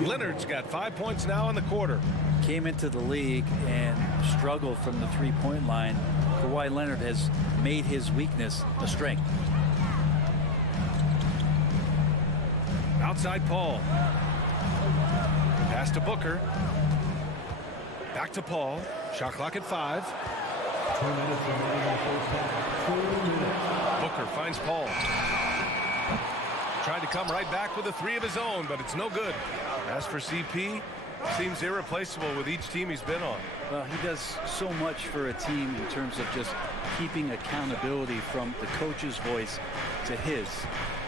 Leonard's got 5 points now in the quarter. Came into the league and struggled from the three-point line. Kawhi Leonard has made his weakness a strength. Outside Paul. Pass to Booker. Back to Paul. Shot clock at 5. 2 minutes remaining in the first half. 2 minutes. Booker finds Paul. Tried to come right back with a 3 of his own, but it's no good. As for CP, seems irreplaceable with each team he's been on. Well, he does so much for a team in terms of just keeping accountability from the coach's voice to his.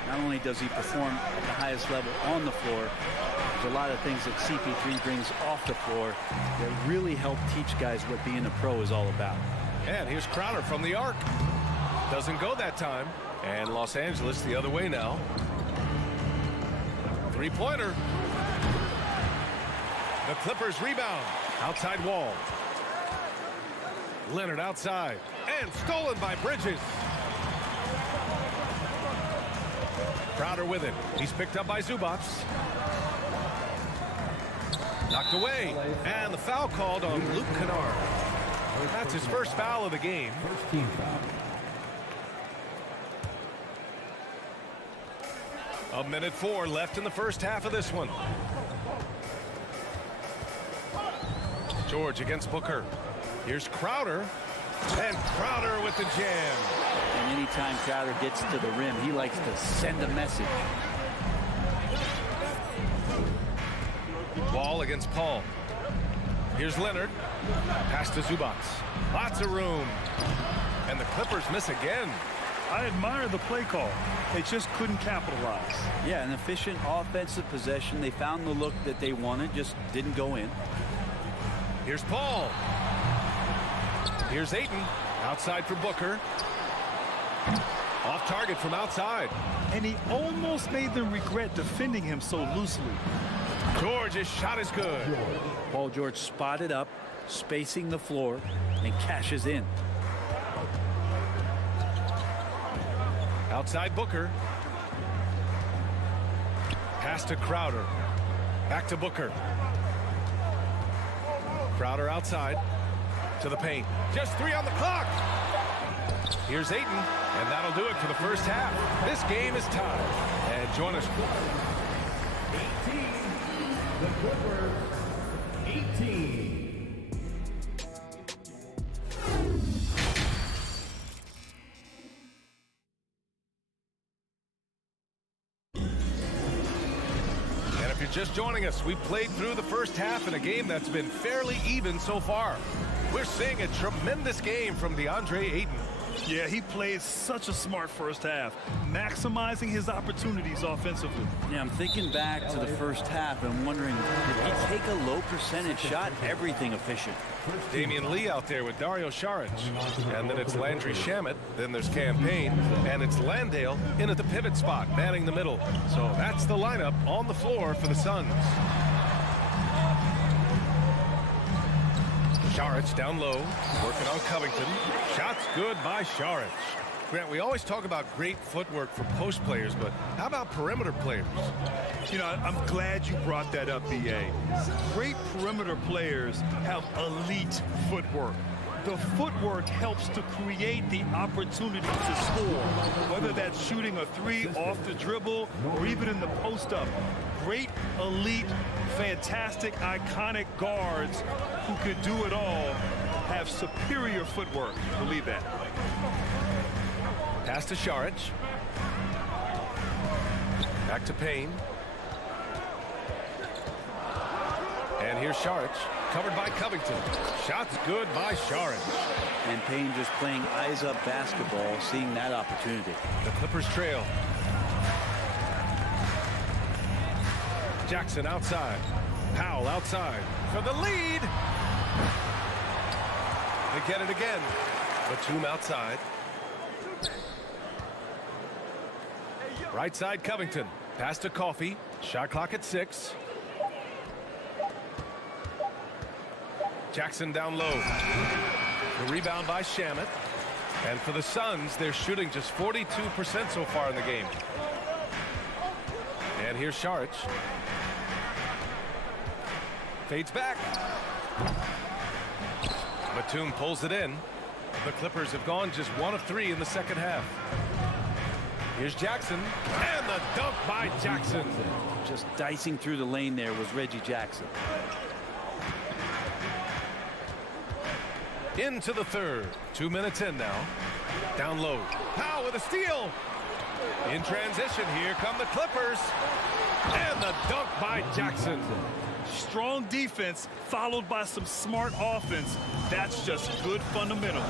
Not only does he perform at the highest level on the floor, there's a lot of things that CP3 brings off the floor that really help teach guys what being a pro is all about. And here's Crowder from the arc. Doesn't go that time. And Los Angeles the other way now. Three-pointer. The Clippers rebound. Outside Wall. Leonard outside. And stolen by Bridges. Crowder with it. He's picked up by Zubac. Knocked away. And the foul called on Luke Kennard. That's his first foul of the game. First team foul. 1:04 left in the first half of this one. George against Booker. Here's Crowder. And Crowder with the jam. And anytime Crowder gets to the rim, he likes to send a message. Wall against Paul. Here's Leonard. Pass to Zubac. Lots of room. And the Clippers miss again. I admire the play call. They just couldn't capitalize. Yeah, an efficient offensive possession. They found the look that they wanted, just didn't go in. Here's Paul. Here's Ayton. Outside for Booker. Off target from outside. And he almost made them regret defending him so loosely. George's shot is good. Paul George spotted up, spacing the floor, and cashes in. Outside Booker. Pass to Crowder. Back to Booker. Crowder outside to the paint. Just 3 on the clock. Here's Ayton, and that'll do it for the first half. This game is tied. And join us. 18. The Clippers, 18. Just joining us, we played through the first half in a game that's been fairly even so far. We're seeing a tremendous game from DeAndre Ayton. Yeah, he played such a smart first half, maximizing his opportunities offensively. Yeah, I'm thinking back to the first half and wondering, did he take a low percentage shot? Everything efficient. Damian Lee out there with Dario Saric. And then it's Landry Shamet. Then there's Campaign. And it's Landale in at the pivot spot, manning the middle. So that's the lineup on the floor for the Suns. Saric down low, working on Covington. Shots good by Saric. Grant, we always talk about great footwork for post players, but how about perimeter players? You know, I'm glad you brought that up, B.A. Great perimeter players have elite footwork. The footwork helps to create the opportunity to score, whether that's shooting a 3 off the dribble or even in the post-up. Great, elite, fantastic, iconic guards who can do it all have superior footwork. Believe that. Pass to Saric. Back to Payne. And here's Saric, covered by Covington. Shots good by Saric. And Payne just playing eyes-up basketball, seeing that opportunity. The Clippers trail. Jackson outside. Powell outside for the lead. They get it again. Batum outside. Right side Covington. Pass to Coffey. Shot clock at 6. Jackson down low. The rebound by Shamet. And for the Suns, they're shooting just 42% so far in the game. And here's Saric. Fades back. Batum pulls it in. The Clippers have gone just 1 of 3 in the second half. Here's Jackson. And the dunk by Jackson. Just dicing through the lane there was Reggie Jackson. Into the third. 2 minutes in now. Down low. Powell with a steal. In transition, here come the Clippers. And the dunk by Jackson. Strong defense followed by some smart offense. That's just good fundamentals.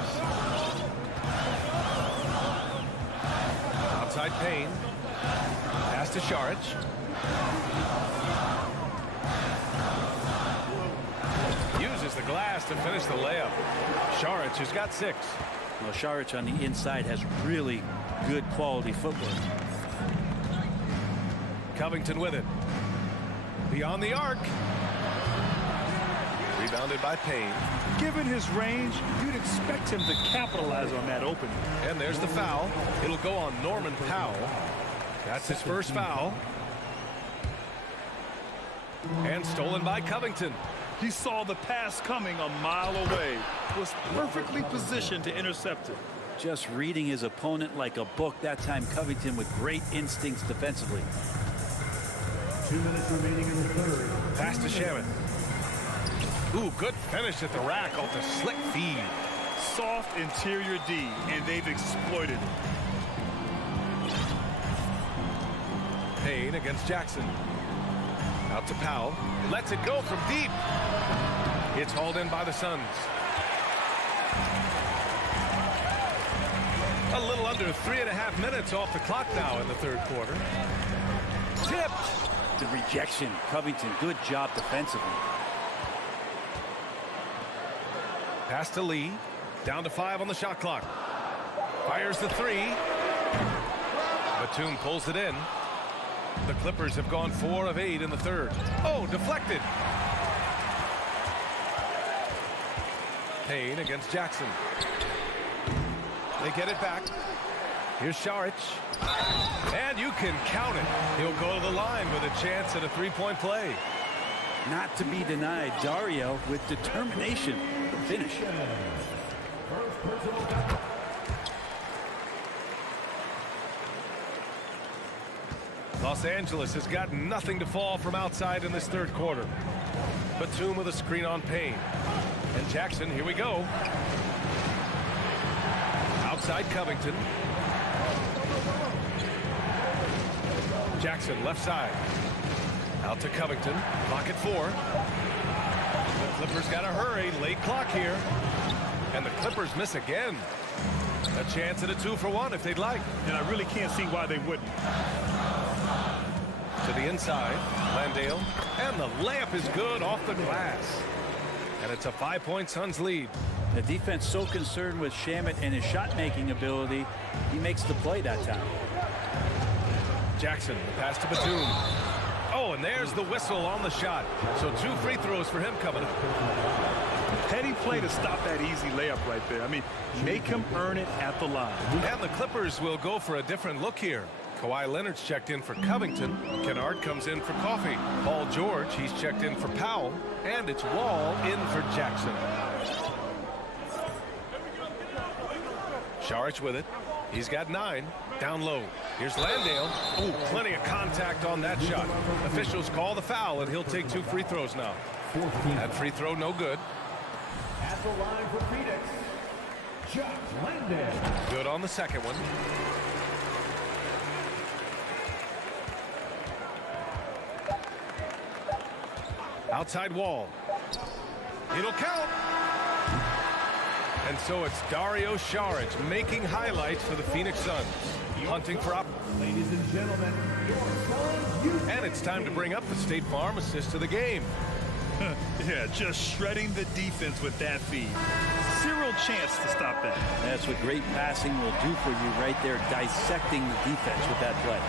Outside Payne. Pass to Saric. Uses the glass to finish the layup. Saric has got 6. Well, Saric on the inside has really good quality footwork. Covington with it. Beyond the arc. Rebounded by Payne. Given his range, you'd expect him to capitalize on that opening. And there's the foul. It'll go on Norman Powell. That's his first foul. And stolen by Covington. He saw the pass coming a mile away. Was perfectly positioned to intercept it. Just reading his opponent like a book. That time Covington with great instincts defensively. 2 minutes remaining in the third. Pass to Shamit. Ooh, good finish at the rack off the slick feed. Soft interior D, and they've exploited it. Payne against Jackson. Out to Powell. Lets it go from deep. It's hauled in by the Suns. A little under 3.5 minutes off the clock now in the third quarter. Tipped. The rejection. Covington, good job defensively. Pass to Lee. Down to 5 on the shot clock. Fires the 3. Batum pulls it in. The Clippers have gone 4 of 8 in the third. Oh, deflected. Payne against Jackson. They get it back. Here's Saric. And you can count it. He'll go to the line with a chance at a three-point play. Not to be denied, Dario with determination to finish. Los Angeles has got nothing to fall from outside in this third quarter. Batum with a screen on Payne. And Jackson, here we go. Outside Covington. Jackson left side. Out to Covington. Clock at 4. The Clippers got to hurry. Late clock here. And the Clippers miss again. A chance at a 2-for-1 if they'd like. And I really can't see why they wouldn't. To the inside. Landale. And the layup is good off the glass. And it's a 5-point Suns lead. The defense so concerned with Shamit and his shot-making ability, he makes the play that time. Jackson, the pass to Batum. Oh, and there's the whistle on the shot. So 2 free throws for him coming up. Petty play to stop that easy layup right there. I mean, make him earn it at the line. And the Clippers will go for a different look here. Kawhi Leonard's checked in for Covington. Kennard comes in for Coffey. Paul George, he's checked in for Powell. And it's Wall in for Jackson. Saric with it. He's got 9. Down low. Here's Landale. Ooh, plenty of contact on that shot. Officials call the foul, and he'll take 2 free throws now. That free throw no good. At the line for Phoenix, Josh Landale. Good on the second one. Outside Wall. It'll count. And so it's Dario Saric making highlights for the Phoenix Suns. Hunting for up. Ladies and gentlemen, your Suns. And it's time to bring up the State Farm assist to the game. Yeah, just shredding the defense with that feed. Zero chance to stop that. That's what great passing will do for you right there, dissecting the defense with that play.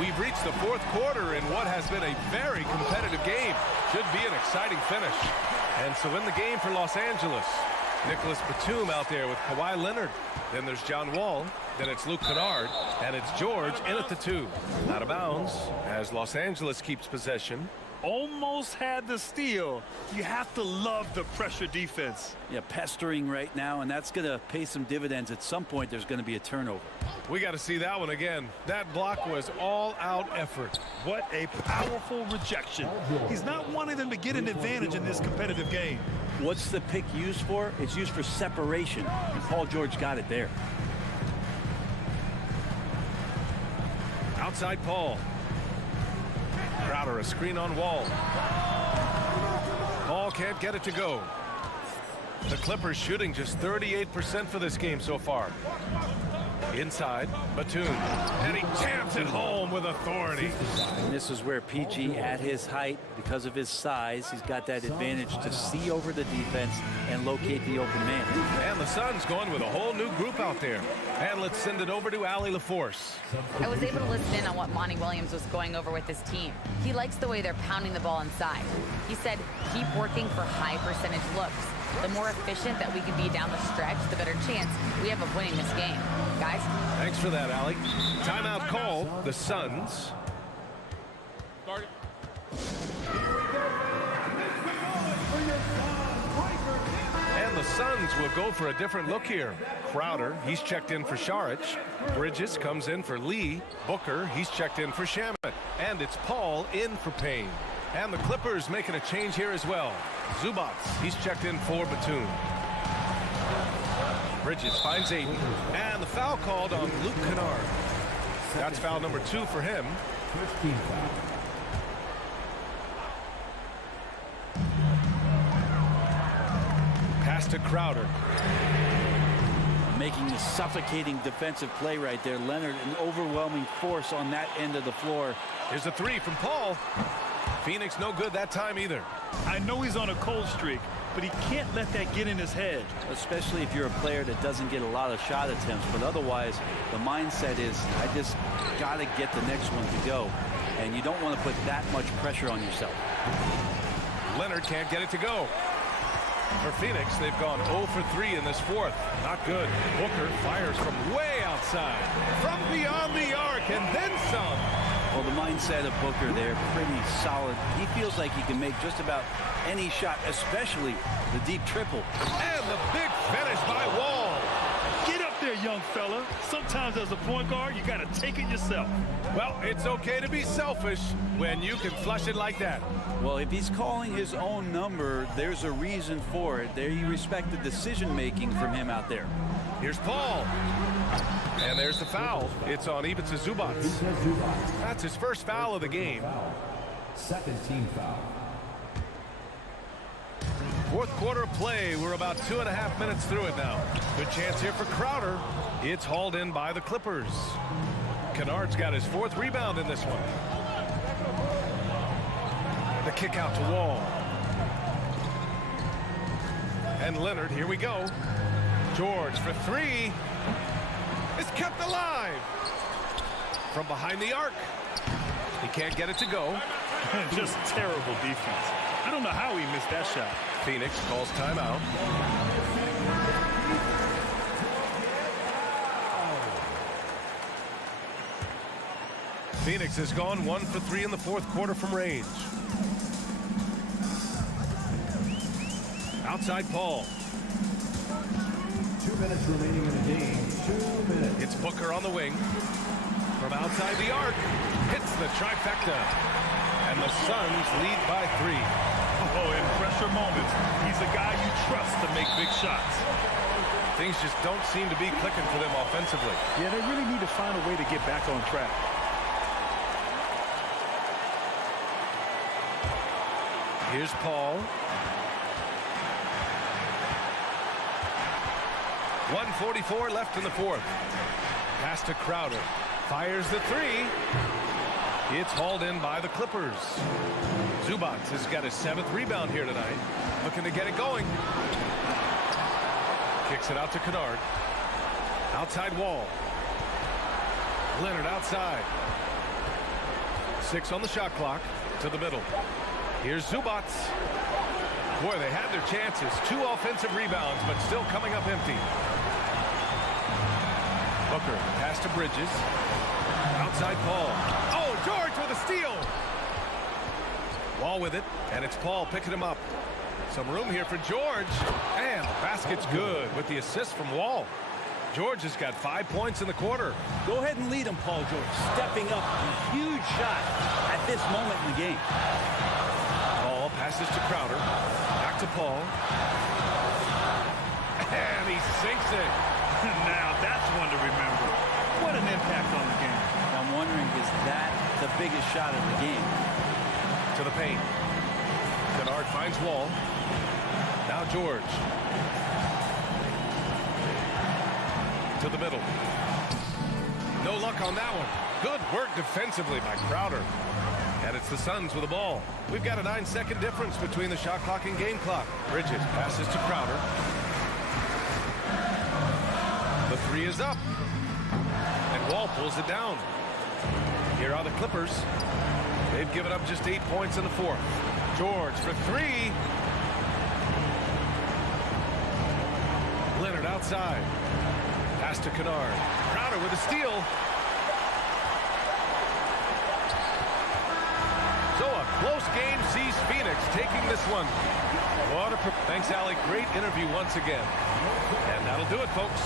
We've reached the fourth quarter in what has been a very competitive game. Should be an exciting finish. And so in the game for Los Angeles, Nicholas Batum out there with Kawhi Leonard. Then there's John Wall. Then it's Luke Kennard. And it's George in at the 2. Out of bounds as Los Angeles keeps possession. Almost had the steal. You have to love the pressure defense. Yeah, pestering right now, and that's going to pay some dividends. At some point, there's going to be a turnover. We got to see that one again. That block was all-out effort. What a powerful rejection. He's not wanting them to get an advantage in this competitive game. What's the pick used for? It's used for separation, and Paul George got it there. Outside Paul. Crowder, a screen on Wall. Paul can't get it to go. The Clippers shooting just 38% for this game so far. Inside, Batum. And he jams it home with authority. And this is where PG, at his height, because of his size, he's got that advantage to see over the defense and locate the open man. And the Suns going with a whole new group out there. And let's send it over to Allie LaForce. I was able to listen in on what Monty Williams was going over with his team. He likes the way they're pounding the ball inside. He said, keep working for high percentage looks. The more efficient that we can be down the stretch, the better chance we have of winning this game. Guys? Thanks for that, Allie. Timeout call. The Suns. And the Suns will go for a different look here. Crowder, he's checked in for Saric. Bridges comes in for Lee. Booker, he's checked in for Shamet. And it's Paul in for Payne. And the Clippers making a change here as well. Zubac, he's checked in for Batum. Bridges finds Aiden. And the foul called on Luke Kennard. That's foul number 2 for him. First team foul. Pass to Crowder. Making a suffocating defensive play right there. Leonard, an overwhelming force on that end of the floor. Here's a 3 from Paul. Phoenix no good that time either. I know he's on a cold streak, but he can't let that get in his head. Especially if you're a player that doesn't get a lot of shot attempts. But otherwise, the mindset is, I just got to get the next one to go. And you don't want to put that much pressure on yourself. Leonard can't get it to go. For Phoenix, they've gone 0 for 3 in this fourth. Not good. Booker fires from way outside. From beyond the arc and then some. Well, the mindset of Booker there, pretty solid. He feels like he can make just about any shot, especially the deep triple. And the big finish by Wall. Get up there, young fella. Sometimes as a point guard, you got to take it yourself. Well, it's okay to be selfish when you can flush it like that. Well, if he's calling his own number, there's a reason for it. There you respect the decision-making from him out there. Here's Paul. And there's the foul. It's on Ivica Zubac. That's his first foul of the game. Second team foul. Fourth quarter play. We're about 2.5 minutes through it now. Good chance here for Crowder. It's hauled in by the Clippers. Kennard's got his 4th rebound in this one. The kick out to Wall. And Leonard, here we go. George for 3. It's kept alive. From behind the arc. He can't get it to go. Just terrible defense. I don't know how he missed that shot. Phoenix calls timeout. Phoenix has gone 1 for 3 in the fourth quarter from range. Outside Paul. 2 minutes remaining in the game. 2 minutes. It's Booker on the wing. From outside the arc. Hits the trifecta. And the Suns lead by 3. Oh, in pressure moments, he's a guy you trust to make big shots. Things just don't seem to be clicking for them offensively. Yeah, they really need to find a way to get back on track. Here's Paul. 1:44 left in the fourth. Pass to Crowder. Fires the 3. It's hauled in by the Clippers. Zubac has got his 7th rebound here tonight. Looking to get it going. Kicks it out to Kennard. Outside Wall. Leonard outside. 6 on the shot clock. To the middle. Here's Zubac. Boy, they had their chances. 2 offensive rebounds, but still coming up empty. Booker, pass to Bridges. Outside Paul. Oh, George with a steal. Wall with it, and it's Paul picking him up. Some room here for George. And the basket's good with the assist from Wall. George has got 5 points in the quarter. Go ahead and lead him, Paul George. Stepping up, a huge shot at this moment in the game. Paul passes to Crowder. Back to Paul. And he sinks it. Now that's one to remember. What an impact on the game. I'm wondering, is that the biggest shot of the game? To the paint. Kennard finds Wall. Now George. To the middle. No luck on that one. Good work defensively by Crowder. And it's the Suns with the ball. We've got a 9-second difference between the shot clock and game clock. Bridges passes to Crowder. The 3 is up. And Wall pulls it down. Here are the Clippers. They've given up just 8 points in the fourth. George for 3. Leonard outside. Pass to Kennard. Crowder with a steal. So a close game sees Phoenix taking this one. Thanks, Allie. Great interview once again. And that'll do it, folks.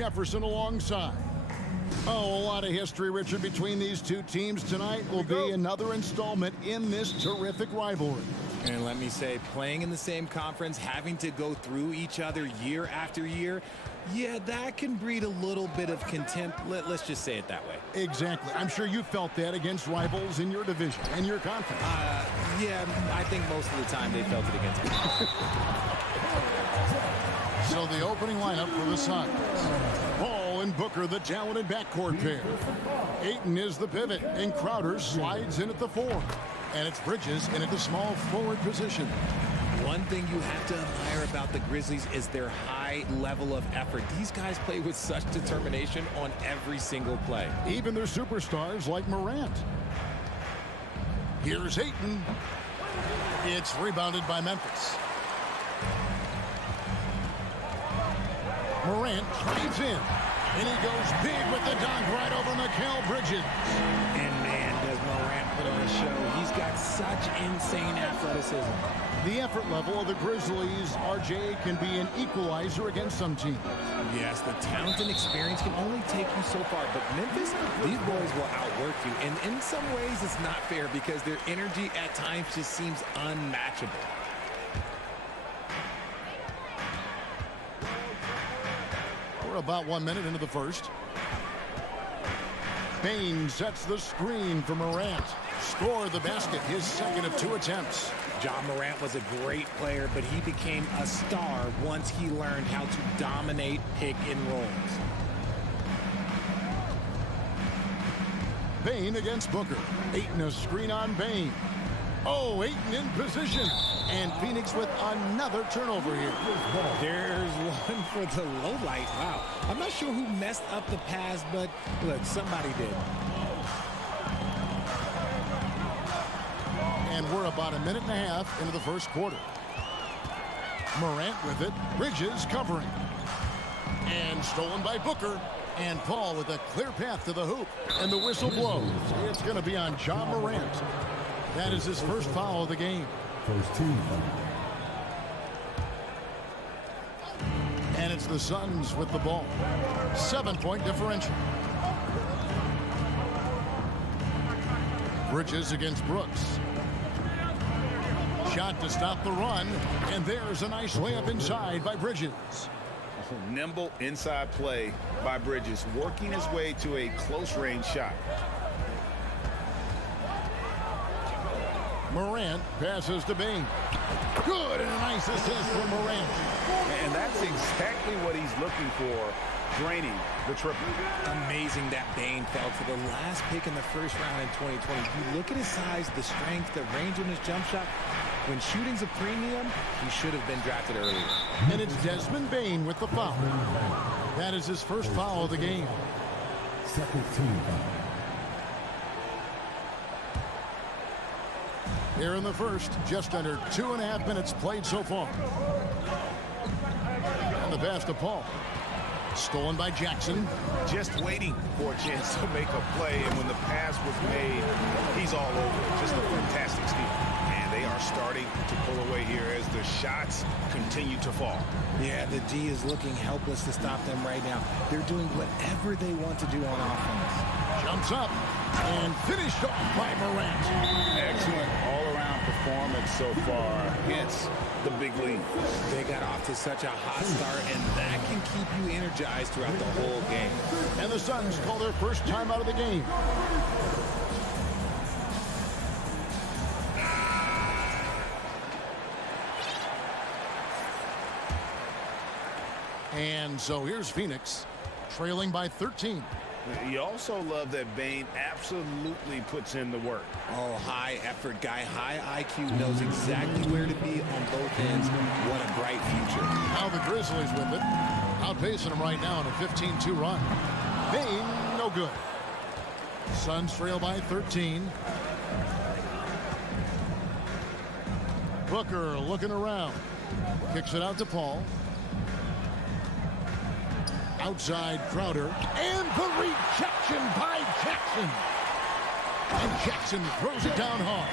Jefferson alongside. Oh, a lot of history, Richard, between these two teams tonight. Will be another installment in this terrific rivalry. And let me say, playing in the same conference, having to go through each other year after year, yeah, that can breed a little bit of contempt. Let's just say it that way. Exactly. I'm sure you felt that against rivals in your division and your conference. Yeah, I think most of the time they felt it against me. So the opening lineup for the Suns. Paul and Booker, the talented backcourt pair. Ayton is the pivot, and Crowder slides in at the 4. And it's Bridges in at the small forward position. One thing you have to admire about the Grizzlies is their high level of effort. These guys play with such determination on every single play. Even their superstars like Morant. Here's Ayton. It's rebounded by Memphis. Morant drives in, and he goes big with the dunk right over Mikal Bridges. And man, does Morant put on a show. He's got such insane athleticism. The effort level of the Grizzlies, RJ, can be an equalizer against some teams. Yes, the talent and experience can only take you so far, but Memphis, these boys will outwork you. And in some ways, it's not fair because their energy at times just seems unmatchable. We're about 1 minute into the first. Bane sets the screen for Morant. Scored the basket, his second of 2 attempts. John Morant was a great player, but he became a star once he learned how to dominate pick and rolls. Bane against Booker. Ayton a screen on Bane. Oh, Ayton in position. And Phoenix with another turnover here. There's one for the low light. Wow. I'm not sure who messed up the pass, but look, somebody did. And we're about 1.5 minutes into the first quarter. Morant with it. Bridges covering. And stolen by Booker. And Paul with a clear path to the hoop. And the whistle blows. It's going to be on John Morant. That is his first foul of the game. First team. And it's the Suns with the ball. 7-point differential. Bridges against Brooks. Shot to stop the run. And there's a nice layup inside by Bridges. Nimble inside play by Bridges, working his way to a close-range shot. Morant passes to Bane. Good, and a nice assist from Morant. And that's exactly what he's looking for, draining the triple. Amazing that Bane fell to the last pick in the first round in 2020. You look at his size, the strength, the range on his jump shot. When shooting's a premium, he should have been drafted earlier. And it's Desmond Bane with the foul. That is his first foul of the game. Second team foul. Here in the first, just under 2.5 minutes played so far. And the pass to Paul. Stolen by Jackson. Just waiting for a chance to make a play, and when the pass was made, he's all over it. Just a fantastic steal. And they are starting to pull away here as the shots continue to fall. Yeah, the D is looking helpless to stop them right now. They're doing whatever they want to do on offense. Jumps up and finished off by Morant. Excellent all-around performance so far. Hence the big lead. They got off to such a hot start, and that can keep you energized throughout the whole game. And the Suns call their first time out of the game. And so here's Phoenix, trailing by 13. You also love that Bane absolutely puts in the work. Oh, high effort guy, high IQ, knows exactly where to be on both ends. What a bright future. Now the Grizzlies with it, outpacing them right now in a 15-2 run. Bane, no good. Suns trail by 13. Booker looking around. Kicks it out to Paul. Outside Crowder. And the rejection by Jackson. And Jackson throws it down hard.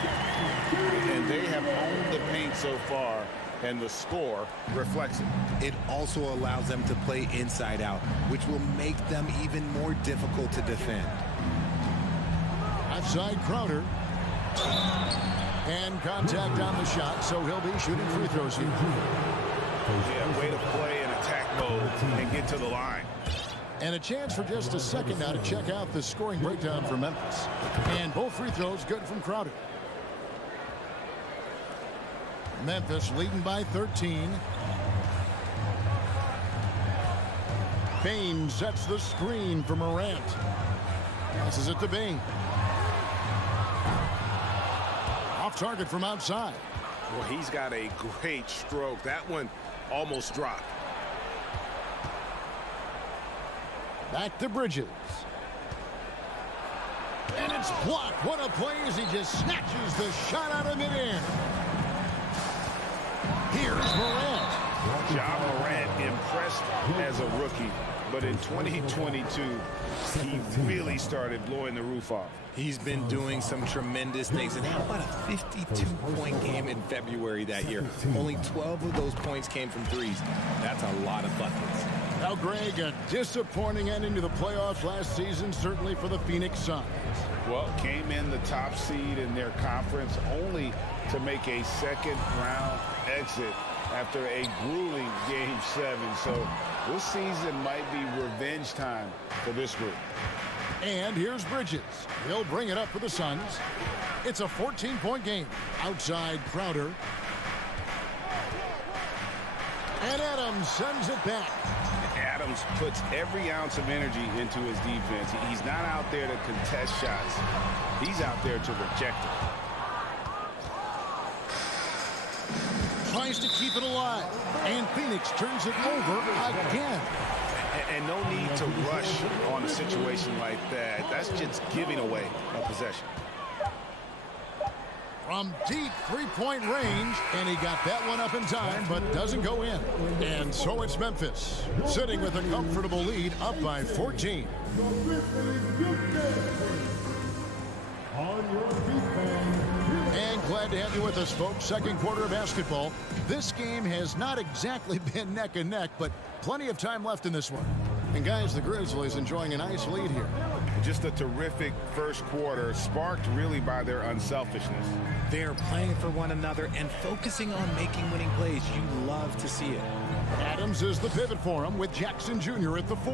And they have owned the paint so far, and the score reflects it. It also allows them to play inside out, which will make them even more difficult to defend. Outside Crowder. And contact on the shot, so he'll be shooting free throws here. Yeah, way to play in attack mode and get to the line. And a chance for just a second now to check out the scoring breakdown for Memphis. And both free throws good from Crowder. Memphis leading by 13. Bain sets the screen for Morant. Passes it to Bain. Off target from outside. Well, he's got a great stroke. That one almost dropped. Back to Bridges. And it's blocked. What a play as he just snatches the shot out of midair. Here's Morant. Ja Morant impressed as a rookie, but in 2022, he really started blowing the roof off. He's been doing some tremendous things, and how about a 52-point game in February that year? Only 12 of those points came from threes. That's a lot of buckets. Now, Greg, a disappointing ending to the playoffs last season, certainly for the Phoenix Suns. Well, came in the top seed in their conference only to make a second-round exit after a grueling Game 7. So this season might be revenge time for this group. And here's Bridges. He'll bring it up for the Suns. It's a 14-point game. Outside Crowder. And Adams sends it back. Adams puts every ounce of energy into his defense. He's not out there to contest shots. He's out there to reject them. Tries to keep it alive. And Phoenix turns it over again. And no need to rush on a situation like that. That's just giving away a possession. From deep three-point range, and he got that one up in time, but doesn't go in. And so it's Memphis, sitting with a comfortable lead, up by 14. And glad to have you with us, folks. Second quarter of basketball. This game has not exactly been neck and neck, but plenty of time left in this one. And guys, the Grizzlies enjoying a nice lead here. Just a terrific first quarter, sparked really by their unselfishness. They're playing for one another and focusing on making winning plays. You love to see it. Adams is the pivot for him with Jackson Jr. at the 4.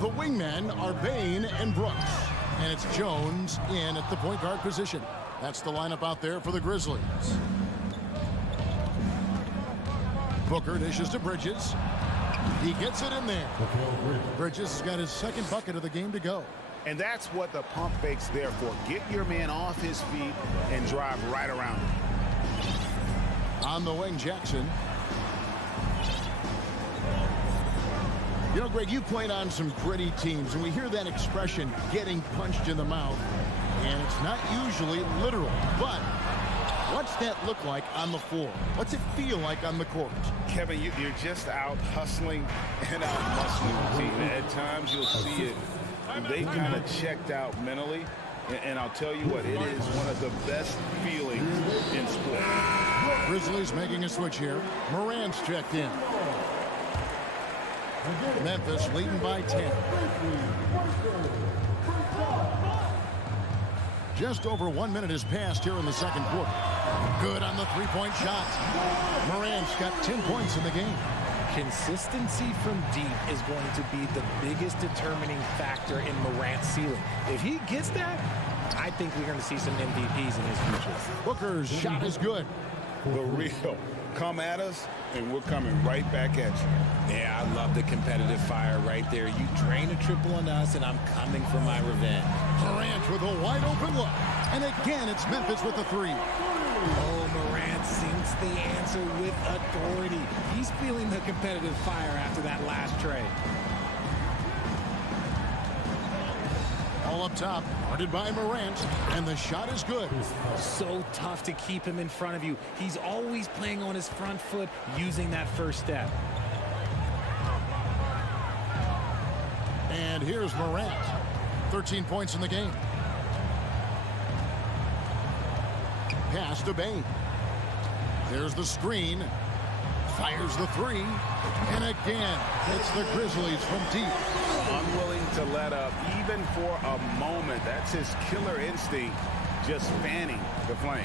The wingmen are Bain and Brooks. And it's Jones in at the point guard position. That's the lineup out there for the Grizzlies. Booker dishes to Bridges. He gets it in there. Bridges has got his second bucket of the game to go. And that's what the pump fake's there for. Get your man off his feet and drive right around him. On the wing, Jackson. You know, Greg, you played on some gritty teams, and we hear that expression, getting punched in the mouth. And it's not usually literal, but what's that look like on the floor? What's it feel like on the court? Kevin, you're just out hustling and out muscling the team. At times you'll see it. They kind of checked out mentally. And I'll tell you what, it is one of the best feelings in sport. Grizzlies making a switch here. Morant's checked in. Memphis leading by 10. Just over 1 minute has passed here in the second quarter. Good on the three-point shot. Morant's got 10 points in the game. Consistency from deep is going to be the biggest determining factor in Morant's ceiling. If he gets that, I think we're going to see some MVPs in his future. Booker's shot is good. The real. Come at us, and we're coming right back at you. Yeah, I love the competitive fire right there. You drain a triple on us, and I'm coming for my revenge. Morant with a wide-open look. And again, it's Memphis with the 3. Oh, Morant sinks the answer with authority. He's feeling the competitive fire after that last tray. All up top, guarded by Morant, and the shot is good. So tough to keep him in front of you. He's always playing on his front foot, using that first step. And here's Morant. 13 points in the game. Pass to Bain. There's the screen. Fires the 3. And again, it's the Grizzlies from deep. Unwilling to let up even for a moment. That's his killer instinct. just fanning the flame.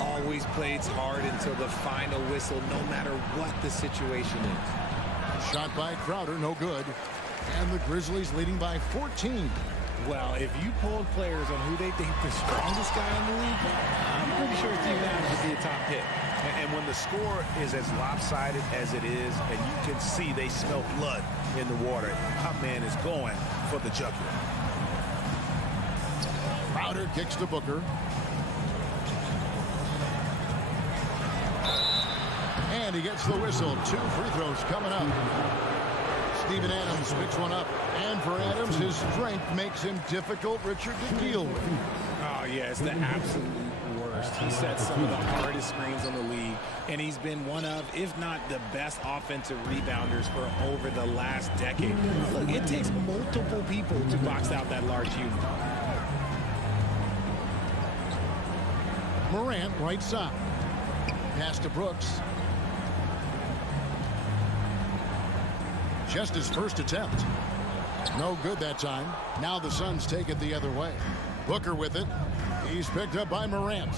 Always plays hard until the final whistle, no matter what the situation is. Shot by Crowder, no good. And the Grizzlies leading by 14. Well, if you polled players on who they think the strongest guy in the league, I'm pretty sure Steven Adams would be a top pick. And when the score is as lopsided as it is, and you can see they smell blood in the water, my man is going for the jugular. Crowder kicks to Booker. And he gets the whistle. 2 free throws coming up. Steven Adams picks one up. And for Adams, his strength makes him difficult, Richard, to deal with. Oh, yeah, it's the absolute worst. He sets some of the hardest screens on the league, and he's been one of, if not the best offensive rebounders for over the last decade. Look, it takes multiple people to box out that large unit. Morant, right side. Pass to Brooks. Just his first attempt. No good that time. Now the Suns take it the other way. Booker with it. He's picked up by Morant.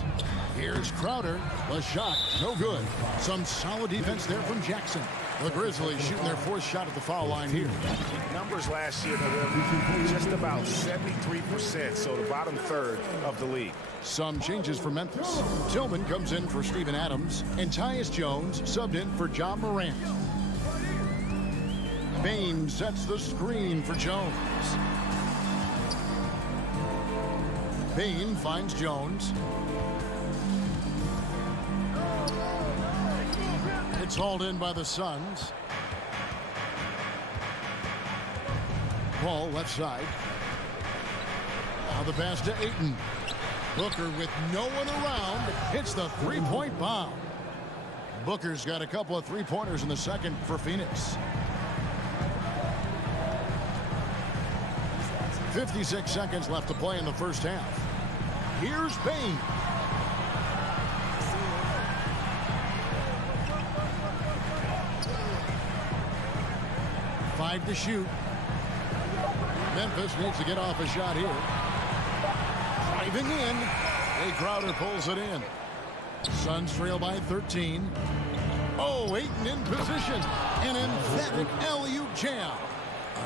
Here's Crowder. The shot, no good. Some solid defense there from Jackson. The Grizzlies shooting their 4th shot at the foul line here. Numbers last year, just about 73%, so the bottom third of the league. Some changes for Memphis. Tillman comes in for Steven Adams, and Tyus Jones subbed in for Ja Morant. Bain sets the screen for Jones. Bain finds Jones. It's hauled in by the Suns. Ball left side. Now the pass to Ayton. Booker with no one around hits the three-point bomb. Booker's got a couple of three-pointers in the second for Phoenix. 56 seconds left to play in the first half. Here's Bain. Five to shoot. Memphis needs to get off a shot here. Driving in. Jay Crowder pulls it in. Suns trail by 13. Oh, Ayton in position. An emphatic alley-oop jam.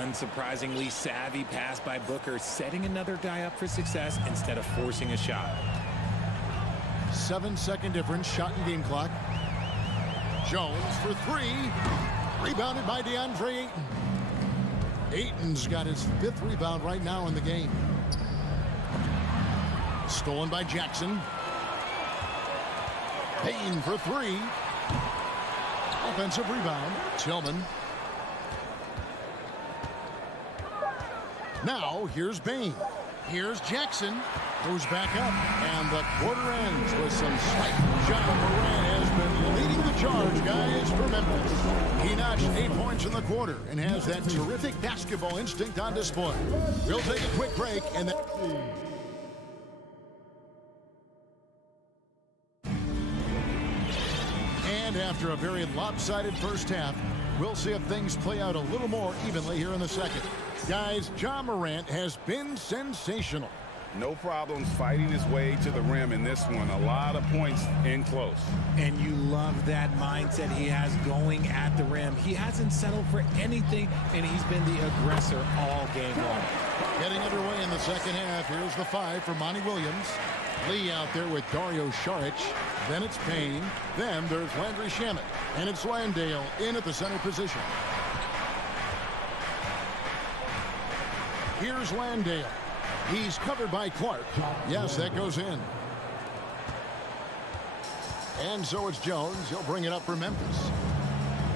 Unsurprisingly savvy pass by Booker, setting another guy up for success instead of forcing a shot. 7-second difference, shot and game clock. Jones for 3. Rebounded by DeAndre Ayton. Ayton's got his 5th rebound right now in the game. Stolen by Jackson. Payne for 3. Offensive rebound. Tillman. Now here's Bain. Here's Jackson. Goes back up. And the quarter ends with some slight. John Moran has been leading the charge, guys, for Memphis. He notched 8 points in the quarter and has that terrific basketball instinct on display. We'll take a quick break and then... And after a very lopsided first half, we'll see if things play out a little more evenly here in the second. Guys, Ja Morant has been sensational. No problems fighting his way to the rim in this one. A lot of points in close. And you love that mindset he has going at the rim. He hasn't settled for anything, and he's been the aggressor all game long. Getting underway in the second half. Here's the 5 for Monty Williams. Lee out there with Dario Saric. Then it's Payne. Then there's Landry Shamet. And it's Landale in at the center position. Here's Landale. He's covered by Clark. Yes, that goes in. And so it's Jones. He'll bring it up for Memphis.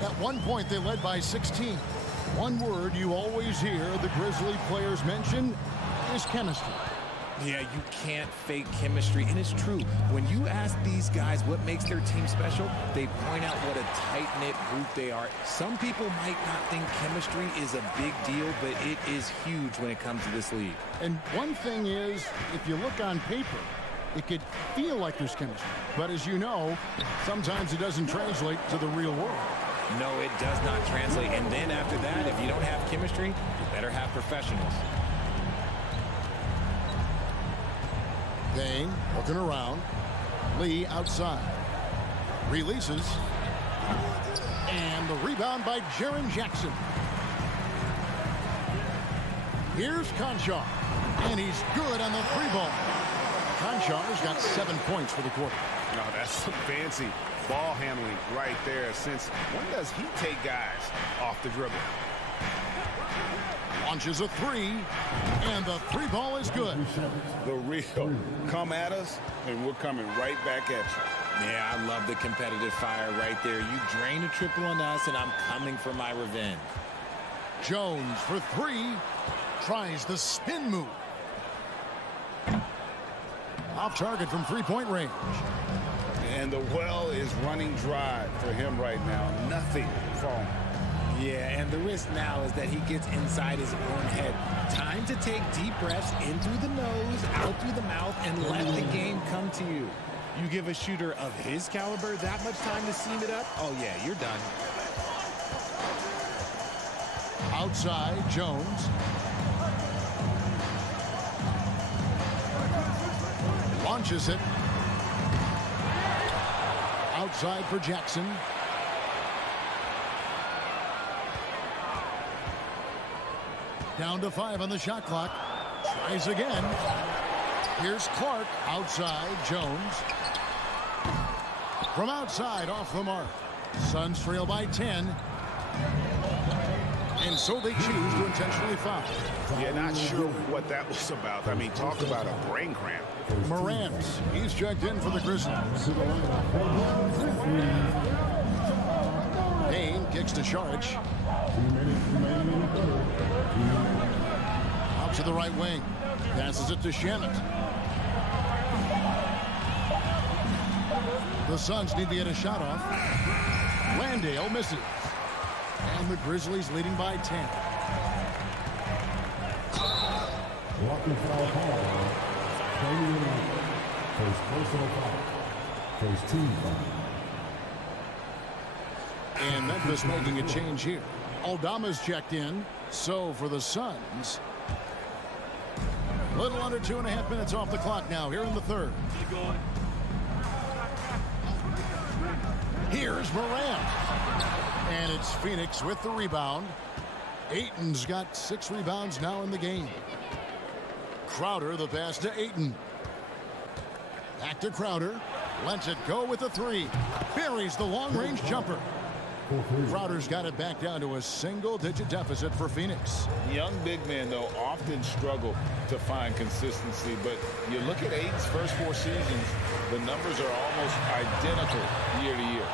At one point, they led by 16. One word you always hear the Grizzly players mention is chemistry. Yeah, you can't fake chemistry, and it's true. When you ask these guys what makes their team special, they point out what a tight-knit group they are. Some people might not think chemistry is a big deal, but it is huge when it comes to this league. And one thing is, if you look on paper, it could feel like there's chemistry. But as you know, sometimes it doesn't translate to the real world. No, it does not translate. And then after that, if you don't have chemistry, you better have professionals. Bain looking around. Lee outside. Releases. And the rebound by Jaren Jackson. Here's Conchar. And he's good on the three ball. Conchar's got 7 points for the quarter. No, that's some fancy ball handling right there. Since when does he take guys off the dribble? Launches a three, and the three ball is good. The real come at us, and we're coming right back at you. Yeah, I love the competitive fire right there. You drain a triple on us, and I'm coming for my revenge. Jones for three. Tries the spin move. Off target from three-point range. And the well is running dry for him right now. Nothing falling. Yeah, and the risk now is that he gets inside his own head. Time to take deep breaths in through the nose, out through the mouth, and let the game come to you. You give a shooter of his caliber that much time to seam it up, oh yeah, you're done. Outside, Jones. Launches it. Outside for Jackson. Down to 5 on the shot clock. Tries again. Here's Clark. Outside, Jones. From outside, off the mark. Suns trail by 10. And so they choose to intentionally foul. Yeah, not sure what that was about. I mean, talk about a brain cramp. Morant, he's checked in for the Grizzlies. Payne kicks to Saric. Out to the right wing. Passes it to Shamet. The Suns need to get a shot off. Landale misses. And the Grizzlies leading by 10. Walking foul call. Phabian. First personal foul. First team foul. And Memphis making a change here. Aldama's checked in. So for the Suns, a little under 2.5 minutes off the clock now here in the third. Here's Morant. And it's Phoenix with the rebound. Ayton's got 6 rebounds now in the game. Crowder the pass to Ayton. Back to Crowder. Lets it go with the three. Buries the long-range jumper. Crowder's got it back down to a single-digit deficit for Phoenix. Young big men, though, often struggle to find consistency. But you look at Ayton's first 4 seasons, the numbers are almost identical year to year.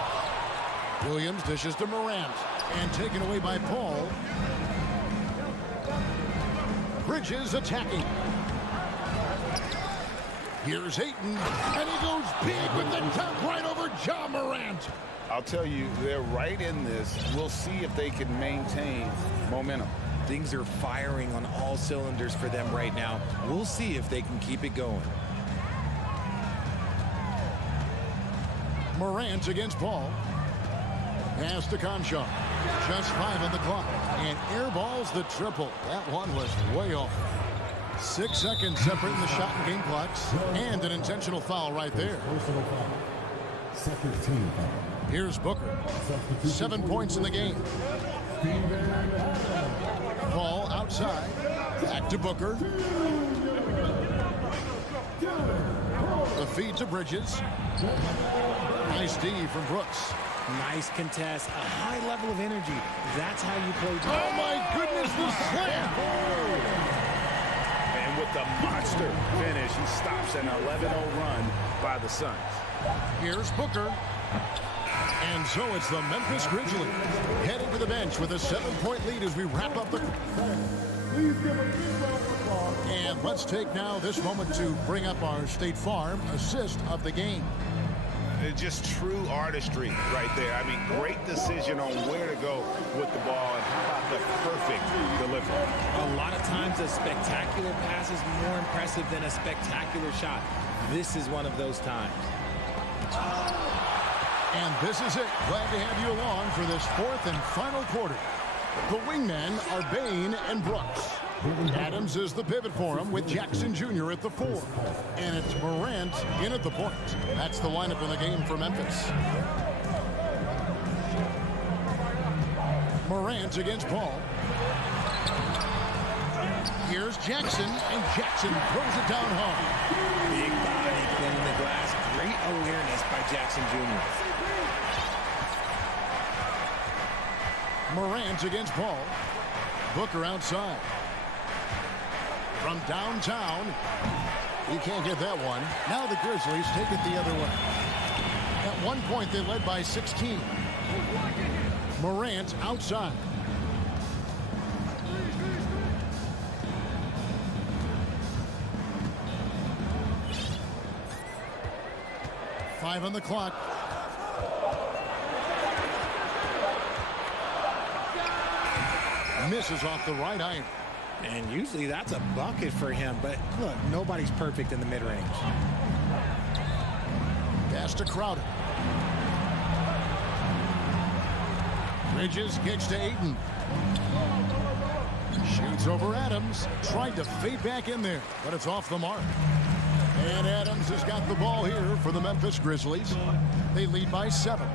Williams dishes to Morant. And taken away by Paul. Bridges attacking. Here's Ayton. And he goes big with the dunk right over Ja Morant. I'll tell you, they're right in this. We'll see if they can maintain momentum. Things are firing on all cylinders for them right now. We'll see if they can keep it going. Morant against Paul. Pass to Conchar. Just 5 on the clock. And airballs the triple. That one was way off. 6 seconds separating the shot and game clocks. And an intentional foul right there. Personal foul. Second team foul. Here's Booker. 7 points in the game. Ball outside. Back to Booker. The feed to Bridges. Nice D from Brooks. Nice contest. A high level of energy. That's how you play. Oh my goodness, the slam! And with the monster finish, he stops an 11-0 run by the Suns. Here's Booker. And so it's the Memphis Grizzlies heading to the bench with a 7-point lead as we wrap up the... And let's take now this moment to bring up our State Farm assist of the game. Just true artistry right there. I mean, great decision on where to go with the ball, and how about the perfect delivery. A lot of times a spectacular pass is more impressive than a spectacular shot. This is one of those times. And this is it. Glad to have you along for this 4th and final quarter. The wingmen are Bain and Brooks. Adams is the pivot for him with Jackson Jr. at the 4. And it's Morant in at the point. That's the lineup in the game for Memphis. Morant against Paul. Here's Jackson, and Jackson throws it down hard. Big body cleaning the glass. Great awareness by Jackson Jr. Morant against Paul. Booker outside. From downtown. He can't get that one. Now the Grizzlies take it the other way. At one point, they led by 16. Morant outside. Five on the clock. Misses off the right iron. And usually that's a bucket for him, but look, nobody's perfect in the mid-range. Pass to Crowder. Bridges kicks to Ayton. Shoots over Adams. Tried to fade back in there, but it's off the mark. And Adams has got the ball here for the Memphis Grizzlies. They lead by 7.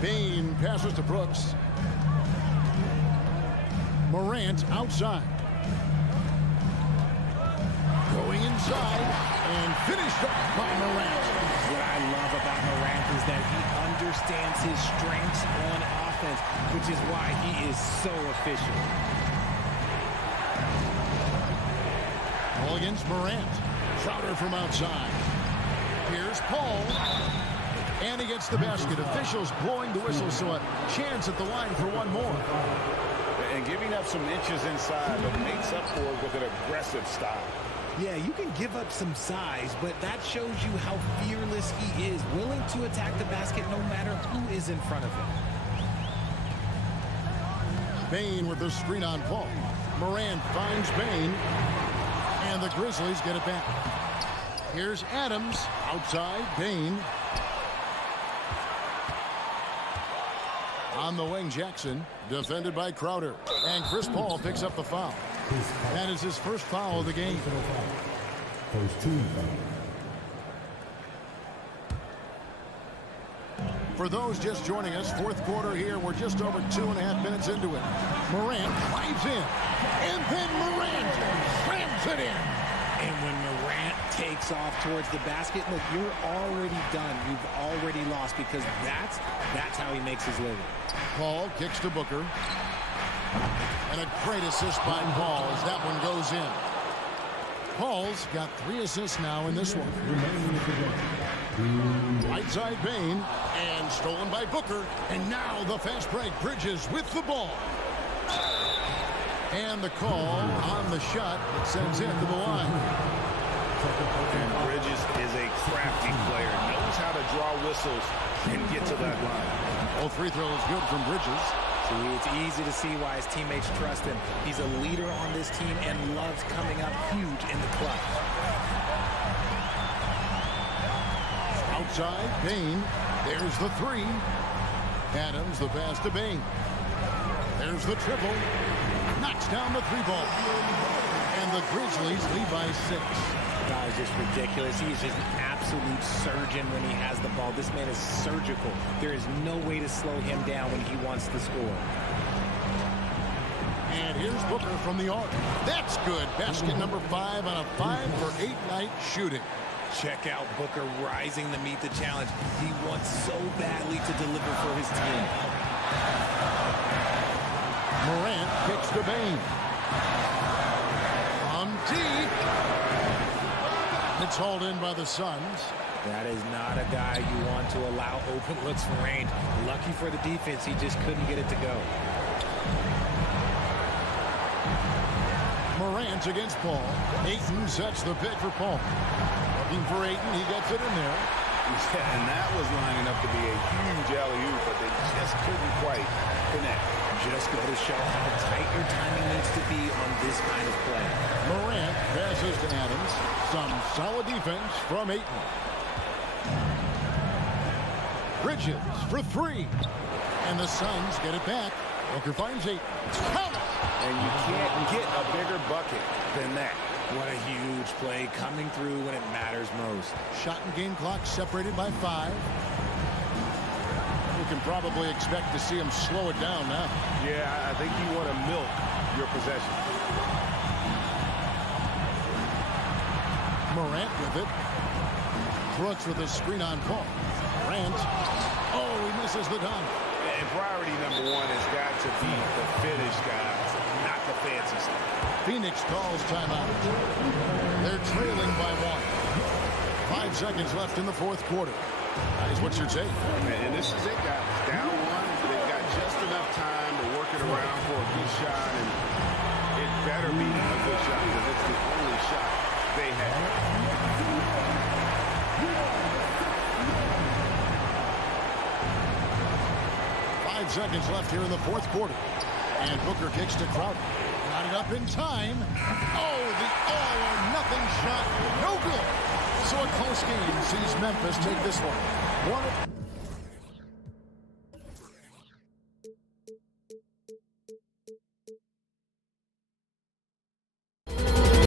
Bane passes to Brooks. Morant outside. Going inside and finished up by Morant. What I love about Morant is that he understands his strengths on offense, which is why he is so efficient. Ball against Morant. Crowder from outside. Here's Paul. And he gets the basket. Officials blowing the whistle, so a chance at the line for one more. And giving up some inches inside, but makes up for it with an aggressive style. Yeah, you can give up some size, but that shows you how fearless he is, willing to attack the basket no matter who is in front of him. Bane with the screen on Paul. Morant finds Bane, and the Grizzlies get it back. Here's Adams outside. Bane. On the wing, Jackson, defended by Crowder. And Chris Paul picks up the foul. That is his first foul of the game. For those just joining us, fourth quarter here. We're just over 2.5 minutes into it. Morant drives in. And then Morant slams it in. And when Morant takes off towards the basket, look, you're already done. You've already lost because that's how he makes his living. Paul kicks to Booker. And a great assist by Paul as that one goes in. Paul's got 3 assists now in this one. Right side Bane. And stolen by Booker. And now the fast break. Bridges with the ball. And the call on the shot that sends him to the line. And Bridges is a crafty player. Knows how to draw whistles and get to that line. All free throws good from Bridges. See, it's easy to see why his teammates trust him. He's a leader on this team and loves coming up huge in the clutch. Outside, Bane. There's the 3. Adams, the pass to Bane. There's the triple. Knocks down the 3-ball. And the Grizzlies lead by 6. That is just ridiculous. He's just an absolute surgeon when he has the ball. This man is surgical. There is no way to slow him down when he wants to score. And here's Booker from the arc. That's good. Basket number 5 on a 5-for-8 night shooting. Check out Booker rising to meet the challenge. He wants so badly to deliver for his team. Morant kicks to Bane. From deep. It's hauled in by the Suns. That is not a guy you want to allow open looks for range. Lucky for the defense, he just couldn't get it to go. Morant against Paul. Ayton sets the pick for Paul. Looking for Ayton, he gets it in there. Yeah, and that was lining up to be a huge alley-oop, but they just couldn't quite connect. Just go to show how tight your timing needs to be on this kind of play. Morant passes to Adams. Some solid defense from Ayton. Bridges for 3. And the Suns get it back. Booker finds 8. Count it! And you can't get a bigger bucket than that. What a huge play coming through when it matters most. Shot and game clock separated by 5. We can probably expect to see him slow it down now. Yeah, I think you want to milk your possession. Morant with it. Brooks with a screen on Paul. Morant. Oh, he misses the dunk. And priority number 1 has got to be the finish, guys, not the fancy stuff. Phoenix calls timeout. They're trailing by 1. 5 seconds left in the fourth quarter. Guys, what's your take? And this is it, guys. Down 1. They've got just enough time to work it around for a good shot, and it better be a good shot because it's the only shot they have. 5 seconds left here in the fourth quarter. And Booker kicks to Crowder. Got it up in time. Oh, the all-or-nothing shot. No good. So a close game sees Memphis take this one.